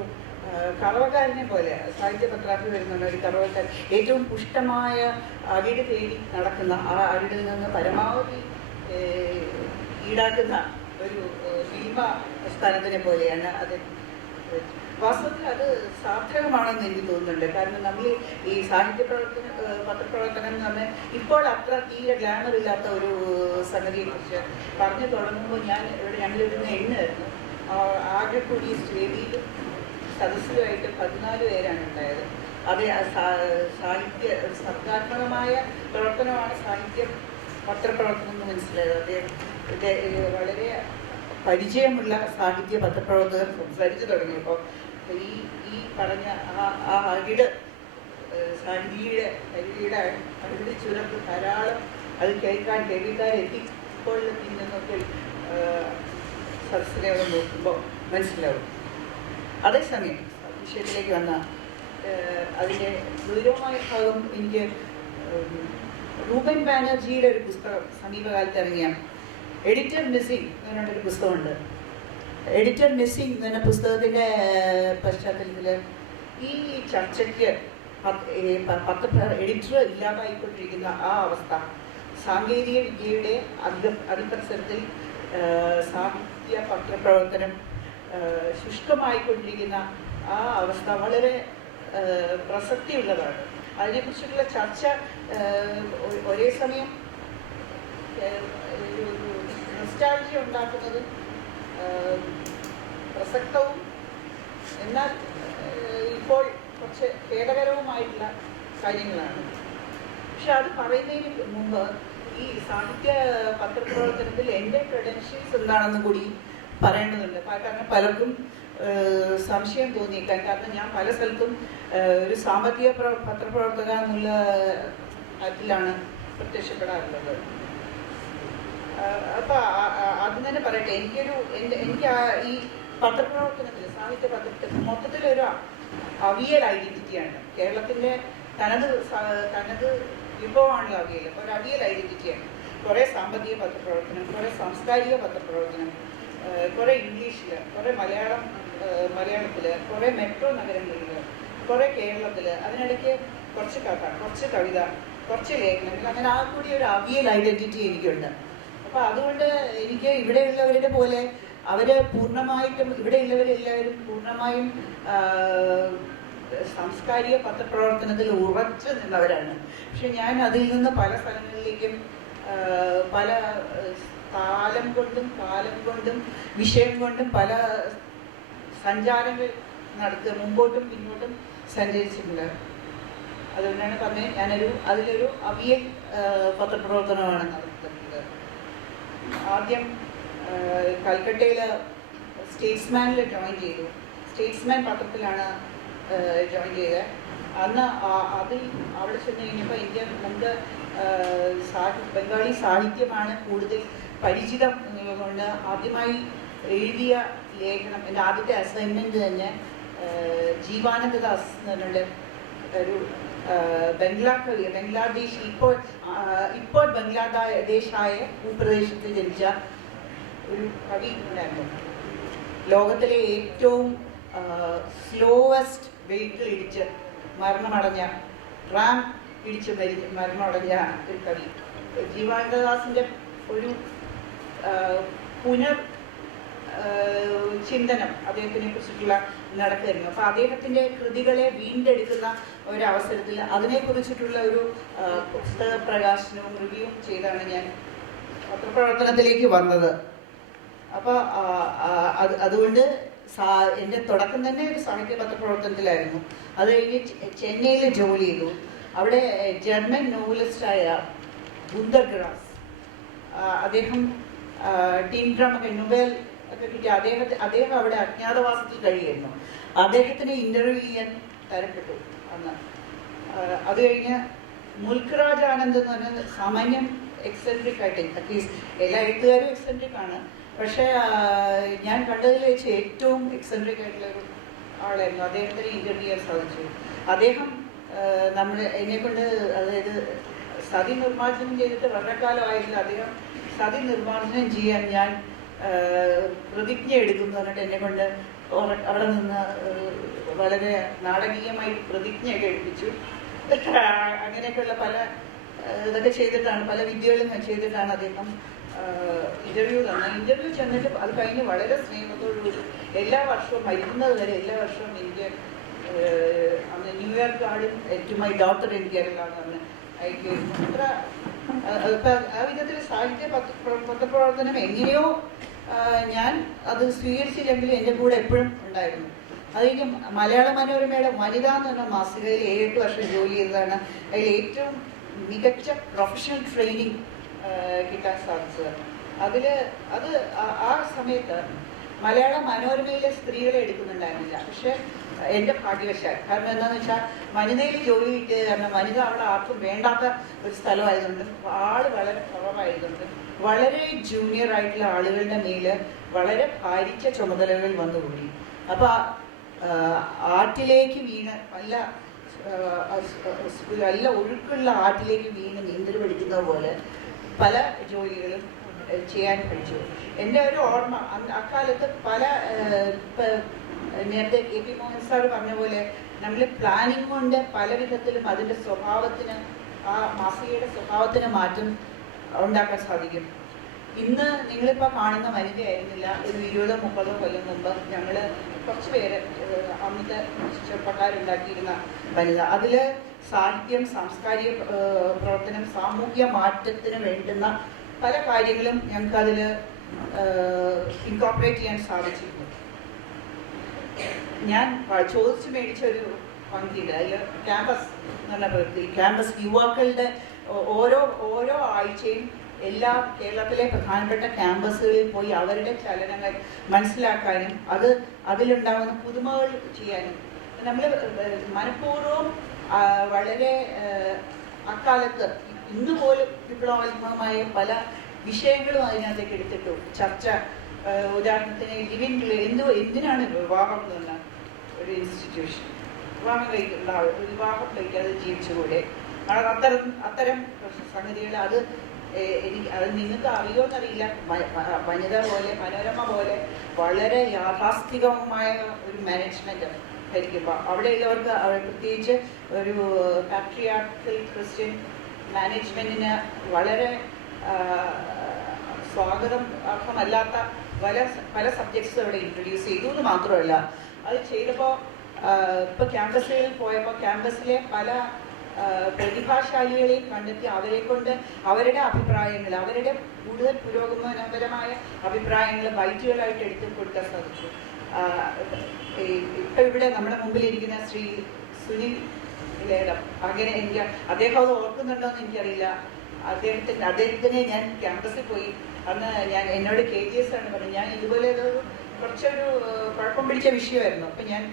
കറവക്കാരനെ പോലെ സാഹിത്യ പത്രാത്തിൽ വരുന്നുണ്ട്. ഒരു കറവക്കാരൻ ഏറ്റവും പുഷ്ടമായ അകിട് തേടി നടക്കുന്ന ആ അകിടിൽ നിന്ന് പരമാവധി ഈടാക്കുന്ന ഒരു ഭീമ സ്ഥാനത്തിനെ പോലെയാണ് അത്. വാസ്തവത്തിൽ അത് സാർത്ഥകമാണെന്ന് എനിക്ക് തോന്നുന്നുണ്ട്. കാരണം നമ്മൾ ഈ സാഹിത്യ പത്രപ്രവർത്തനം എന്ന് പറഞ്ഞാൽ ഇപ്പോൾ അത്ര തീരെ ഗ്ലാമർ ഇല്ലാത്ത ഒരു സംഗതിയെക്കുറിച്ച് പറഞ്ഞു തുടങ്ങുമ്പോൾ ഞങ്ങളിരുന്ന എണ്ണായിരുന്നു. ആകെ കൂടി വേദിയിലും സദസ്സിലുമായിട്ട് 14 പേരാണ് ഉണ്ടായത്. അത് സാഹിത്യ സർഗാത്മകമായ പ്രവർത്തനമാണ് സാഹിത്യം പത്രപ്രവർത്തനം എന്ന് മനസ്സിലായത്. അദ്ദേഹം വളരെ പരിചയമുള്ള സാഹിത്യ പത്രപ്രവർത്തകർ സംസാരിച്ചു തുടങ്ങിയപ്പോൾ ഈ പറഞ്ഞ ആ അകിട് സാഹിതിയുടെ അകിട് ചുരത്ത് ധാരാളം അത് കേൾക്കാൻ കേൾവിക്കാരെത്തിക്കൊള്ളിൽ നിന്നൊക്കെ സദസ്സിനെ നോക്കുമ്പോൾ മനസ്സിലാവും. അതേസമയം വിഷയത്തിലേക്ക് വന്ന അതിൻ്റെ ഗൗരവമായ ഭാഗം എനിക്ക് റൂബൻ ബാനർജിയുടെ ഒരു പുസ്തകം സമീപകാലത്ത് ഇറങ്ങിയ എഡിറ്റർ മിസ്സിംഗ് എന്ന് പറഞ്ഞൊരു പുസ്തകമുണ്ട്. എഡിറ്റർ മിസ്സിംഗ് എന്ന് പറഞ്ഞ പുസ്തകത്തിൻ്റെ പശ്ചാത്തലത്തിൽ ഈ ചർച്ചയ്ക്ക് എഡിറ്റർ ഇല്ലാതായിക്കൊണ്ടിരിക്കുന്ന ആ അവസ്ഥ, സാങ്കേതിക വിദ്യയുടെ അതിപ്രസരത്തിൽ സാഹിത്യ പത്രപ്രവർത്തനം ശുഷ്കമായിക്കൊണ്ടിരിക്കുന്ന ആ അവസ്ഥ വളരെ പ്രസക്തിയുള്ളതാണ്. അതിനെക്കുറിച്ചുള്ള ചർച്ച ഒരേ സമയം നൊസ്റ്റാൾജിയ ഉണ്ടാക്കുന്നതും പ്രസക്തവും എന്നാൽ ഇപ്പോൾ കുറച്ച് ഖേദകരവുമായിട്ടുള്ള കാര്യങ്ങളാണ്. പക്ഷെ അത് പറയുന്നതിന് മുമ്പ് ഈ സാഹിത്യ പത്രപ്രവർത്തനത്തിൽ എൻ്റെ ക്രെഡൻഷ്യൽസ് എന്താണെന്ന് കൂടി പറയേണ്ടതുണ്ട്. കാരണം പലർക്കും സംശയം തോന്നിയേക്കാൻ. കാരണം ഞാൻ പല സ്ഥലത്തും ഒരു സാമ്പത്തിക പത്രപ്രവർത്തക എന്നുള്ള അതിലാണ് പ്രത്യക്ഷപ്പെടാറുള്ളത്. അപ്പം അത് തന്നെ പറയട്ടെ, എനിക്ക് ഈ പത്രപ്രവർത്തനത്തിൽ സാഹിത്യ പത്രത്തിൽ മൊത്തത്തിലൊരു അവിയൽ ഐഡന്റിറ്റിയാണ്. കേരളത്തിൻ്റെ തനത് വിഭവമാണല്ലോ അവിയൽ. അപ്പോൾ ഒരു അവിയൽ ഐഡന്റിറ്റിയാണ്. കുറേ സാമ്പത്തിക പത്രപ്രവർത്തനം, കുറേ സാംസ്കാരിക പത്രപ്രവർത്തനം, കുറേ ഇംഗ്ലീഷിൽ, കുറേ മലയാളത്തിൽ, കുറേ മെട്രോ നഗരങ്ങളിൽ, കുറേ കേരളത്തിൽ, അതിനിടയ്ക്ക് കുറച്ച് കഥ, കുറച്ച് കവിത, കുറച്ച് ലേഖനങ്ങൾ, അങ്ങനെ ആ കൂടി ഒരു അവിയൽ ഐഡന്റിറ്റി എനിക്കുണ്ട്. അപ്പോൾ അതുകൊണ്ട് എനിക്ക് ഇവിടെയുള്ളവരുടെ പോലെ പൂർണ്ണമായിട്ടും ഇവിടെയുള്ളവരെല്ലാവരും പൂർണ്ണമായും സാംസ്കാരിക പത്രപ്രവർത്തനത്തിൽ ഉറച്ചു നിന്നവരാണ്. പക്ഷെ ഞാൻ അതിൽ നിന്ന് പല സ്ഥലങ്ങളിലേക്കും പല കാലം കൊണ്ടും വിഷയം കൊണ്ടും പല സഞ്ചാരങ്ങൾ നടത്തുക, മുമ്പോട്ടും പിന്നോട്ടും സഞ്ചരിച്ചിട്ടുണ്ട്. അതുകൊണ്ടാണ് പറഞ്ഞത് അതിലൊരു അവിയൽ പത്രപ്രവർത്തനമാണ് നടത്തുന്നത്. ആദ്യം കൽക്കട്ടയിൽ സ്റ്റേറ്റ്സ്മാനിൽ ജോയിൻ ചെയ്തു. സ്റ്റേറ്റ്സ്മാൻ പത്രത്തിലാണ് ജോയിൻ ചെയ്തത്. അന്ന് അവിടെ ചെന്ന് കഴിഞ്ഞപ്പോൾ എനിക്ക് മുമ്പ് ബംഗാളി സാഹിത്യമാണ് കൂടുതൽ പരിചിതം എന്നുള്ളതുകൊണ്ട് ആദ്യമായി എഴുതിയ ലേഖനം, എൻ്റെ ആദ്യത്തെ അസൈൻമെൻറ്റ് തന്നെ ജീവാനന്ദദാസ് എന്ന് പറഞ്ഞിട്ട് ഒരു ബംഗ്ലാദേശ് ഇപ്പോൾ ബംഗ്ലാദേശായ ഭൂപ്രദേശത്ത് ജനിച്ച ഒരു കവി ഉണ്ടായിരുന്നു. ലോകത്തിലെ ഏറ്റവും സ്ലോവസ്റ്റ് വെഹിക്കിൾ ഇടിച്ച് മരണമടഞ്ഞ മരണമടഞ്ഞ ഒരു കവി. ജീവാനന്ദദാസിൻ്റെ ഒരു ചിന്തനം അദ്ദേഹത്തിനെ കുറിച്ചിട്ടുള്ള നടക്കുകയായിരുന്നു. അപ്പോൾ അദ്ദേഹത്തിൻ്റെ കൃതികളെ വീണ്ടെടുക്കുന്ന ഒരവസരത്തിൽ അതിനെക്കുറിച്ചിട്ടുള്ള ഒരു പുസ്തക പ്രകാശനവും റിവ്യൂവും ചെയ്താണ് ഞാൻ പത്രപ്രവർത്തനത്തിലേക്ക് വന്നത്. അപ്പോൾ അതുകൊണ്ട് എൻ്റെ തുടക്കം തന്നെ ഒരു സാഹിത്യ പത്രപ്രവർത്തനത്തിലായിരുന്നു. അത് കഴിഞ്ഞ് ചെന്നൈയിൽ ജോലി ചെയ്തു. അവിടെ ജർമ്മൻ നോവലിസ്റ്റായ ഗുന്തർ ഗ്രാസ്, അദ്ദേഹം ടീം ഡ്രം ഒക്കെ നൊബേൽ ഒക്കെ കിട്ടിയ അദ്ദേഹം അവിടെ അജ്ഞാതവാസത്തിൽ കഴിയുമായിരുന്നു. അദ്ദേഹത്തിന് ഇൻ്റർവ്യൂ ചെയ്യാൻ തരപ്പെട്ടു അന്ന്. അത് കഴിഞ്ഞ് മുൽക്രാജ് ആനന്ദ് എന്ന് പറഞ്ഞാൽ സാമാന്യം എക്സെൻട്രിക് ആയിട്ട്, അറ്റ്ലീസ്റ്റ് എല്ലാ എഴുത്തുകാരും എക്സെൻട്രിക് ആണ്, പക്ഷേ ഞാൻ കണ്ടതിൽ വെച്ച് ഏറ്റവും എക്സെൻട്രിക് ആയിട്ടുള്ള ഒരു ആളായിരുന്നു. അദ്ദേഹത്തിന് ഇൻ്റർവ്യൂ ചെയ്യാൻ സാധിച്ചു. അദ്ദേഹം എന്നെക്കൊണ്ട്, അതായത് സതി നിർമ്മാർജ്ജനം ചെയ്തിട്ട് വളരെ കാലമായിട്ടില്ല, അദ്ദേഹം സതി നിർമ്മാർജ്ജനം ചെയ്യാൻ ഞാൻ പ്രതിജ്ഞ എടുക്കുന്നു പറഞ്ഞിട്ട് എന്നെക്കൊണ്ട് അവിടെ നിന്ന് വളരെ നാടകീയമായി പ്രതിജ്ഞയൊക്കെ എടുപ്പിച്ചു. അങ്ങനെയൊക്കെയുള്ള പല ഇതൊക്കെ ചെയ്തിട്ടാണ്, പല വിദ്യകളും ചെയ്തിട്ടാണ് അദ്ദേഹം ഇൻ്റർവ്യൂ തന്നത്. ഇൻ്റർവ്യൂ ചെന്നിട്ട് അത് കഴിഞ്ഞ് വളരെ സ്നേഹത്തോടുകൂടി എല്ലാ വർഷവും മരിക്കുന്നത് വരെ എല്ലാ വർഷവും എനിക്ക് അന്ന് New York garden to my daughter in Kerala എന്ന് അയക്കുമായിരുന്നു. അത്ര ആ വിധത്തിൽ സാഹിത്യ പത്രപ്രവർത്തനം എങ്ങനെയോ ഞാൻ അത് സ്വീകരിച്ചില്ലെങ്കിലും എൻ്റെ കൂടെ എപ്പോഴും ഉണ്ടായിരുന്നു. അത് കഴിഞ്ഞ് മലയാള മനോരമയുടെ വനിത എന്ന് പറഞ്ഞ മാസികയിൽ 7 വർഷം ജോലി ചെയ്തതാണ്. അതിൽ ഏറ്റവും മികച്ച പ്രൊഫഷണൽ ട്രെയിനിങ് കിട്ടാൻ സാധിച്ചത്. അത് ആ സമയത്ത് മലയാള മനോരമയിലെ സ്ത്രീകളെ എടുക്കുന്നുണ്ടായിരുന്നില്ല. പക്ഷെ എൻ്റെ ഭാഗ്യവശാൽ, കാരണം എന്താണെന്ന് വെച്ചാൽ വനിതയിൽ ജോലി കിട്ടിയത് കാരണം വനിത അവിടെ ആർക്കും വേണ്ടാത്ത ഒരു സ്ഥലമായതുകൊണ്ട്, ആള് വളരെ കുറവായതുകൊണ്ട് വളരെ ജൂനിയർ ആയിട്ടുള്ള ആളുകളുടെ മേല് വളരെ ഭാരിച്ച ചുമതലകൾ വന്നുകൂടി. അപ്പോൾ ആറ്റിലേക്ക് വീണ് നല്ല ഒഴുക്കുള്ള ആറ്റിലേക്ക് വീണ് നീന്തൽ പഠിക്കുന്ന പോലെ പല ജോലികളും ചെയ്യാൻ പഠിച്ചു. എൻ്റെ ഒരു ഓർമ്മ, അക്കാലത്ത് പല നേരത്തെ കെ പി മോഹൻ സാർ പറഞ്ഞ പോലെ നമ്മൾ പ്ലാനിങ് കൊണ്ട് പല വിധത്തിലും അതിൻ്റെ സ്വഭാവത്തിന്, ആ മാസികയുടെ സ്വഭാവത്തിന് മാറ്റം ഉണ്ടാക്കാൻ സാധിക്കും. ഇന്ന് നിങ്ങളിപ്പോൾ കാണുന്ന വനിതയായിരുന്നില്ല ഒരു 20-30 കൊല്ലം മുമ്പ് ഞങ്ങൾ കുറച്ച് പേര് അന്നത്തെ ചെറുപ്പക്കാരുണ്ടാക്കിയിരുന്ന വനിത. അതിൽ സാഹിത്യം, സാംസ്കാരിക പ്രവർത്തനം, സാമൂഹ്യ മാറ്റത്തിന് വേണ്ടുന്ന പല കാര്യങ്ങളും ഞങ്ങൾക്കതിൽ ഇൻകോർപ്പറേറ്റ് ചെയ്യാൻ സാധിച്ചിരുന്നു. ഞാൻ ചോദിച്ചു മേടിച്ച ഒരു പങ്കുണ്ട്. അതിൽ ക്യാമ്പസ് എന്ന് പറഞ്ഞ പ്രവൃത്തി, ക്യാമ്പസ് യുവാക്കളുടെ ഓരോ ആഴ്ചയും എല്ലാ കേരളത്തിലെ പ്രധാനപ്പെട്ട ക്യാമ്പസുകളിൽ പോയി അവരുടെ ചലനങ്ങൾ മനസ്സിലാക്കാനും അതിലുണ്ടാകുന്ന പുതുമകൾ ചെയ്യാനും നമ്മൾ മനഃപൂർവ്വം വളരെ അക്കാലത്ത് ഇന്ന് പോലും വിപ്ലവാത്മകമായ പല വിഷയങ്ങളും അതിനകത്തേക്ക് എടുത്തിട്ടു ചർച്ച. ഉദാഹരണത്തിന് എന്തിനാണ് വിവാഹം എന്ന് പറഞ്ഞ ഒരു ഇൻസ്റ്റിറ്റ്യൂഷൻ, വിവാഹം കഴിക്കാതെ ജീവിച്ചുകൂടെ, അത്തരം സംഗതികൾ അത് നിങ്ങൾക്ക് അറിയോന്നറിയില്ല. വനിത പോലെ, മനോരമ പോലെ വളരെ യാഥാസ്ഥികമായ ഒരു മാനേജ്മെന്റ് ഭരിക്കുമ്പോൾ അവിടെയുള്ളവർക്ക് പ്രത്യേകിച്ച് ഒരു പാട്രിയാർക്കൽ ക്രിസ്ത്യൻ മാനേജ്മെന്റിന് വളരെ സ്വാഗതം അർഹമല്ലാത്ത പല സബ്ജക്ട്സും അവിടെ ഇൻട്രൊഡ്യൂസ് ചെയ്തു എന്ന് മാത്രമല്ല, അത് ചെയ്തപ്പോൾ ഇപ്പോൾ ക്യാമ്പസുകളിൽ പോയപ്പോൾ ക്യാമ്പസിലെ പല പ്രതിഭാശാലികളെയും കണ്ടെത്തി അവരെ കൊണ്ട് അവരുടെ അഭിപ്രായങ്ങൾ, അവരുടെ കൂടുതൽ പുരോഗമനപരമായ അഭിപ്രായങ്ങൾ ബൈറ്റുകളായിട്ട് എടുത്തു കൊടുക്കാൻ സാധിച്ചു. ഇപ്പം ഇവിടെ നമ്മുടെ മുമ്പിലിരിക്കുന്ന ശ്രീ സുനിൽ ലേലം, അങ്ങനെ എനിക്ക് അദ്ദേഹം അത് ഓർക്കുന്നുണ്ടോ എന്ന് എനിക്കറിയില്ല. അദ്ദേഹത്തിനെ ഞാൻ ക്യാമ്പസിൽ പോയി, അന്ന് എന്നോട് KGS ആണ് പറഞ്ഞത്. ഞാൻ ഇതുപോലെ കുറച്ചൊരു കുഴപ്പം പിടിച്ച വിഷയമായിരുന്നു. അപ്പം ഞാൻ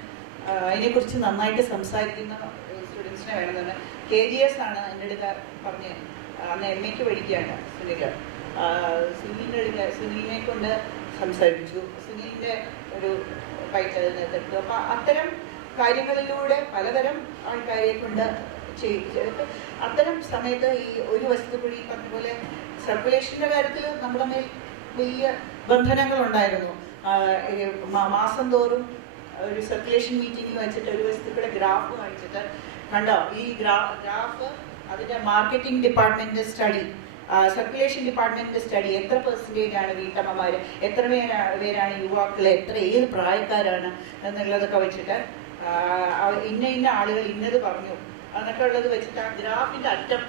അതിനെക്കുറിച്ച് നന്നായിട്ട് സംസാരിക്കുന്ന സ്റ്റുഡൻസിനെ വേണമെന്ന് KGS ആണ് എൻ്റെ അടുത്ത് പറഞ്ഞ്, അന്ന് MA പഠിക്കുകയാണ് സുനിലിനെ കൊണ്ട് സംസാരിപ്പിച്ചു. സുനിലിൻ്റെ ഒരു ഫൈറ്റ് നേതൃത്വം. അപ്പം അത്തരം കാര്യങ്ങളിലൂടെ പലതരം ആൾക്കാരെ കൊണ്ട് ചെയ്തിട്ട് അത്തരം സമയത്ത് ഈ ഒരു വസ്തുക്കൂടി പറഞ്ഞ പോലെ സർക്കുലേഷൻ്റെ കാര്യത്തിൽ നമ്മുടെ മേൽ വലിയ ബന്ധനങ്ങളുണ്ടായിരുന്നു. മാസം തോറും ഒരു സർക്കുലേഷൻ മീറ്റിംഗ് വെച്ചിട്ട് ഒരു വസ്തുക്കളുടെ ഗ്രാഫ് കാണിച്ചിട്ട്, കണ്ടോ ഈ ഗ്രാഫ് അതിൻ്റെ മാർക്കറ്റിംഗ് ഡിപ്പാർട്ട്മെൻറ്റിൻ്റെ സ്റ്റഡി, സർക്കുലേഷൻ ഡിപ്പാർട്ട്മെൻറ്റിൻ്റെ സ്റ്റഡി, എത്ര % വീട്ടമ്മമാർ, എത്ര പേരാണ് യുവാക്കൾ, ഏത് പ്രായക്കാരാണ് എന്നുള്ളതൊക്കെ വെച്ചിട്ട് ഇന്ന ആളുകൾ ഇന്നത് പറഞ്ഞു എന്നൊക്കെ ഉള്ളത് വെച്ചിട്ട് ആ ഗ്രാഫിൻ്റെ അറ്റം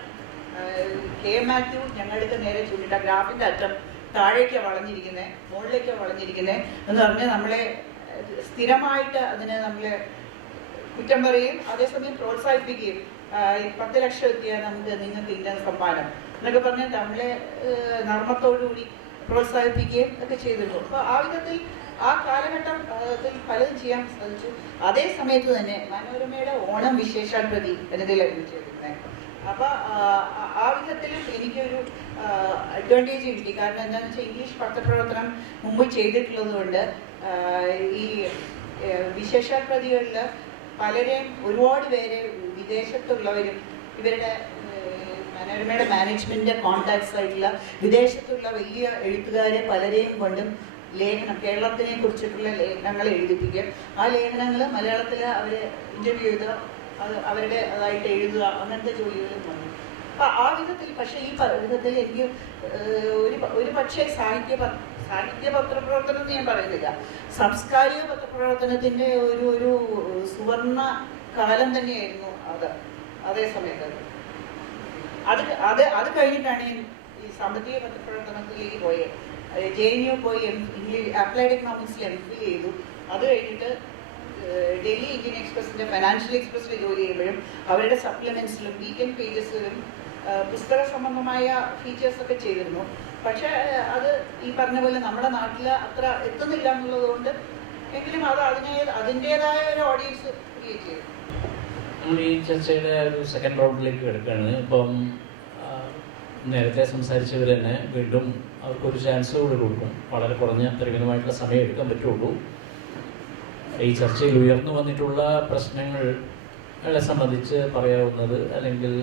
K. മാത്യു ഞങ്ങൾക്ക് നേരെ ചൂണ്ടിട്ട് ആ ഗ്രാഫിൻ്റെ അറ്റം താഴേക്ക് വളഞ്ഞിരിക്കുന്നത്, മുകളിലേക്ക് വളഞ്ഞിരിക്കുന്നത് എന്ന് പറഞ്ഞ് നമ്മളെ സ്ഥിരമായിട്ട് അതിനെ നമ്മളെ കുറ്റം പറയുകയും അതേസമയം പ്രോത്സാഹിപ്പിക്കുകയും 10 ലക്ഷം എത്തിയാൽ നിങ്ങൾക്ക് ഇന്ന സമ്മാനം എന്നൊക്കെ പറഞ്ഞ് നമ്മളെ നർമ്മത്തോടുകൂടി പ്രോത്സാഹിപ്പിക്കുകയും ഒക്കെ ചെയ്തിരുന്നു. അപ്പോൾ ആ വിധത്തിൽ ആ കാലഘട്ടത്തിൽ പലതും ചെയ്യാൻ സാധിച്ചു. അതേ സമയത്ത് തന്നെ മനോരമയുടെ ഓണം വിശേഷാൽ പ്രതി എന്നതിലായിരുന്നു ചെയ്തിരുന്നത്. അപ്പോൾ ആ വിധത്തിലും എനിക്കൊരു അഡ്വാൻറ്റേജ് കിട്ടി. കാരണം എന്താണെന്ന് വെച്ചാൽ ഇംഗ്ലീഷ് പത്രപ്രവർത്തനം മുമ്പ് ചെയ്തിട്ടുള്ളത് കൊണ്ട് ഈ വിശേഷാൽ പ്രതികളിൽ പലരെയും ഒരുപാട് പേരെ വിദേശത്തുള്ളവരും ഇവരുടെ മനോരമയുടെ മാനേജ്മെൻറ്റ് കോൺടാക്ട്സ് ആയിട്ടുള്ള വിദേശത്തുള്ള വലിയ എഴുത്തുകാരെ പലരെയും കൊണ്ടും ലേഖനം കേരളത്തിനെ കുറിച്ചിട്ടുള്ള ലേഖനങ്ങൾ എഴുതിപ്പിക്കുക. ആ ലേഖനങ്ങൾ മലയാളത്തിൽ അവർ ഇൻ്റർവ്യൂ ചെയ്ത് അത് അവരുടെ അതായിട്ട് എഴുതുക, അങ്ങനത്തെ ജോലികളും വന്നു. അപ്പം ആ വിധത്തിൽ, പക്ഷേ ഈ വിധത്തിൽ എനിക്ക് ഒരു പക്ഷേ സാഹിത്യ പത്രപ്രവർത്തനം എന്ന് ഞാൻ പറയുന്നില്ല, സാംസ്കാരിക പത്രപ്രവർത്തനത്തിൻ്റെ ഒരു സുവർണ കാലം തന്നെയായിരുന്നു അതേ സമയത്ത്. അത് കഴിഞ്ഞിട്ടാണ് ഈ സാമ്പത്തിക പത്രപ്രവർത്തനത്തിലേക്ക് പോയത്. JNU പോയി ഇംഗ്ലീഷ് അപ്ലൈഡ് എക്കണോമിക്സിൽ MPhil ചെയ്തു. അത് കഴിഞ്ഞിട്ട് ഡൽഹി ഇന്ത്യൻ എക്സ്പ്രസിൻ്റെ ഫൈനാൻഷ്യൽ എക്സ്പ്രസ്സിൽ ജോലി ചെയ്യുമ്പോഴും അവരുടെ സപ്ലിമെൻറ്റ്സിലും വീക്കെൻഡ് പേജസിലും പുസ്തക സംബന്ധമായ ഫീച്ചേഴ്സൊക്കെ ചെയ്തിരുന്നു. പക്ഷേ അത് ഈ പറഞ്ഞ പോലെ നമ്മുടെ നാട്ടിൽ അത്ര എത്തുന്നില്ല എന്നുള്ളത് കൊണ്ട് എങ്കിലും അത് അതിൻ്റേതായ ഒരു ഓഡിയൻസ് ക്രിയേറ്റ് ചെയ്തു. നമ്മൾ ഈ ചർച്ചയുടെ ഒരു സെക്കൻഡ് റൗണ്ടിലേക്ക് കിടക്കുകയാണ്. ഇപ്പം നേരത്തെ സംസാരിച്ചവർ തന്നെ വീണ്ടും അവർക്കൊരു ചാൻസ് കൂടി കൊടുക്കും. വളരെ കുറഞ്ഞ പരിമിതമായിട്ടുള്ള സമയം എടുക്കാൻ പറ്റുള്ളൂ. ഈ ചർച്ചയിൽ ഉയർന്നു വന്നിട്ടുള്ള പ്രശ്നങ്ങളെ സംബന്ധിച്ച് പറയാവുന്നത്, അല്ലെങ്കിൽ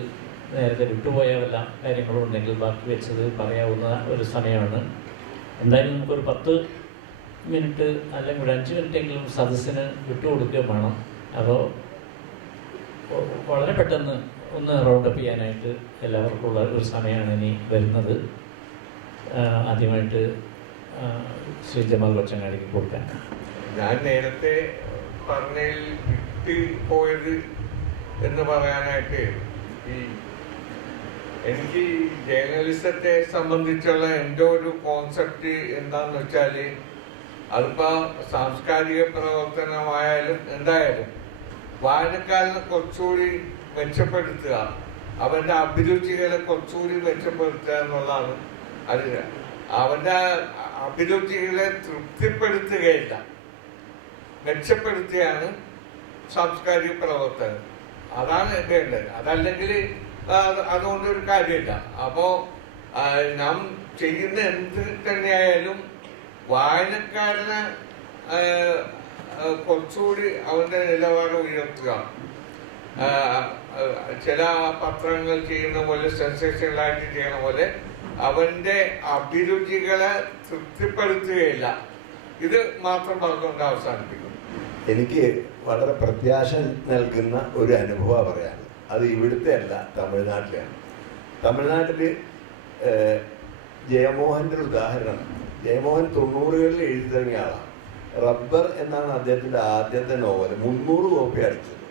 നേരത്തെ വിട്ടുപോയ വല്ല കാര്യങ്ങളും ഉണ്ടെങ്കിൽ ബാക്കി വെച്ചത് പറയാവുന്ന ഒരു സമയമാണ്. എന്തായാലും നമുക്കൊരു 10 മിനിറ്റ് അല്ലെങ്കിൽ ഒരു 5 മിനിറ്റെങ്കിലും സദസ്സിന് വിട്ടുകൊടുക്കുകയും വേണം. അപ്പോൾ വളരെ പെട്ടെന്ന് ഒന്ന് റൗണ്ടപ്പ് ചെയ്യാനായിട്ട് എല്ലാവർക്കും ഉള്ള ഒരു സമയമാണ് ഇനി വരുന്നത്. ആദ്യമായിട്ട് ശ്രീ ജമാൽ കൊച്ചങ്ങാടിക്ക് കൊടുക്കാൻ. ഞാൻ നേരത്തെ പറഞ്ഞതിൽ വിട്ട് പോയത് എന്ന് പറയാനായിട്ട്, ഈ എനിക്ക് ജേർണലിസത്തെ സംബന്ധിച്ചുള്ള എൻ്റെ ഒരു കോൺസെപ്റ്റ് എന്താണെന്ന് വെച്ചാൽ, അതിപ്പോൾ സാംസ്കാരിക പ്രവർത്തനമായാലും എന്തായാലും വായനക്കാരനെ കുറച്ചുകൂടി മെച്ചപ്പെടുത്തുക, അവൻ്റെ അഭിരുചികളെ കുറച്ചുകൂടി മെച്ചപ്പെടുത്തുക എന്നുള്ളതാണ്. അത് അവൻ്റെ അഭിരുചികളെ തൃപ്തിപ്പെടുത്തുകയില്ല, മെച്ചപ്പെടുത്തുകയാണ് സാംസ്കാരിക പ്രവർത്തനം. അതാണ് വേണ്ടത്. അതല്ലെങ്കിൽ അതുകൊണ്ടൊരു കാര്യമില്ല. അപ്പോൾ നാം ചെയ്യുന്ന എന്ത് തന്നെയായാലും വായനക്കാരനെ കുറച്ചുകൂടി അവൻ്റെ നിലവാരം ഉയർത്തുക. ചില പത്രങ്ങൾ ചെയ്യുന്ന പോലെ, സെൻസേഷണലായിട്ട് ചെയ്യുന്ന പോലെ അവൻ്റെ അഭിരുചികളെ തൃപ്തിപ്പെടുത്തുകയില്ല. ഇത് മാത്രം പറഞ്ഞുകൊണ്ട് അവസാനിപ്പിക്കും. എനിക്ക് വളരെ പ്രത്യാശ നൽകുന്ന ഒരു അനുഭവം പറയാൻ. അത് ഇവിടുത്തെ അല്ല, തമിഴ്നാട്ടിലാണ്. തമിഴ്നാട്ടിൽ ജയമോഹൻ്റെ ഒരു ഉദാഹരണം. ജയമോഹൻ 90കളിൽ എഴുതി തുടങ്ങിയ ആളാണ്. റബ്ബർ എന്നാണ് അദ്ദേഹത്തിൻ്റെ ആദ്യത്തെ നോവൽ. 300 കോപ്പി അടിച്ചത്.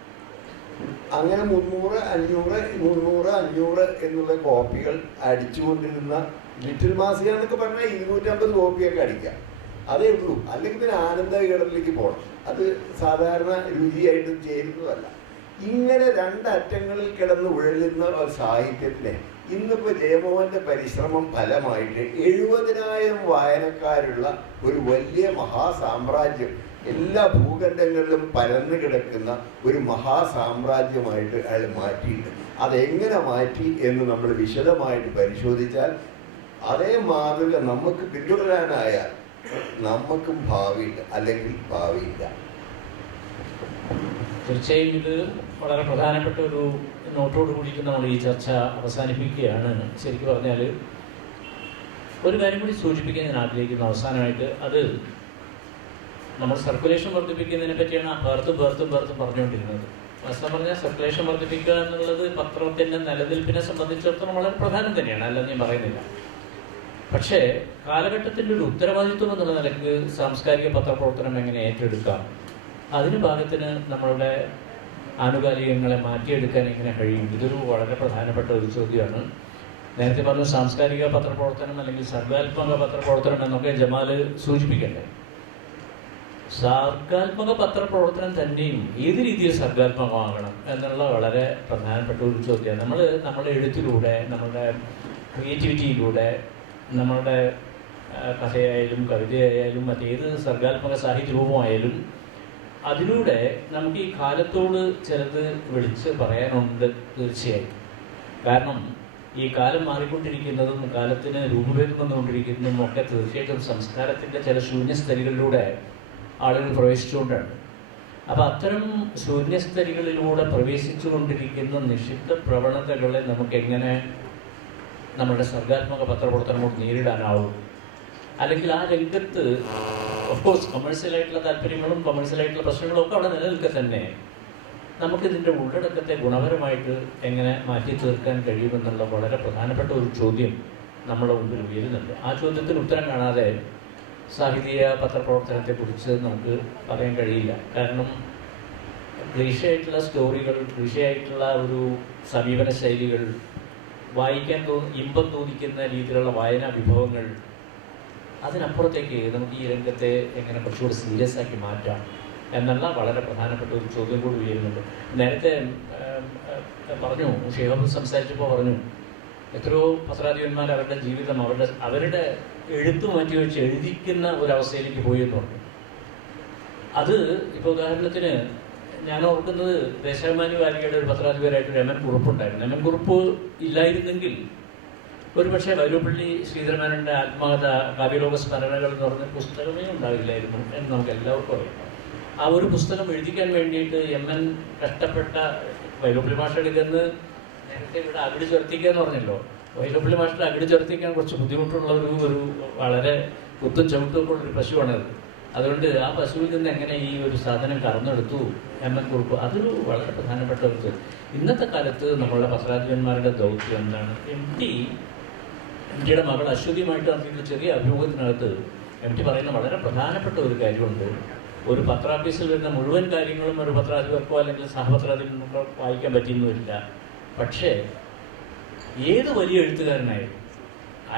അങ്ങനെ 300, 500 എന്നുള്ള കോപ്പികൾ അടിച്ചുകൊണ്ടിരുന്ന ലിറ്റിൽ മാസിക എന്നൊക്കെ പറഞ്ഞാൽ 250 കോപ്പിയൊക്കെ അടിക്കാം, അതേ ഉള്ളൂ. അല്ലെങ്കിൽ പിന്നെ ആനന്ദ വികടനിലേക്ക് പോകണം. അത് സാധാരണ രുചിയായിട്ട് ചേരുന്നതല്ല. ഇങ്ങനെ രണ്ടറ്റങ്ങളിൽ കിടന്ന് ഉഴലുന്ന സാഹിത്യത്തിനെ ഇന്നിപ്പോൾ ജയമോഹൻ്റെ പരിശ്രമം ഫലമായിട്ട് 70,000 വായനക്കാരുള്ള ഒരു വലിയ മഹാസാമ്രാജ്യം, എല്ലാ ഭൂഖണ്ഡങ്ങളിലും പരന്നു കിടക്കുന്ന ഒരു മഹാസാമ്രാജ്യമായിട്ട് അയാൾ മാറ്റിയിട്ടുണ്ട്. അതെങ്ങനെ മാറ്റി എന്ന് നമ്മൾ വിശദമായിട്ട് പരിശോധിച്ചാൽ അതേ മാതൃക നമുക്ക് പിന്തുടരാനായാൽ നമുക്കും ഭാവിയില്ല, അല്ലെങ്കിൽ ഭാവിയില്ല. തീർച്ചയായും ഇത് വളരെ പ്രധാനപ്പെട്ട ഒരു നോട്ടോട് കൂടിയിട്ട് നമ്മൾ ഈ ചർച്ച അവസാനിപ്പിക്കുകയാണ്. ശരിക്കും പറഞ്ഞാൽ ഒരു കാര്യം കൂടി സൂചിപ്പിക്കാൻ ഞാൻ ആഗ്രഹിക്കുന്നു അവസാനമായിട്ട്. അത് നമ്മൾ സർക്കുലേഷൻ വർദ്ധിപ്പിക്കുന്നതിനെ പറ്റിയാണ് വേർത്തും പറഞ്ഞുകൊണ്ടിരുന്നത്. വാസ്തവം പറഞ്ഞാൽ സർക്കുലേഷൻ വർദ്ധിപ്പിക്കുക എന്നുള്ളത് പത്രത്തിൻ്റെ നിലനിൽപ്പിനെ സംബന്ധിച്ചിടത്തോളം വളരെ പ്രധാനം തന്നെയാണ്, അല്ലെന്ന് ഞാൻ പറയുന്നില്ല. പക്ഷേ കാലഘട്ടത്തിൻ്റെ ഒരു ഉത്തരവാദിത്വം എന്നുള്ള നിലയ്ക്ക് സാംസ്കാരിക പത്രപ്രവർത്തനം എങ്ങനെ ഏറ്റെടുക്കാം, അതിന് ഭാഗത്തിന് നമ്മളുടെ ആനുകാലികങ്ങളെ മാറ്റിയെടുക്കാൻ എങ്ങനെ കഴിയും, ഇതൊരു വളരെ പ്രധാനപ്പെട്ട ഒരു ചോദ്യമാണ്. നേരത്തെ പറഞ്ഞു സാംസ്കാരിക പത്രപ്രവർത്തനം അല്ലെങ്കിൽ സർഗാത്മക പത്രപ്രവർത്തനം എന്നൊക്കെ ജമാല് സൂചിപ്പിക്കണ്ടേ. സർഗാത്മക പത്രപ്രവർത്തനം തന്നെയും ഏത് രീതിയിൽ സർഗാത്മകമാകണം എന്നുള്ള വളരെ പ്രധാനപ്പെട്ട ഒരു ചോദ്യമാണ്. നമ്മുടെ എഴുത്തിലൂടെ, നമ്മളുടെ ക്രിയേറ്റിവിറ്റിയിലൂടെ, നമ്മളുടെ കഥയായാലും കവിതയായാലും മറ്റേത് സർഗാത്മക സാഹിത്യ രൂപമായാലും അതിലൂടെ നമുക്ക് ഈ കാലത്തോട് ചിലത് വിളിച്ച് പറയാനുണ്ട് തീർച്ചയായും. കാരണം ഈ കാലം മാറിക്കൊണ്ടിരിക്കുന്നതും കാലത്തിന് രൂപഭേദം വന്നുകൊണ്ടിരിക്കുന്നതും ഒക്കെ തീർച്ചയായിട്ടും സംസ്കാരത്തിൻ്റെ ചില ശൂന്യസ്ഥലികളിലൂടെ ആളുകൾ പ്രവേശിച്ചുകൊണ്ടാണ്. അപ്പോൾ അത്തരം ശൂന്യസ്ഥലികളിലൂടെ പ്രവേശിച്ചു കൊണ്ടിരിക്കുന്ന നിഷിദ്ധ പ്രവണതകളെ നമുക്കെങ്ങനെ നമ്മുടെ സർഗാത്മക പത്രപ്രവർത്തനം കൊണ്ട് നേരിടാനാവും? അല്ലെങ്കിൽ ആ രംഗത്ത് ഓഫ്കോഴ്സ് കൊമേഴ്സ്യലായിട്ടുള്ള താല്പര്യങ്ങളും കൊമേഴ്സ്യലായിട്ടുള്ള പ്രശ്നങ്ങളും ഒക്കെ അവിടെ നിലനിൽക്കെ തന്നെ നമുക്കിതിൻ്റെ ഉള്ളടക്കത്തെ ഗുണപരമായിട്ട് എങ്ങനെ മാറ്റി തീർക്കാൻ കഴിയുമെന്നുള്ള വളരെ പ്രധാനപ്പെട്ട ഒരു ചോദ്യം നമ്മുടെ മുമ്പിൽ ഉയരുന്നുണ്ട്. ആ ചോദ്യത്തിന് ഉത്തരം കാണാതെ സാഹിത്യ പത്രപ്രവർത്തനത്തെക്കുറിച്ച് നമുക്ക് പറയാൻ കഴിയില്ല. കാരണം ക്ലീഷയായിട്ടുള്ള സ്റ്റോറികൾ, ക്ലീഷയായിട്ടുള്ള ഒരു സമീപന ശൈലികൾ, വായിക്കാൻ ഇമ്പം തോന്നിക്കുന്ന രീതിയിലുള്ള വായനാ വിഭവങ്ങൾ, അതിനപ്പുറത്തേക്ക് നമുക്ക് ഈ രംഗത്തെ എങ്ങനെ കുറച്ചുകൂടി സീരിയസ് ആക്കി മാറ്റാം എന്നുള്ള വളരെ പ്രധാനപ്പെട്ട ഒരു ചോദ്യം കൂടി ഉയരുന്നുണ്ട്. നേരത്തെ പറഞ്ഞു, ഷെയ്ഖ് സംസാരിച്ചപ്പോൾ പറഞ്ഞു, എത്രയോ പത്രാധിപന്മാർ അവരുടെ ജീവിതം അവരുടെ എഴുത്ത് മാറ്റി വെച്ച് എഴുതിക്കുന്ന ഒരവസ്ഥയിലേക്ക് പോയി എന്ന് പറഞ്ഞു. അത് ഇപ്പോൾ ഉദാഹരണത്തിന് ഞാൻ ഓർക്കുന്നത് ദേശാഭിമാനി വാരികയുടെ ഒരു പത്രാധിപരായിട്ട് എം എൻ കുറുപ്പുണ്ടായിരുന്നു. എം എൻ കുറുപ്പ് ഇല്ലായിരുന്നെങ്കിൽ ഒരു പക്ഷേ വൈലോപ്പിള്ളി ശ്രീധരമേനോന്റെ ആത്മകഥ കാവ്യലോക സ്മരണകൾ എന്ന് പറഞ്ഞ പുസ്തകമേ ഉണ്ടാവില്ലായിരുന്നു എന്ന് നമുക്ക് എല്ലാവർക്കും അറിയാം. ആ ഒരു പുസ്തകം എഴുതിക്കാൻ വേണ്ടിയിട്ട് എം എൻ കഷ്ടപ്പെട്ട വൈലോപ്പിള്ളി മാഷ എടുക്കുന്ന നേരത്തെ ഇവിടെ അകിട് ചേർത്തിക്കുക എന്ന് പറഞ്ഞല്ലോ. വൈലോപ്പിള്ളി മാഷിന്റെ അകിട് ചേർത്തിക്കാൻ കുറച്ച് ബുദ്ധിമുട്ടുള്ള ഒരു വളരെ കുത്തും ചവിട്ടുമൊക്കെ ഉള്ളൊരു പശുവാണത്. അതുകൊണ്ട് ആ പശുവിൽ നിന്ന് എങ്ങനെ ഈ ഒരു സാധനം കറന്നെടുത്തു എം എൻ കുറുപ്പ്, അതൊരു വളരെ പ്രധാനപ്പെട്ട ഒരു ഇന്നത്തെ കാലത്ത് നമ്മളുടെ പത്രാധിപന്മാരുടെ ദൗത്യം എന്താണ്? എം ടിയുടെ മകൾ അശ്വതിയുമായിട്ട് നടത്തിയിട്ടുള്ള ചെറിയ അഭിമുഖത്തിനകത്ത് എം ടി പറയുന്ന വളരെ പ്രധാനപ്പെട്ട ഒരു കാര്യമുണ്ട്. ഒരു പത്രാഫീസിൽ വരുന്ന മുഴുവൻ കാര്യങ്ങളും ഒരു പത്രാധിപർക്കോ അല്ലെങ്കിൽ സഹപത്രാധിപർക്കോ വായിക്കാൻ പറ്റിയെന്നുമില്ല. പക്ഷേ ഏത് വലിയ എഴുത്തുകാരനായാലും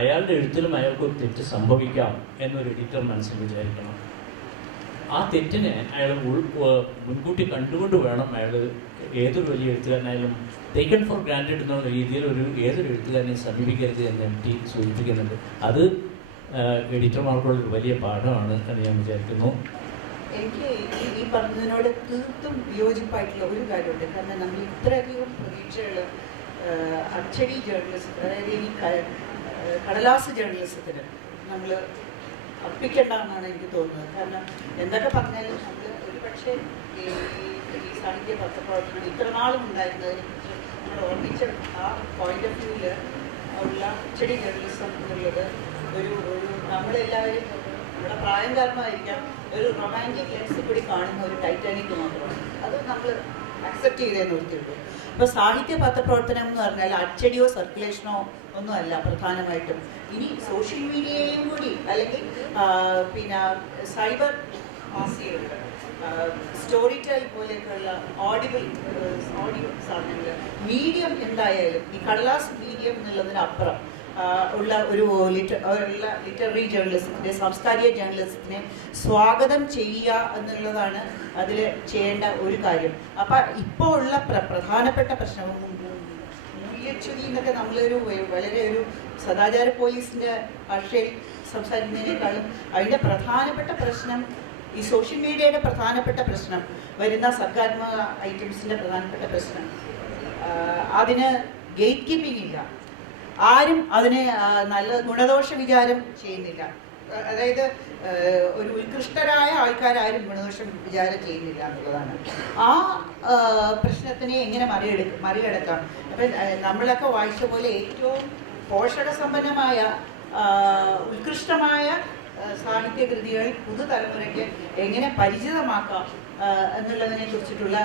അയാളുടെ എഴുത്തിലും അയാൾക്ക് ഒരു തെറ്റ് സംഭവിക്കാം എന്നൊരു എഡിറ്റർ മനസ്സിൽ വിചാരിക്കണം. ആ തെറ്റിനെ അയാൾ മുൻകൂട്ടി കണ്ടുകൊണ്ട് വേണം അയാൾ ഏതൊരു വലിയ എഴുത്തുകാരനായാലും ടേക്കൺ ഫോർ ഗ്രാൻറ്റഡ് എന്നുള്ള രീതിയിൽ ഏതൊരു എഴുത്തുകാരനെ സമീപിക്കരുത് എന്ന് എം ടി സൂചിപ്പിക്കുന്നുണ്ട്. അത് എഡിറ്റർമാർക്കുള്ളൊരു വലിയ പാഠമാണ് എന്ന് ഞാൻ വിചാരിക്കുന്നു. എനിക്ക് ഈ പറഞ്ഞതിനോട് തീർത്തും വിയോജിപ്പായിട്ടുള്ള ഒരു കാര്യമുണ്ട്. കാരണം നമ്മൾ ഇത്രയധികം പ്രതീക്ഷകൾ അച്ചടി ജേർണലിസം, അതായത് ഈ കടലാസ് ജേർണലിസത്തിന് നമ്മൾ അർപ്പിക്കേണ്ട എന്നാണ് എനിക്ക് തോന്നുന്നത്. കാരണം എന്തൊക്കെ പറഞ്ഞാലും നമ്മൾ ഒരു പക്ഷേ ഈ സാഹിത്യ പത്രപ്രവർത്തനം ഇത്ര നാളും ഉണ്ടായിരുന്നതിനെ കുറിച്ച് നമ്മൾ ഓർമ്മിച്ച ആ പോയിന്റ് ഓഫ് വ്യൂവിൽ ഉള്ള അച്ചടി ജേർണലിസം എന്നുള്ളത് ഒരു നമ്മളെല്ലാവരും നമ്മുടെ പ്രായം കാരണമായിരിക്കാം ഒരു റൊമാൻറ്റിക് ലെൻസിൽ കൂടി കാണുന്ന ഒരു ടൈറ്റാനിക് മാത്രമാണ്. അത് നമ്മൾ അക്സെപ്റ്റ് ചെയ്തേ നിർത്തിയുള്ളൂ. ഇപ്പോൾ സാഹിത്യ പത്രപ്രവർത്തനം എന്ന് പറഞ്ഞാൽ അച്ചടിയോ സർക്കുലേഷനോ ഒന്നുമല്ല പ്രധാനമായിട്ടും. ഇനി സോഷ്യൽ മീഡിയയും കൂടി അല്ലെങ്കിൽ പിന്നെ സൈബർ മാസികകൾ, സ്റ്റോറി ടെൽ പോലെയൊക്കെയുള്ള ഓഡിയോ സാധനങ്ങൾ, മീഡിയം എന്തായാലും ഈ കടലാസ് മീഡിയം എന്നുള്ളതിനപ്പുറം ഉള്ള ഒരു ലിറ്റററി ജേർണലിസത്തിൻ്റെ, സാംസ്കാരിക ജേർണലിസത്തിനെ സ്വാഗതം ചെയ്യുക എന്നുള്ളതാണ് അതിൽ ചെയ്യേണ്ട ഒരു കാര്യം. അപ്പം ഇപ്പോൾ ഉള്ള പ്രധാനപ്പെട്ട പ്രശ്നം മൂല്യച്യുതി എന്നൊക്കെ നമ്മളൊരു വളരെ ഒരു സദാചാര പോലീസിൻ്റെ ഭാഷയിൽ സംസാരിക്കുന്നതിനേക്കാളും അതിൻ്റെ പ്രധാനപ്പെട്ട പ്രശ്നം, ഈ സോഷ്യൽ മീഡിയയുടെ പ്രധാനപ്പെട്ട പ്രശ്നം, വരുന്ന സർഗാത്മക ഐറ്റംസിൻ്റെ പ്രധാനപ്പെട്ട പ്രശ്നം, അതിന് ഗേറ്റ് കീപ്പിംഗ് ഇല്ല. ആരും അതിനെ നല്ല ഗുണദോഷ വിചാരം ചെയ്യുന്നില്ല. അതായത് ഒരു ഉത്കൃഷ്ടരായ ആൾക്കാരും ഗുണദോഷം വിചാരം ചെയ്യുന്നില്ല എന്നുള്ളതാണ്. ആ പ്രശ്നത്തിനെ എങ്ങനെ മറികടക്കാം? അപ്പം നമ്മളൊക്കെ വായിച്ച പോലെ ഏറ്റവും പോഷകസമ്പന്നമായ ഉത്കൃഷ്ടമായ സാഹിത്യകൃതികൾ പുതുതലമുറയ്ക്ക് എങ്ങനെ പരിചിതമാക്കാം എന്നുള്ളതിനെ കുറിച്ചിട്ടുള്ള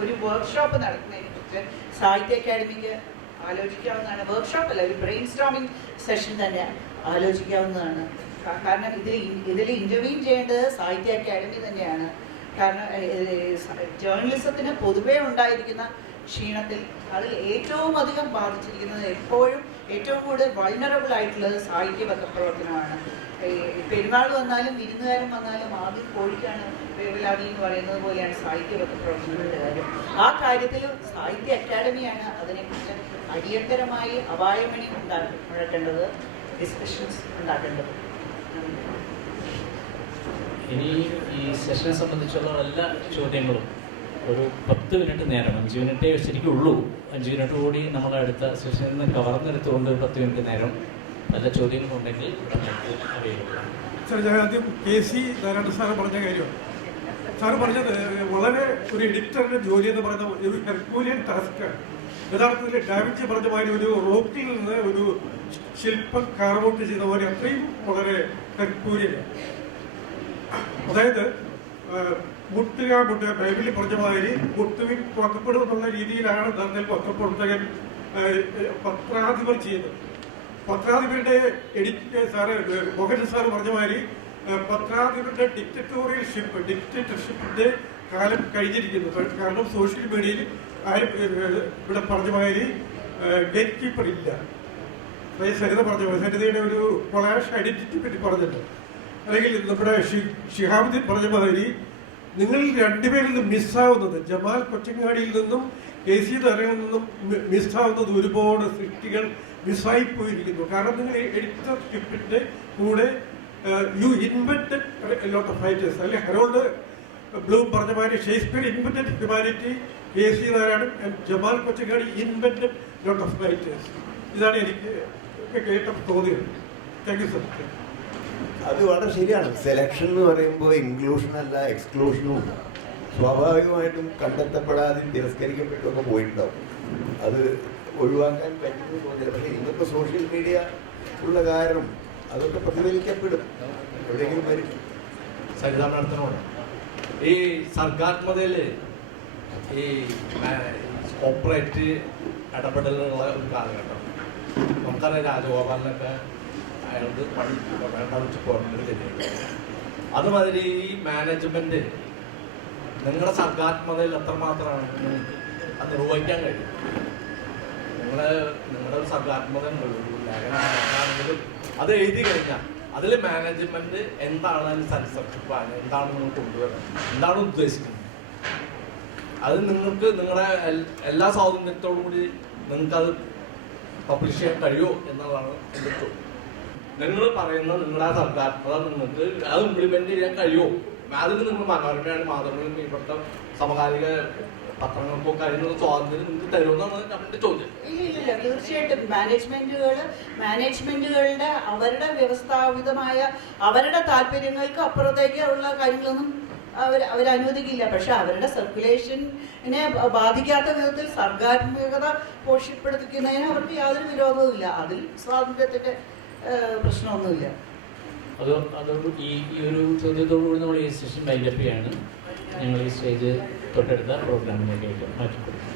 ഒരു വർക്ക്ഷോപ്പ് നടത്തുന്നതിനെ കുറിച്ച് സാഹിത്യ അക്കാദമിക്ക് ആലോചിക്കാവുന്നതാണ്. വർക്ക്ഷോപ്പ് അല്ല, ഒരു ബ്രെയിൻ സ്റ്റോമിംഗ് സെഷൻ തന്നെ ആലോചിക്കാവുന്നതാണ്. കാരണം ഇതിൽ ഇൻ്റർവ്യൂ ചെയ്യേണ്ടത് സാഹിത്യ അക്കാദമി തന്നെയാണ്. കാരണം ജേർണലിസത്തിന് പൊതുവെ ഉണ്ടായിരിക്കുന്ന ക്ഷീണത്തിൽ അതിൽ ഏറ്റവും അധികം ബാധിച്ചിരിക്കുന്നത്, എപ്പോഴും ഏറ്റവും കൂടുതൽ വൾനറബിൾ ആയിട്ടുള്ളത് സാഹിത്യ പത്രപ്രവർത്തനമാണ്. പെരുന്നാൾ വന്നാലും വിരുന്നുകാരൻ വന്നാലും ആദ്യം കോഴിക്കാണ് വേവലാതി എന്ന് പറയുന്നത് പോലെയാണ് സാഹിത്യ പത്രപ്രവർത്തനങ്ങളുടെ കാര്യം. ആ കാര്യത്തിൽ സാഹിത്യ അക്കാദമിയാണ് അതിനെക്കുറിച്ച് അടിയന്തരമായി അപായമണി മുഴക്കേണ്ടത്, ഡിസ്കഷൻസ് ഉണ്ടാക്കേണ്ടത്. ഇനി ഈ സെഷനെ സംബന്ധിച്ചുള്ള എല്ലാ ചോദ്യങ്ങളും ഒരു 10 മിനിറ്റ് നേരം, 5 മിനിറ്റേ ശരിക്കും ഉള്ളൂ, 5 മിനിറ്റ് കൂടി നമ്മളെ അടുത്ത സെഷനിൽ നിന്ന് കവർന്നെടുത്തുകൊണ്ട് 10 മിനിറ്റ് നേരം നല്ല ചോദ്യങ്ങളുണ്ടെങ്കിൽ അവൈലബിൾ ആണ്. സാർ, ഞാൻ ആദ്യം KC നാരായണ സാറ് പറഞ്ഞ കാര്യമാണ്. സാറ് പറഞ്ഞത് വളരെ ഒരു എഡിറ്ററിന്റെ ജോലി എന്ന് പറയുന്ന ഒരു ഹെർക്കൂലിയൻ ടാസ്ക്കാണ്. യഥാർത്ഥത്തിൽ ഡാവിഞ്ചി പറഞ്ഞ മാതിരി ഒരു റോക്കിൽ നിന്ന് ഒരു ശില്പം കാർവൗട്ട് ചെയ്ത പോലെ അത്രയും വളരെ ഹെർക്കൂലിയനാണ്. അതായത് മുട്ടുക ബൈബിളിൽ പറഞ്ഞ മാതിരി മുട്ടുവിൻ പക്കപ്പെടും എന്നുള്ള രീതിയിലാണ് യഥാർത്ഥത്തിൽ പത്രപ്രവർത്തകൻ പത്രാധിപർ ചെയ്യുന്നത്. പത്രാധിപരുടെ എഡിറ്റ് സാറ് മോഹൻ സാറ് പറഞ്ഞ മാതിരി പത്രാധിപരുടെ ഡിക്റ്റേറ്റർഷിപ്പിന്റെ കാലം കഴിഞ്ഞിരിക്കുന്നു. കാരണം സോഷ്യൽ മീഡിയയിൽ ആരും ഇവിടെ പറഞ്ഞ മാതിരി ഗേറ്റ് കീപ്പർ ഇല്ല. സരിത പറഞ്ഞ പോലെ സരിതയുടെ ഒരു കൊളാഷ് ഐഡന്റിറ്റി പറ്റി പറഞ്ഞിട്ടുണ്ട്. അല്ലെങ്കിൽ നമ്മുടെ ഷിഹാബുദ്ദീൻ പറഞ്ഞ മാതിരി നിങ്ങൾ രണ്ടുപേരിൽ നിന്നും മിസ്സാവുന്നത്, ജമാൽ കൊച്ചങ്ങാടിയിൽ നിന്നും KC നാരായണനിൽ നിന്നും മിസ്സാവുന്നത് ഒരുപാട് സൃഷ്ടികൾ മിസ്സായി പോയിരിക്കുന്നു. കാരണം നിങ്ങൾ എഡിറ്റർഷിപ്പിന്റെ കൂടെ you invented lot of fighters. അല്ലെങ്കിൽ ഹെറോൾഡ് ബ്ലൂം പറഞ്ഞ മാതിരി Shakespeare invented humanity, KC Narayanan and Jamal Kochangadi invented lot of fighters. ഇതാണ് എനിക്ക് കേട്ട തോന്നിയത്. Thank you sir. അത് വളരെ ശരിയാണ്. സെലക്ഷൻ എന്ന് പറയുമ്പോൾ ഇൻക്ലൂഷൻ അല്ല എക്സ്ക്ലൂഷനും ഉണ്ട്. സ്വാഭാവികമായിട്ടും കണ്ടെത്തപ്പെടാതെയും തിരസ്കരിക്കപ്പെട്ടൊക്കെ പോയിട്ടുണ്ടാവും. അത് ഒഴിവാക്കാൻ പറ്റുമെന്ന് തോന്നിയത്. പക്ഷേ ഇന്നിപ്പോൾ സോഷ്യൽ മീഡിയ ഉള്ള കാരണം അതൊക്കെ പ്രതിഫലിക്കപ്പെടും, എവിടെയെങ്കിലും വരും. സരിത മാഡത്തിനോട് ഈ സർഗാത്മകതയിൽ ഈ കോർപ്പറേറ്റ് ഇടപെടലുള്ള ഒരു കാലഘട്ടം നമുക്കറിയാം. രാജഗോപാലിനൊക്കെ അയാൾക്ക് പണി വേണ്ട വെച്ച് പോകേണ്ട ശരിയാണ്. അതുമാതിരി ഈ മാനേജ്മെന്റ് നിങ്ങളുടെ സർഗാത്മകതയിൽ എത്രമാത്രമാണ് നിങ്ങൾക്ക് അത് നിർവഹിക്കാൻ കഴിയും? നിങ്ങളുടെ ഒരു സർഗാത്മകത ഉണ്ടല്ലോ, ഒരു ലേഖനമാണെങ്കിലും അത് എഴുതി കഴിഞ്ഞാൽ അതിൽ മാനേജ്മെന്റ് എന്താണ് അതിന് സെൻസർഷിപ്പാണ്, എന്താണ് നിങ്ങൾ കൊണ്ടുവരുന്നത്, എന്താണ് ഉദ്ദേശിക്കുന്നത്, അത് നിങ്ങൾക്ക് നിങ്ങളുടെ എല്ലാ സ്വാതന്ത്ര്യത്തോടു കൂടി നിങ്ങൾക്കത് പബ്ലിഷ് ചെയ്യാൻ കഴിയുമോ എന്നുള്ളതാണ് എൻ്റെ ചോദ്യം. നിങ്ങൾ പറയുന്ന നിങ്ങളുടെ സർഗാത്മകത നിങ്ങൾക്ക് അത് ഇംപ്ലിമെന്റ് ചെയ്യാൻ കഴിയുമോ? അതിന് നിങ്ങൾ മനോരമയാണ്, മാതൃഭൂമി, ഇവിടുത്തെ സമകാലിക പത്രങ്ങൾക്കൊക്കെ അതിനുള്ള സ്വാതന്ത്ര്യം നിങ്ങൾക്ക് തരുമെന്നാണ് നമ്മുടെ ചോദ്യം. ഇല്ല, തീർച്ചയായിട്ടും മാനേജ്മെന്റുകളുടെ അവരുടെ വ്യവസ്ഥാപിതമായ അവരുടെ താല്പര്യങ്ങൾക്ക് അപ്പുറത്തേക്കുള്ള കാര്യങ്ങളൊന്നും അവരനുവദിക്കില്ല. പക്ഷെ അവരുടെ സർക്കുലേഷനെ ബാധിക്കാത്ത വിധത്തിൽ സർഗാത്മകത പോഷിപ്പെടുത്തിക്കുന്നതിന് അവർക്ക് യാതൊരു വിരോധവുമില്ല. അതിൽ സ്വാതന്ത്ര്യത്തിന്റെ പ്രശ്നമൊന്നുമില്ല. അതോട് ഈ ഒരു ചോദ്യത്തോടുകൂടി നമ്മൾ ഈ സെഷൻ വൈൻഡപ്പ് ചെയ്യാണ്. ഞങ്ങൾ ഈ സ്റ്റേജ് തൊട്ടടുത്ത പ്രോഗ്രാമിലേക്കായിട്ട് മാറ്റിക്കൊടുക്കും.